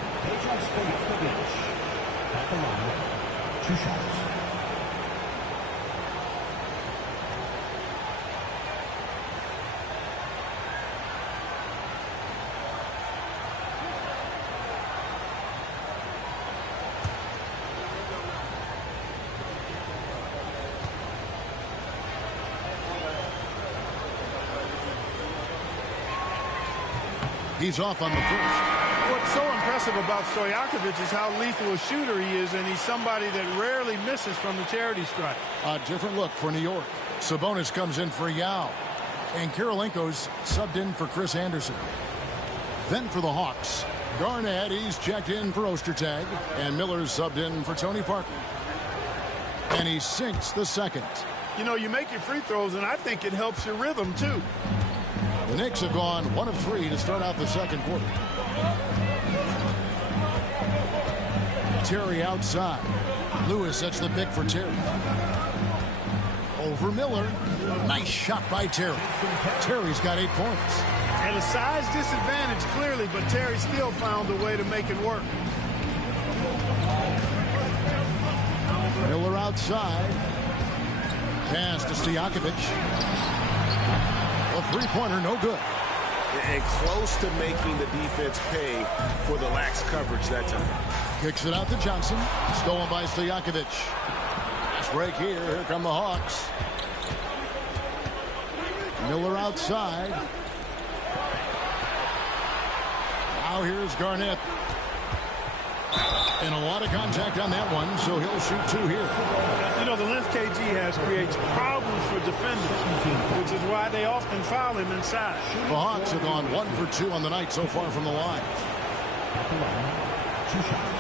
the line, 2 shots. He's off on the first. What's so impressive about Stojakovic is how lethal a shooter he is, and he's somebody that rarely misses from the charity stripe. A different look for New York. Sabonis comes in for Yao. And Kirilenko's subbed in for Chris Anderson. Then for the Hawks, Garnett, he's checked in for Ostertag. And Miller's subbed in for Tony Parker. And he sinks the second. You know, you make your free throws, and I think it helps your rhythm, too. The Knicks have gone 1 of 3 to start out the second quarter. Terry outside. Lewis sets the pick for Terry. Over Miller. Nice shot by Terry. Terry's got 8 points. And a size disadvantage, clearly, but Terry still found a way to make it work. Miller outside. Pass to Stojakovic. A three-pointer, no good. And close to making the defense pay for the lax coverage that time. Kicks it out to Johnson. Stolen by Stojakovic. Fast break here. Here come the Hawks. Miller outside. Now here's Garnett. And a lot of contact on that one, so he'll shoot 2 here. You know, the length KG has creates problems for defenders, which is why they often foul him inside. The Hawks have gone 1 for 2 on the night so far from the line. At the line, 2 shots.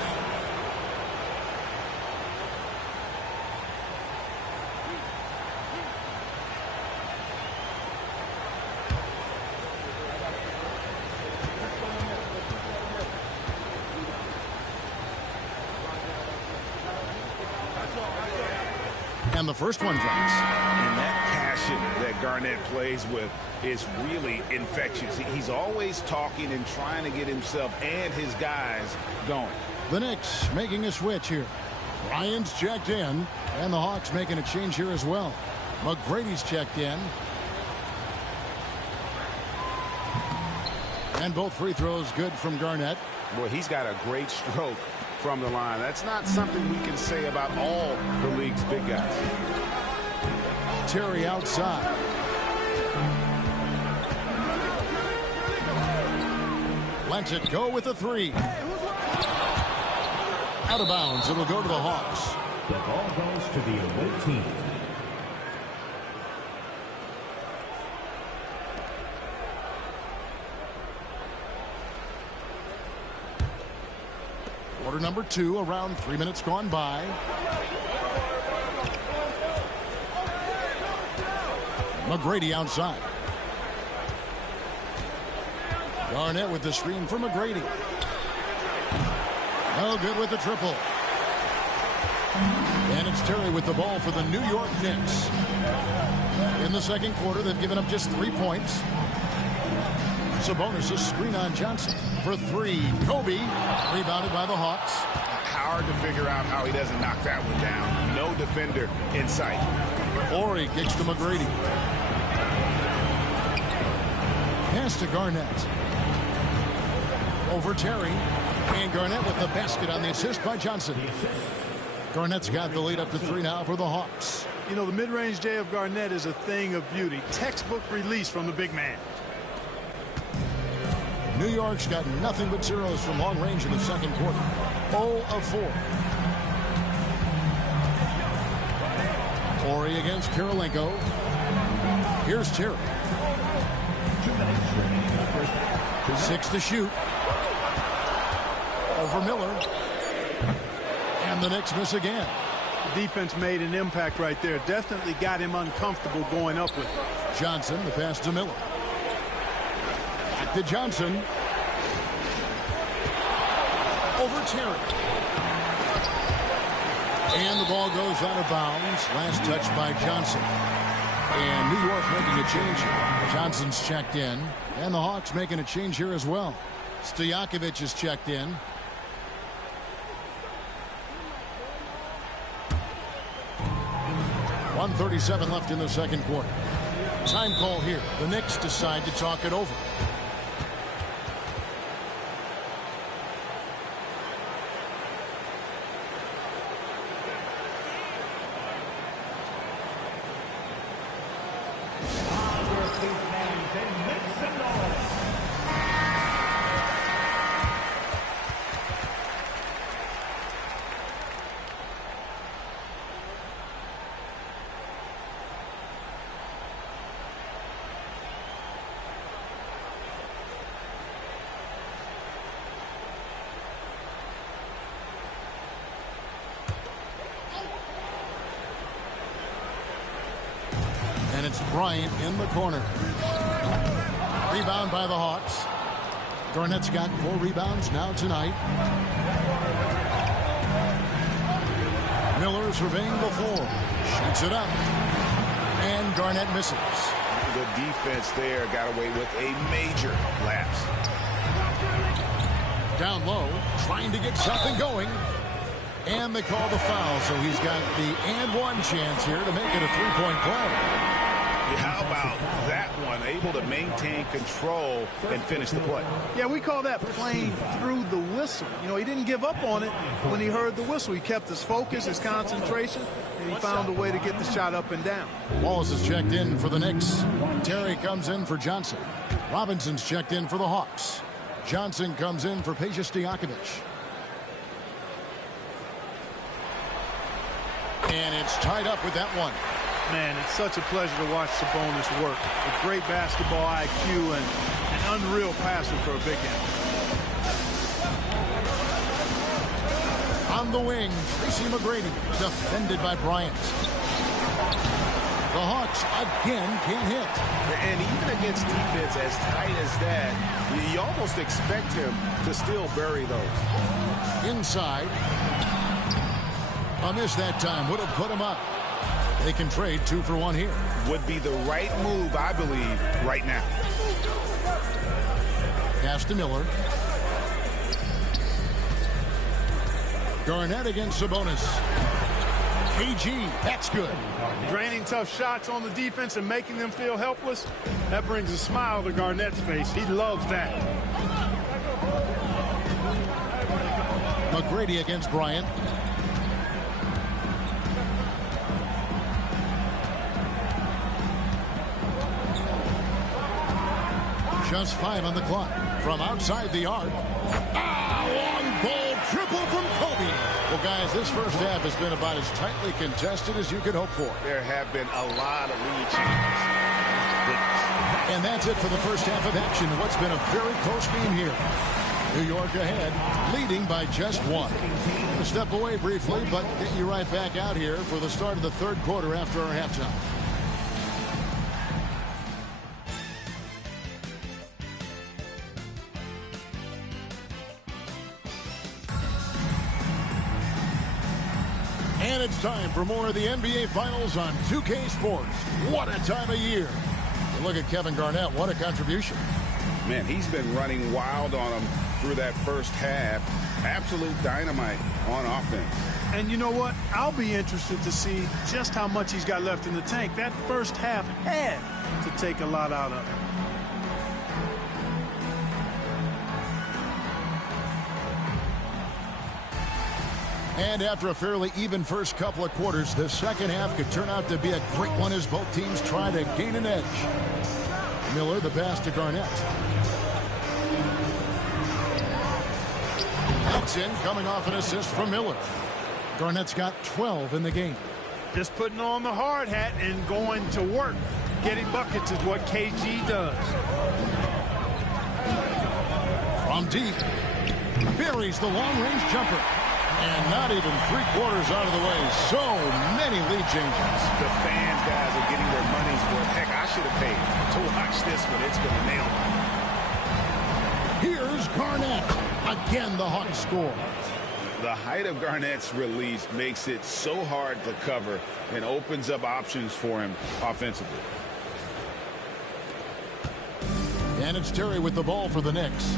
And the first one drops. And that passion that Garnett plays with is really infectious. He's always talking and trying to get himself and his guys going. The Knicks making a switch here. Ryan's checked in, and the Hawks making a change here as well. McGrady's checked in. And both free throws good from Garnett. Boy, he's got a great stroke from the line. That's not something we can say about all the league's big guys. Terry outside. Lets it go with a three. Out of bounds. It'll go to the Hawks. The ball goes to the away team. Quarter number 2, around 3 minutes gone by. McGrady outside. Garnett with the screen for McGrady. No good with the triple. And it's Terry with the ball for the New York Knicks. In the second quarter, they've given up just 3 points. Sabonis, a screen on Johnson for 3. Kobe, rebounded by the Hawks. Hard to figure out how he doesn't knock that one down. No defender in sight. Horry kicks to McGrady. Pass to Garnett. Over Terry. And Garnett with the basket on the assist by Johnson. Garnett's got the lead up to 3 now for the Hawks. You know, the mid-range J of Garnett is a thing of beauty. Textbook release from the big man. New York's got nothing but zeros from long range in the second quarter. 0 of 4. Horry against Kirilenko. Here's Terry. 2 minutes remaining in the first half. 6 to shoot. Over Miller. And the Knicks miss again. The defense made an impact right there. Definitely got him uncomfortable going up with it. Johnson, the pass to Miller. Back to Johnson. Over Terry. And the ball goes out of bounds. Last touch by Johnson. And New York making a change here. Johnson's checked in. And the Hawks making a change here as well. Stojakovic is checked in. .137 left in the second quarter. Time call here. The Knicks decide to talk it over. And it's Bryant in the corner. Rebound by the Hawks. Garnett's got 4 rebounds now tonight. Miller surveying the floor. Shoots it up. And Garnett misses. The defense there got away with a major lapse. Down low, trying to get something going. And they call the foul, so he's got the and one chance here to make it a 3-point play. How about that one? Able to maintain control and finish the play. Yeah, we call that playing through the whistle. You know, he didn't give up on it when he heard the whistle. He kept his focus, his concentration, and he found a way to get the shot up and down. Wallace is checked in for the Knicks. Terry comes in for Johnson. Robinson's checked in for the Hawks. Johnson comes in for Peja Stojakovic. And it's tied up with that one. Man, it's such a pleasure to watch Sabonis work. With great basketball IQ and an unreal passer for a big guy. On the wing, Tracy McGrady, defended by Bryant. The Hawks again can't hit. And even against defense as tight as that, you almost expect him to still bury those. Inside. A miss that time would have put him up. They can trade 2 for 1 here. Would be the right move, I believe, right now. Pass to Miller. Garnett against Sabonis. KG, that's good. Draining tough shots on the defense and making them feel helpless. That brings a smile to Garnett's face. He loves that. McGrady against Bryant. Just 5 on the clock. from outside the arc. Long ball triple from Kobe. Well, guys, this first half has been about as tightly contested as you could hope for. There have been a lot of lead changes. And that's it for the first half of action. What's been a very close game here. New York ahead, leading by just one. We'll step away briefly, but get you right back out here for the start of the third quarter after our halftime. And it's time for more of the NBA Finals on 2K Sports. What a time of year. And look at Kevin Garnett. What a contribution. Man, he's been running wild on them through that first half. Absolute dynamite on offense. And you know what? I'll be interested to see just how much he's got left in the tank. That first half had to take a lot out of him. And after a fairly even first couple of quarters, the second half could turn out to be a great one as both teams try to gain an edge. Miller, the pass to Garnett. That's in, coming off an assist from Miller. Garnett's got 12 in the game. Just putting on the hard hat and going to work. Getting buckets is what KG does. From deep. Buries the long-range jumper. And not even three-quarters out of the way. So many lead changes. The fans, guys, are getting their money's worth. Heck, I should have paid to watch this one. It's going to nail it. Here's Garnett. Again, the Hawks score. The height of Garnett's release makes it so hard to cover and opens up options for him offensively. And it's Terry with the ball for the Knicks.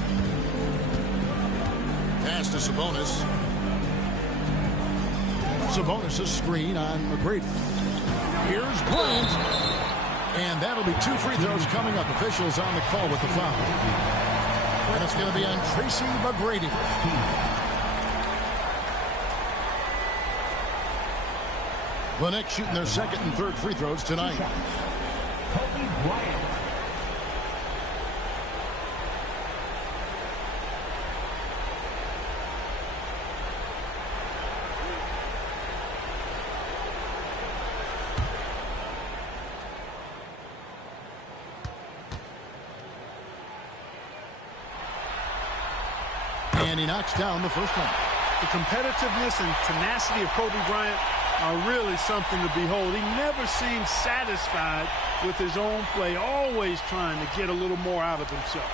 Pass to Sabonis. Sabonis' screen on McGrady. Here's Bryant. And that'll be 2 free throws coming up. Officials on the call with the foul. And it's going to be on Tracy McGrady. The Knicks shooting their second and third free throws tonight. Kobe Bryant. And he knocks down the first one. The competitiveness and tenacity of Kobe Bryant are really something to behold. He never seems satisfied with his own play, always trying to get a little more out of himself.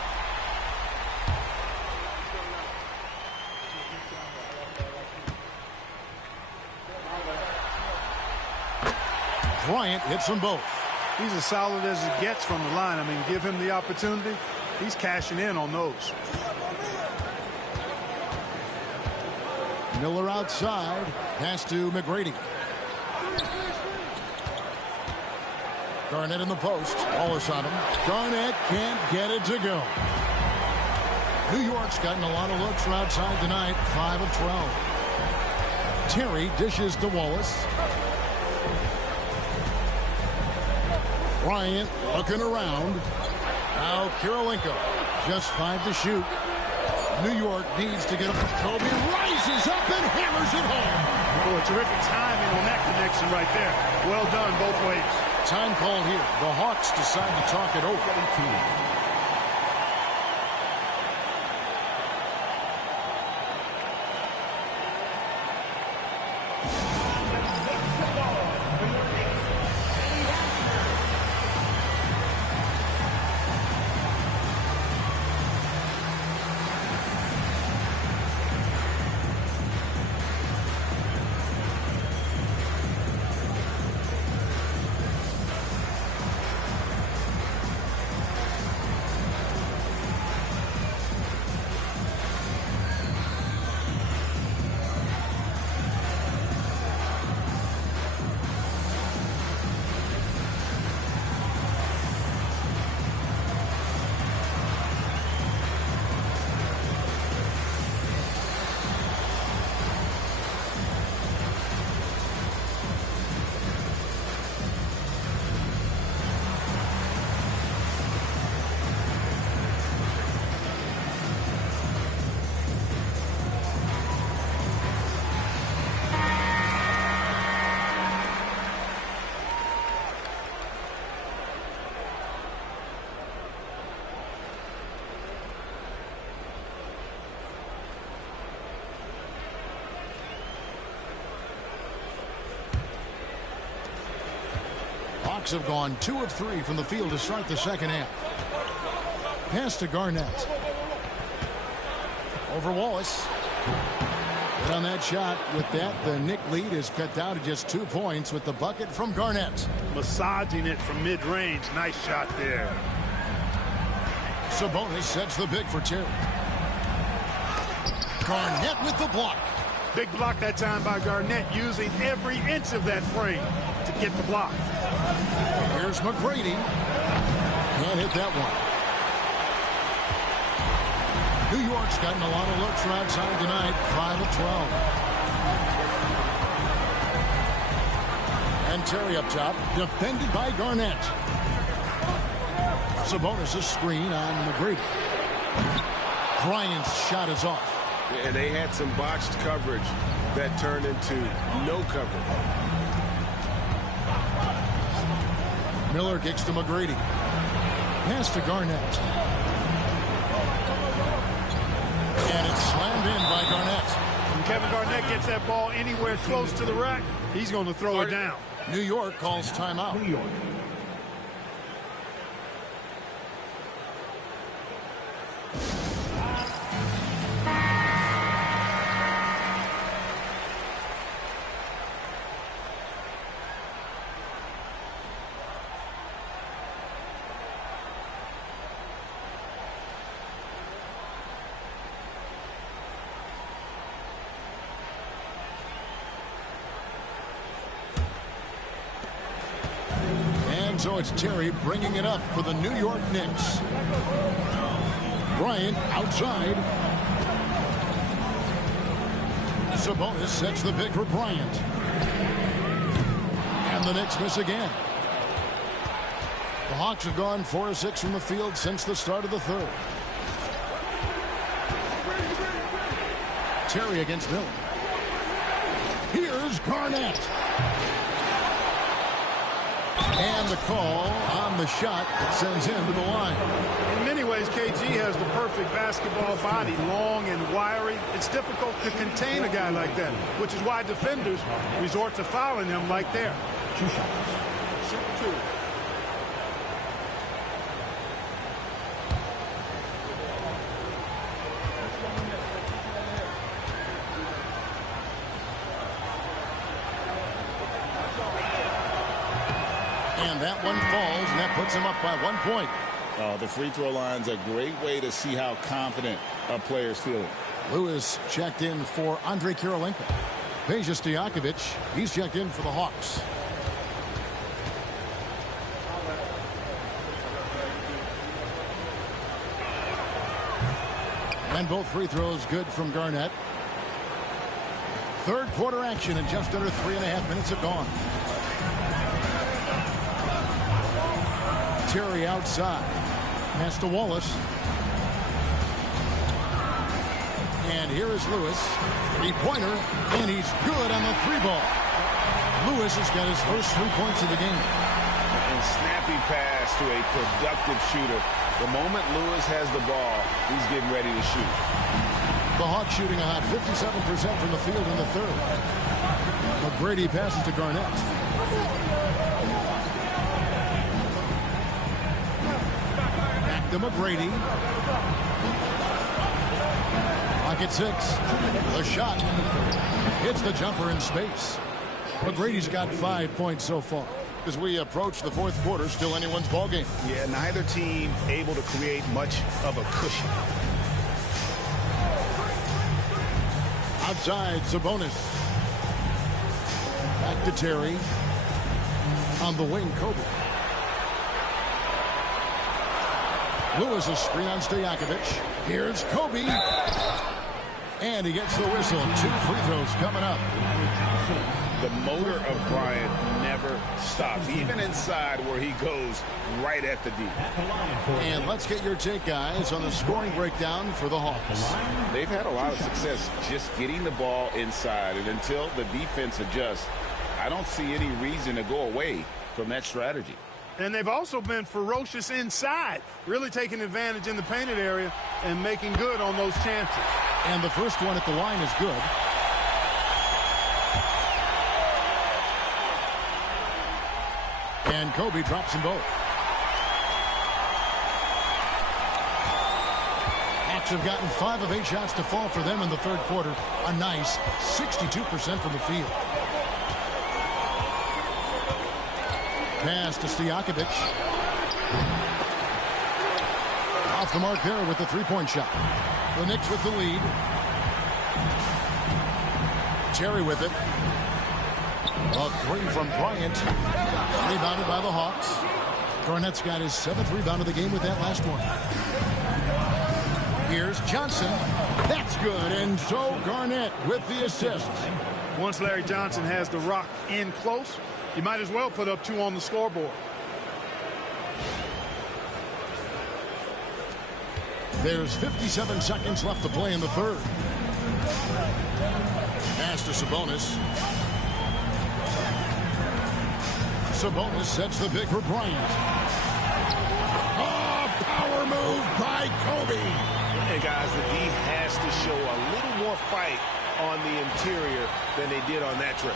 Bryant hits them both. He's as solid as it gets from the line. I mean, give him the opportunity. He's cashing in on those. Miller outside. Pass to McGrady. Garnett in the post. Wallace on him. Garnett can't get it to go. New York's gotten a lot of looks from outside tonight. 5 of 12. Terry dishes to Wallace. Bryant looking around. Now Kirilenko. Just 5 to shoot. New York needs to get up. Kobe rises up and hammers it home. Oh, a terrific timing on that connection right there. Well done both ways. Time called here. The Hawks decide to talk it over. Hawks have gone 2 of 3 from the field to start the second half. Pass to Garnett. Over Wallace. Hit on that shot. With that, the Knick lead is cut down to just 2 points with the bucket from Garnett. Massaging it from mid-range. Nice shot there. Sabonis sets the big for Terry. Garnett with the block. Big block that time by Garnett, using every inch of that frame to get the block. Here's McGrady. Can't hit that one. New York's gotten a lot of looks from outside tonight. 5 of 12. And Terry up top, defended by Garnett. Sabonis' screen on McGrady. Bryant's shot is off. And they had some botched coverage that turned into no coverage. Miller kicks to McGrady. Pass to Garnett. And it's slammed in by Garnett. When Kevin Garnett gets that ball anywhere close to the rack, he's going to throw it down. New York calls timeout. New York. So it's Terry bringing it up for the New York Knicks. Bryant outside. Sabonis sets the pick for Bryant. And the Knicks miss again. The Hawks have gone 4 of 6 from the field since the start of the third. Terry against Miller. Here's Garnett. And the call on the shot that sends him to the line. In many ways, KG has the perfect basketball body, long and wiry. It's difficult to contain a guy like that, which is why defenders resort to fouling him like there. 2 shots. Shoot 2. And that one falls, and that puts him up by 1 point. The free throw line's a great way to see how confident a player's feeling. Lewis checked in for Andre Kirilenko. Peja Stojakovic, he's checked in for the Hawks. And both free throws good from Garnett. Third quarter action, and just under 3.5 minutes have gone. Terry outside. Pass to Wallace. And here is Lewis. Three-pointer, and he's good on the 3-ball. Lewis has got his first 3 points of the game. And snappy pass to a productive shooter. The moment Lewis has the ball, he's getting ready to shoot. The Hawks shooting a hot 57% from the field in the third. McGrady passes to Garnett. To McGrady. Pocket 6. The shot hits the jumper in space. McGrady's got 5 points so far. As we approach the fourth quarter, still anyone's ball game. Yeah, neither team able to create much of a cushion. Outside, Sabonis. Back to Terry. On the wing, Kobe. Lewis a screen on Stojakovic. Here's Kobe. And he gets the whistle. 2 free throws coming up. The motor of Bryant never stops. Even inside where he goes right at the D. And let's get your take, guys, on the scoring breakdown for the Hawks. They've had a lot of success just getting the ball inside. And until the defense adjusts, I don't see any reason to go away from that strategy. And they've also been ferocious inside, really taking advantage in the painted area and making good on those chances. And the first one at the line is good. And Kobe drops them both. Hawks have gotten 5 of 8 shots to fall for them in the third quarter. A nice 62% from the field. Pass to Stojakovic. Off the mark there with the three-point shot. The Knicks with the lead. Terry with it. A three from Bryant. Rebounded by the Hawks. Garnett's got his 7th rebound of the game with that last one. Here's Johnson. That's good. And so Garnett with the assist. Once Larry Johnson has the rock in close, you might as well put up 2 on the scoreboard. There's 57 seconds left to play in the third. Pass to Sabonis. Sabonis sets the big for Bryant. Oh, power move by Kobe. And guys, the D has to show a little more fight on the interior than they did on that trip.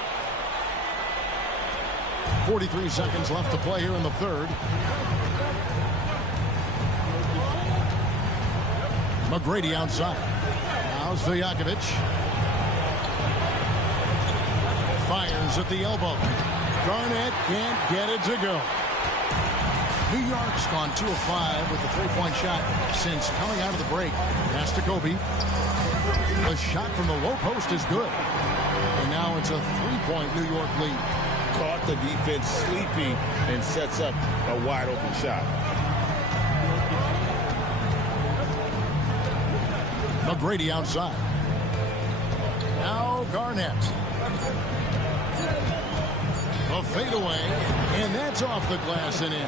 43 seconds left to play here in the third. McGrady outside. Now Stojakovic. Fires at the elbow. Garnett can't get it to go. New York's gone 2 of 5 with the three-point shot since coming out of the break. Pass to Kobe. The shot from the low post is good. And now it's a 3-point New York lead. Caught the defense sleeping and sets up a wide-open shot. McGrady outside. Now Garnett. A fadeaway, and that's off the glass and in.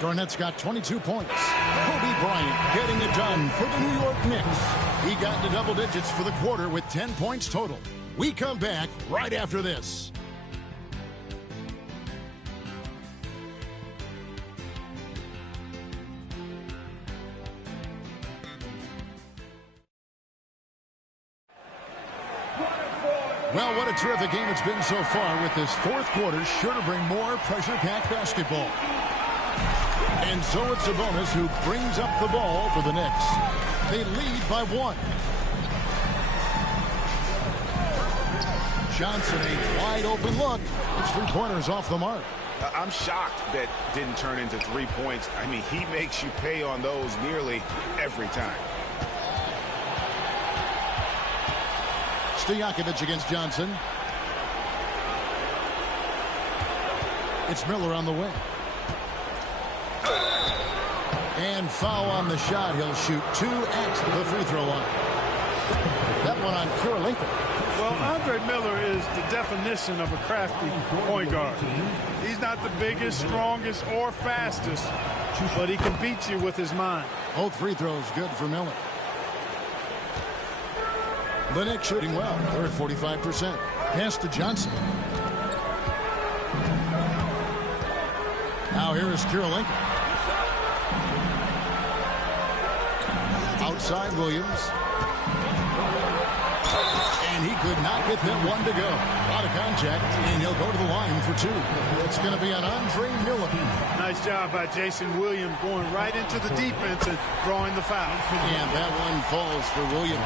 Garnett's got 22 points. Kobe Bryant getting it done for the New York Knicks. He got into double digits for the quarter with 10 points total. We come back right after this. Well, what a terrific game it's been so far, with this fourth quarter sure to bring more pressure-packed basketball. And so it's Sabonis who brings up the ball for the Knicks. They lead by 1. Johnson, a wide open look. His three-pointers off the mark. I'm shocked that didn't turn into 3 points. I mean, he makes you pay on those nearly every time. Stojakovic against Johnson. It's Miller on the wing. And foul on the shot. He'll shoot 2 at the free throw line. That one on Kurylenko. Well, Andre Miller is the definition of a crafty point guard. He's not the biggest, strongest, or fastest, but he can beat you with his mind. Both free throws good for Miller. The Knicks shooting well. They're at 45%. Pass to Johnson. Now here is Kurylenko. Outside Williams. And he could not get that one to go. Out of contact, and he'll go to the line for 2. It's going to be on Andre Miller. Nice job by Jason Williams going right into the defense and drawing the foul. And that one falls for Williams.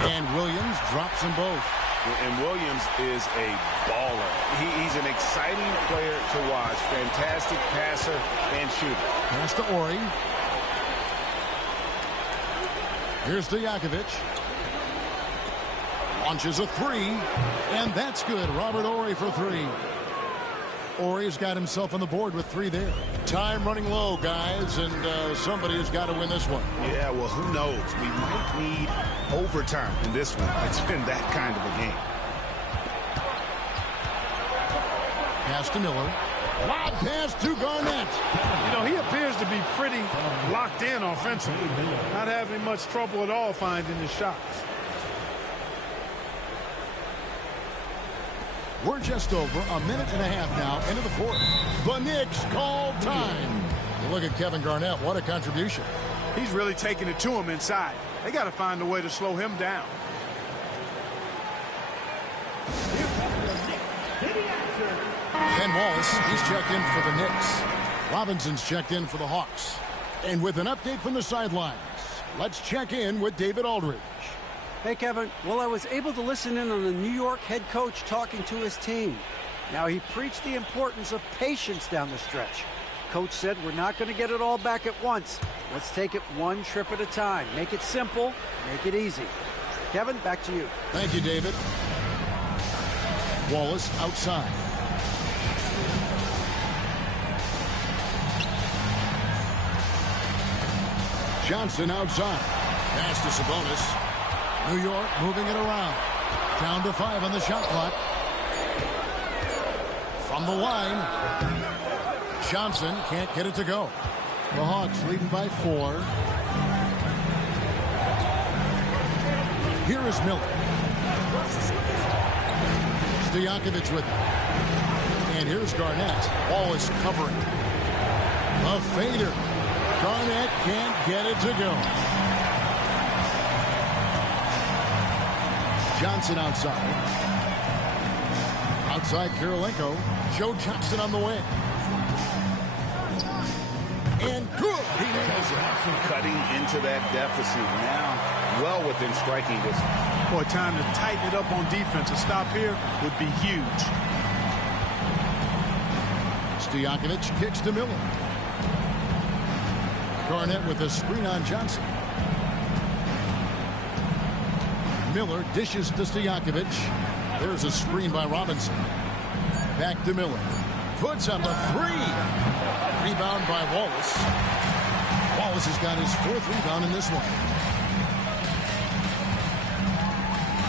And Williams drops them both. And Williams is a baller. He's an exciting player to watch. Fantastic passer and shooter. Pass to Ori. Here's Stojakovic. Launches a 3. And that's good. Robert Ori for 3. Ori's got himself on the board with 3 there. Time running low, guys, and somebody has got to win this one. Yeah, well, who knows? We might need overtime in this one. It's been that kind of a game. Pass to Miller. Lob pass to Garnett. You know, he appears to be pretty locked in offensively. Not having much trouble at all finding his shots. We're just over a minute and a half now into the fourth. The Knicks call time. You look at Kevin Garnett. What a contribution. He's really taking it to him inside. They got to find a way to slow him down. Ben Wallace, he's checked in for the Knicks. Robinson's checked in for the Hawks. And with an update from the sidelines, let's check in with David Aldridge. Hey, Kevin. Well, I was able to listen in on the New York head coach talking to his team. Now, he preached the importance of patience down the stretch. Coach said we're not going to get it all back at once. Let's take it one trip at a time. Make it simple, make it easy. Kevin, back to you. Thank you, David. Wallace outside. Johnson outside. Pass to Sabonis. New York moving it around. Down to 5 on the shot clock. From the line. Johnson can't get it to go. The Hawks leading by 4. Here is Miller. Stojakovic with it. And here's Garnett. Wallace covering. A fader. Garnett can't get it to go. Johnson outside. Outside Kirilenko. Joe Johnson on the wing. And good. He nails it. Cutting into that deficit now. Well within striking distance. Boy, time to tighten it up on defense. A stop here would be huge. Stojakovic kicks to Miller. Garnett with a screen on Johnson. Miller dishes to Stojakovic. There's a screen by Robinson. Back to Miller. Puts up a 3. Rebound by Wallace. Wallace has got his 4th rebound in this one.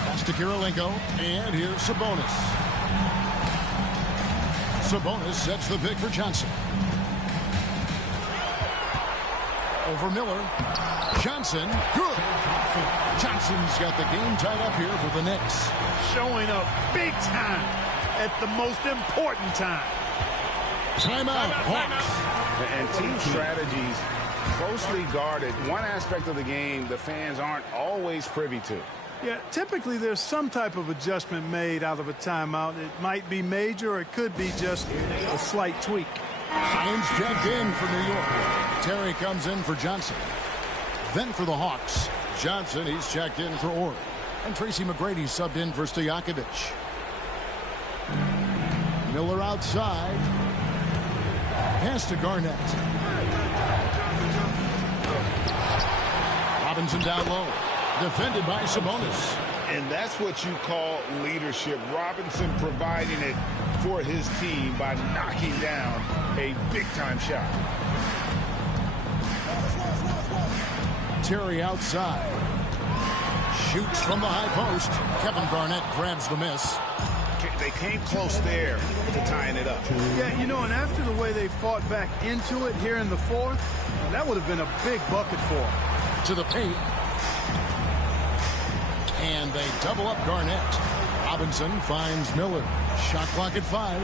Pass to Kirilenko. And here's Sabonis. Sabonis sets the pick for Johnson. Over Miller. Johnson. Good. Johnson's got the game tied up here for the Knicks. Showing up big time at the most important time. Timeout. Hawks. And team strategies closely guarded. One aspect of the game the fans aren't always privy to. Yeah, typically there's some type of adjustment made out of a timeout. It might be major or it could be just a slight tweak. Hines checked in for New York. Terry comes in for Johnson. Then for the Hawks, Johnson, he's checked in for Orr. And Tracy McGrady subbed in for Stojakovic. Miller outside. Pass to Garnett. Robinson down low. Defended by Sabonis. And that's what you call leadership. Robinson providing it for his team by knocking down a big-time shot. Terry outside. Shoots from the high post. Kevin Garnett grabs the miss. They came close there to tying it up. Yeah, you know, and after the way they fought back into it here in the 4th, that would have been a big bucket for them. To the paint. And they double up Garnett. Robinson finds Miller. Shot clock at 5.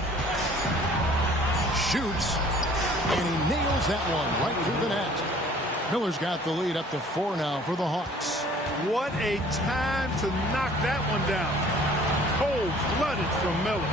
Shoots. And he nails that one right through the net. Miller's got the lead up to 4 now for the Hawks. What a time to knock that one down. Cold-blooded from Miller.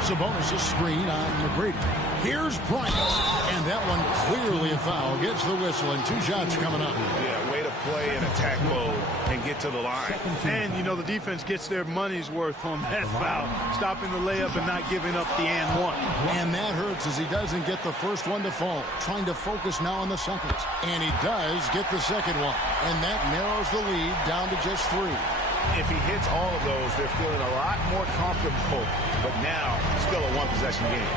Sabonis' screen on McGrady. Here's Bryant. And that one clearly a foul. Gets the whistle and 2 shots coming up. Yeah, way to play in attack mode and get to the line. And, you know, the defense gets their money's worth on that foul. Stopping the layup and not giving up the and one. And that hurts as he doesn't get the first one to fall. Trying to focus now on the second. And he does get the second one. And that narrows the lead down to just 3. If he hits all of those, they're feeling a lot more comfortable. But now, still a one-possession game.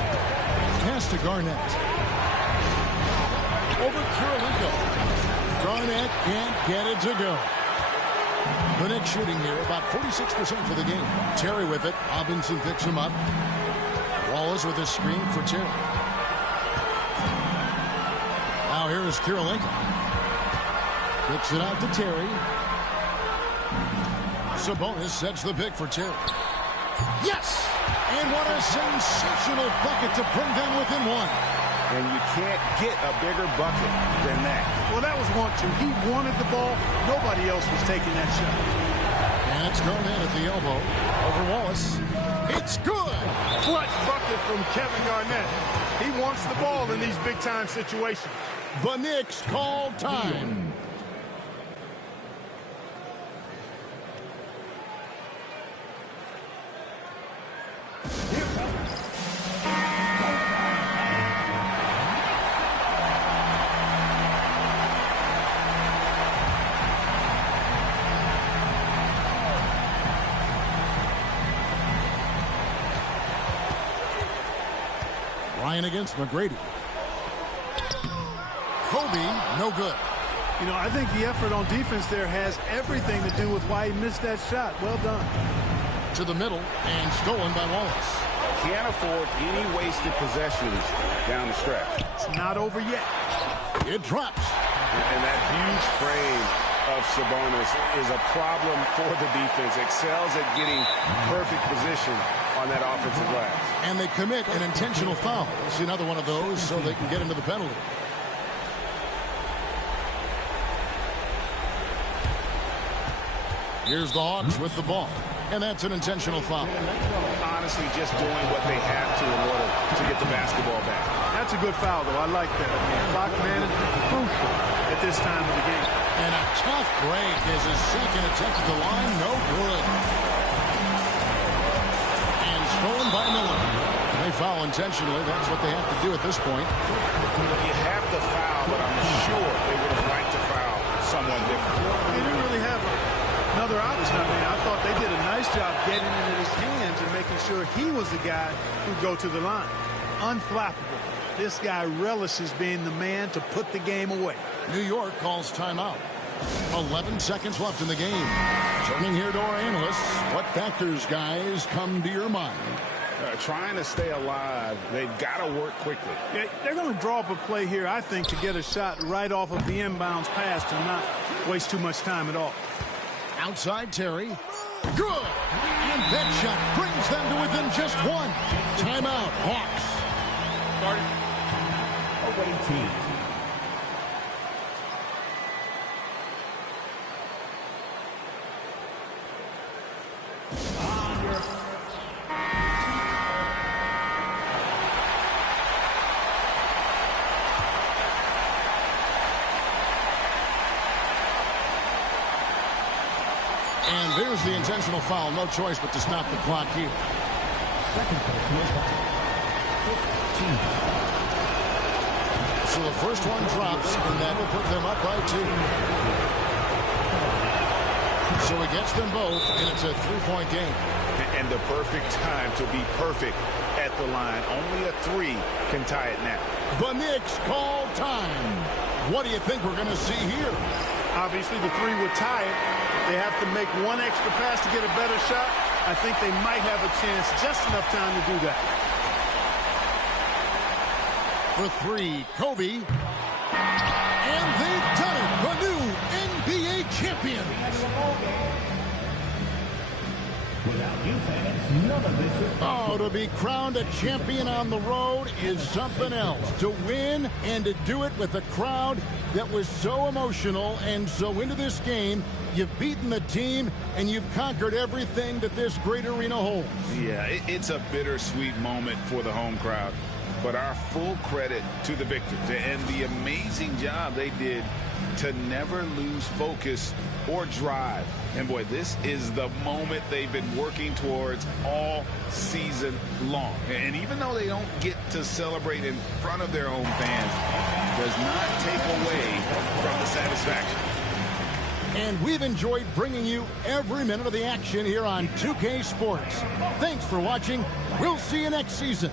Pass to Garnett. Over Kirilenko. Garnett can't get it to go. The Knicks shooting here about 46% for the game. Terry with it. Robinson picks him up. Wallace with a screen for Terry. Now here is Kirilenko. Kicks it out to Terry. Sabonis sets the pick for Terry. Yes! And what a sensational bucket to bring them within one. And you can't get a bigger bucket than that. Well, that was 1-2. He wanted the ball. Nobody else was taking that shot. And it's thrown in at the elbow over Wallace. It's good! Clutch bucket from Kevin Garnett. He wants the ball in these big-time situations. The Knicks call time. Ryan against McGrady. Kobe, no good. You know, I think the effort on defense there has everything to do with why he missed that shot. Well done. To the middle and stolen by Wallace. Can't afford any wasted possessions down the stretch. It's not over yet. It drops. And that huge frame of Sabonis is a problem for the defense. Excels at getting perfect position on that offensive glass. And they commit an intentional foul. See another one of those so they can get into the penalty. Here's the Hawks with the ball. And that's an intentional foul. Honestly, just doing what they have to in order to get the basketball back. That's a good foul, though. I like that. I mean, clock management is crucial at this time of the game. And a tough break is his second attempt at the line. No good. And stolen by Miller. They foul intentionally. That's what they have to do at this point. You have to foul, but I'm sure they would have liked to foul someone different. They didn't really have another option. I mean, I thought they did a nice job getting into his hands and making sure he was the guy who'd go to the line. Unflappable. This guy relishes being the man to put the game away. New York calls timeout. 11 seconds left in the game. Turning here to our analysts, what factors, guys, come to your mind? Trying to stay alive, they've got to work quickly. Yeah, they're going to draw up a play here, I think, to get a shot right off of the inbounds pass to not waste too much time at all. Outside Terry. Good! And that shot brings them to within just one. Timeout, Hawks. Away team. And there's the intentional foul. No choice but to stop the clock here. Second personal foul. 15. So the first one drops, and that will put them up by 2. So he gets them both, and it's a 3-point game. And the perfect time to be perfect at the line. Only a 3 can tie it now. The Knicks call time. What do you think we're going to see here? Obviously, the 3 would tie it. They have to make one extra pass to get a better shot. I think they might have a chance, just enough time to do that. For 3, Kobe. And they've done it. The new NBA champions. Without you fans, none of this is Oh, to be crowned a champion on the road is something else. To win and to do it with a crowd that was so emotional and so into this game. You've beaten the team, and you've conquered everything that this great arena holds. Yeah, it's a bittersweet moment for the home crowd. But our full credit to the victors and the amazing job they did to never lose focus or drive. And boy, this is the moment they've been working towards all season long. And even though they don't get to celebrate in front of their own fans, does not take away from the satisfaction. And we've enjoyed bringing you every minute of the action here on 2K Sports. Thanks for watching. We'll see you next season.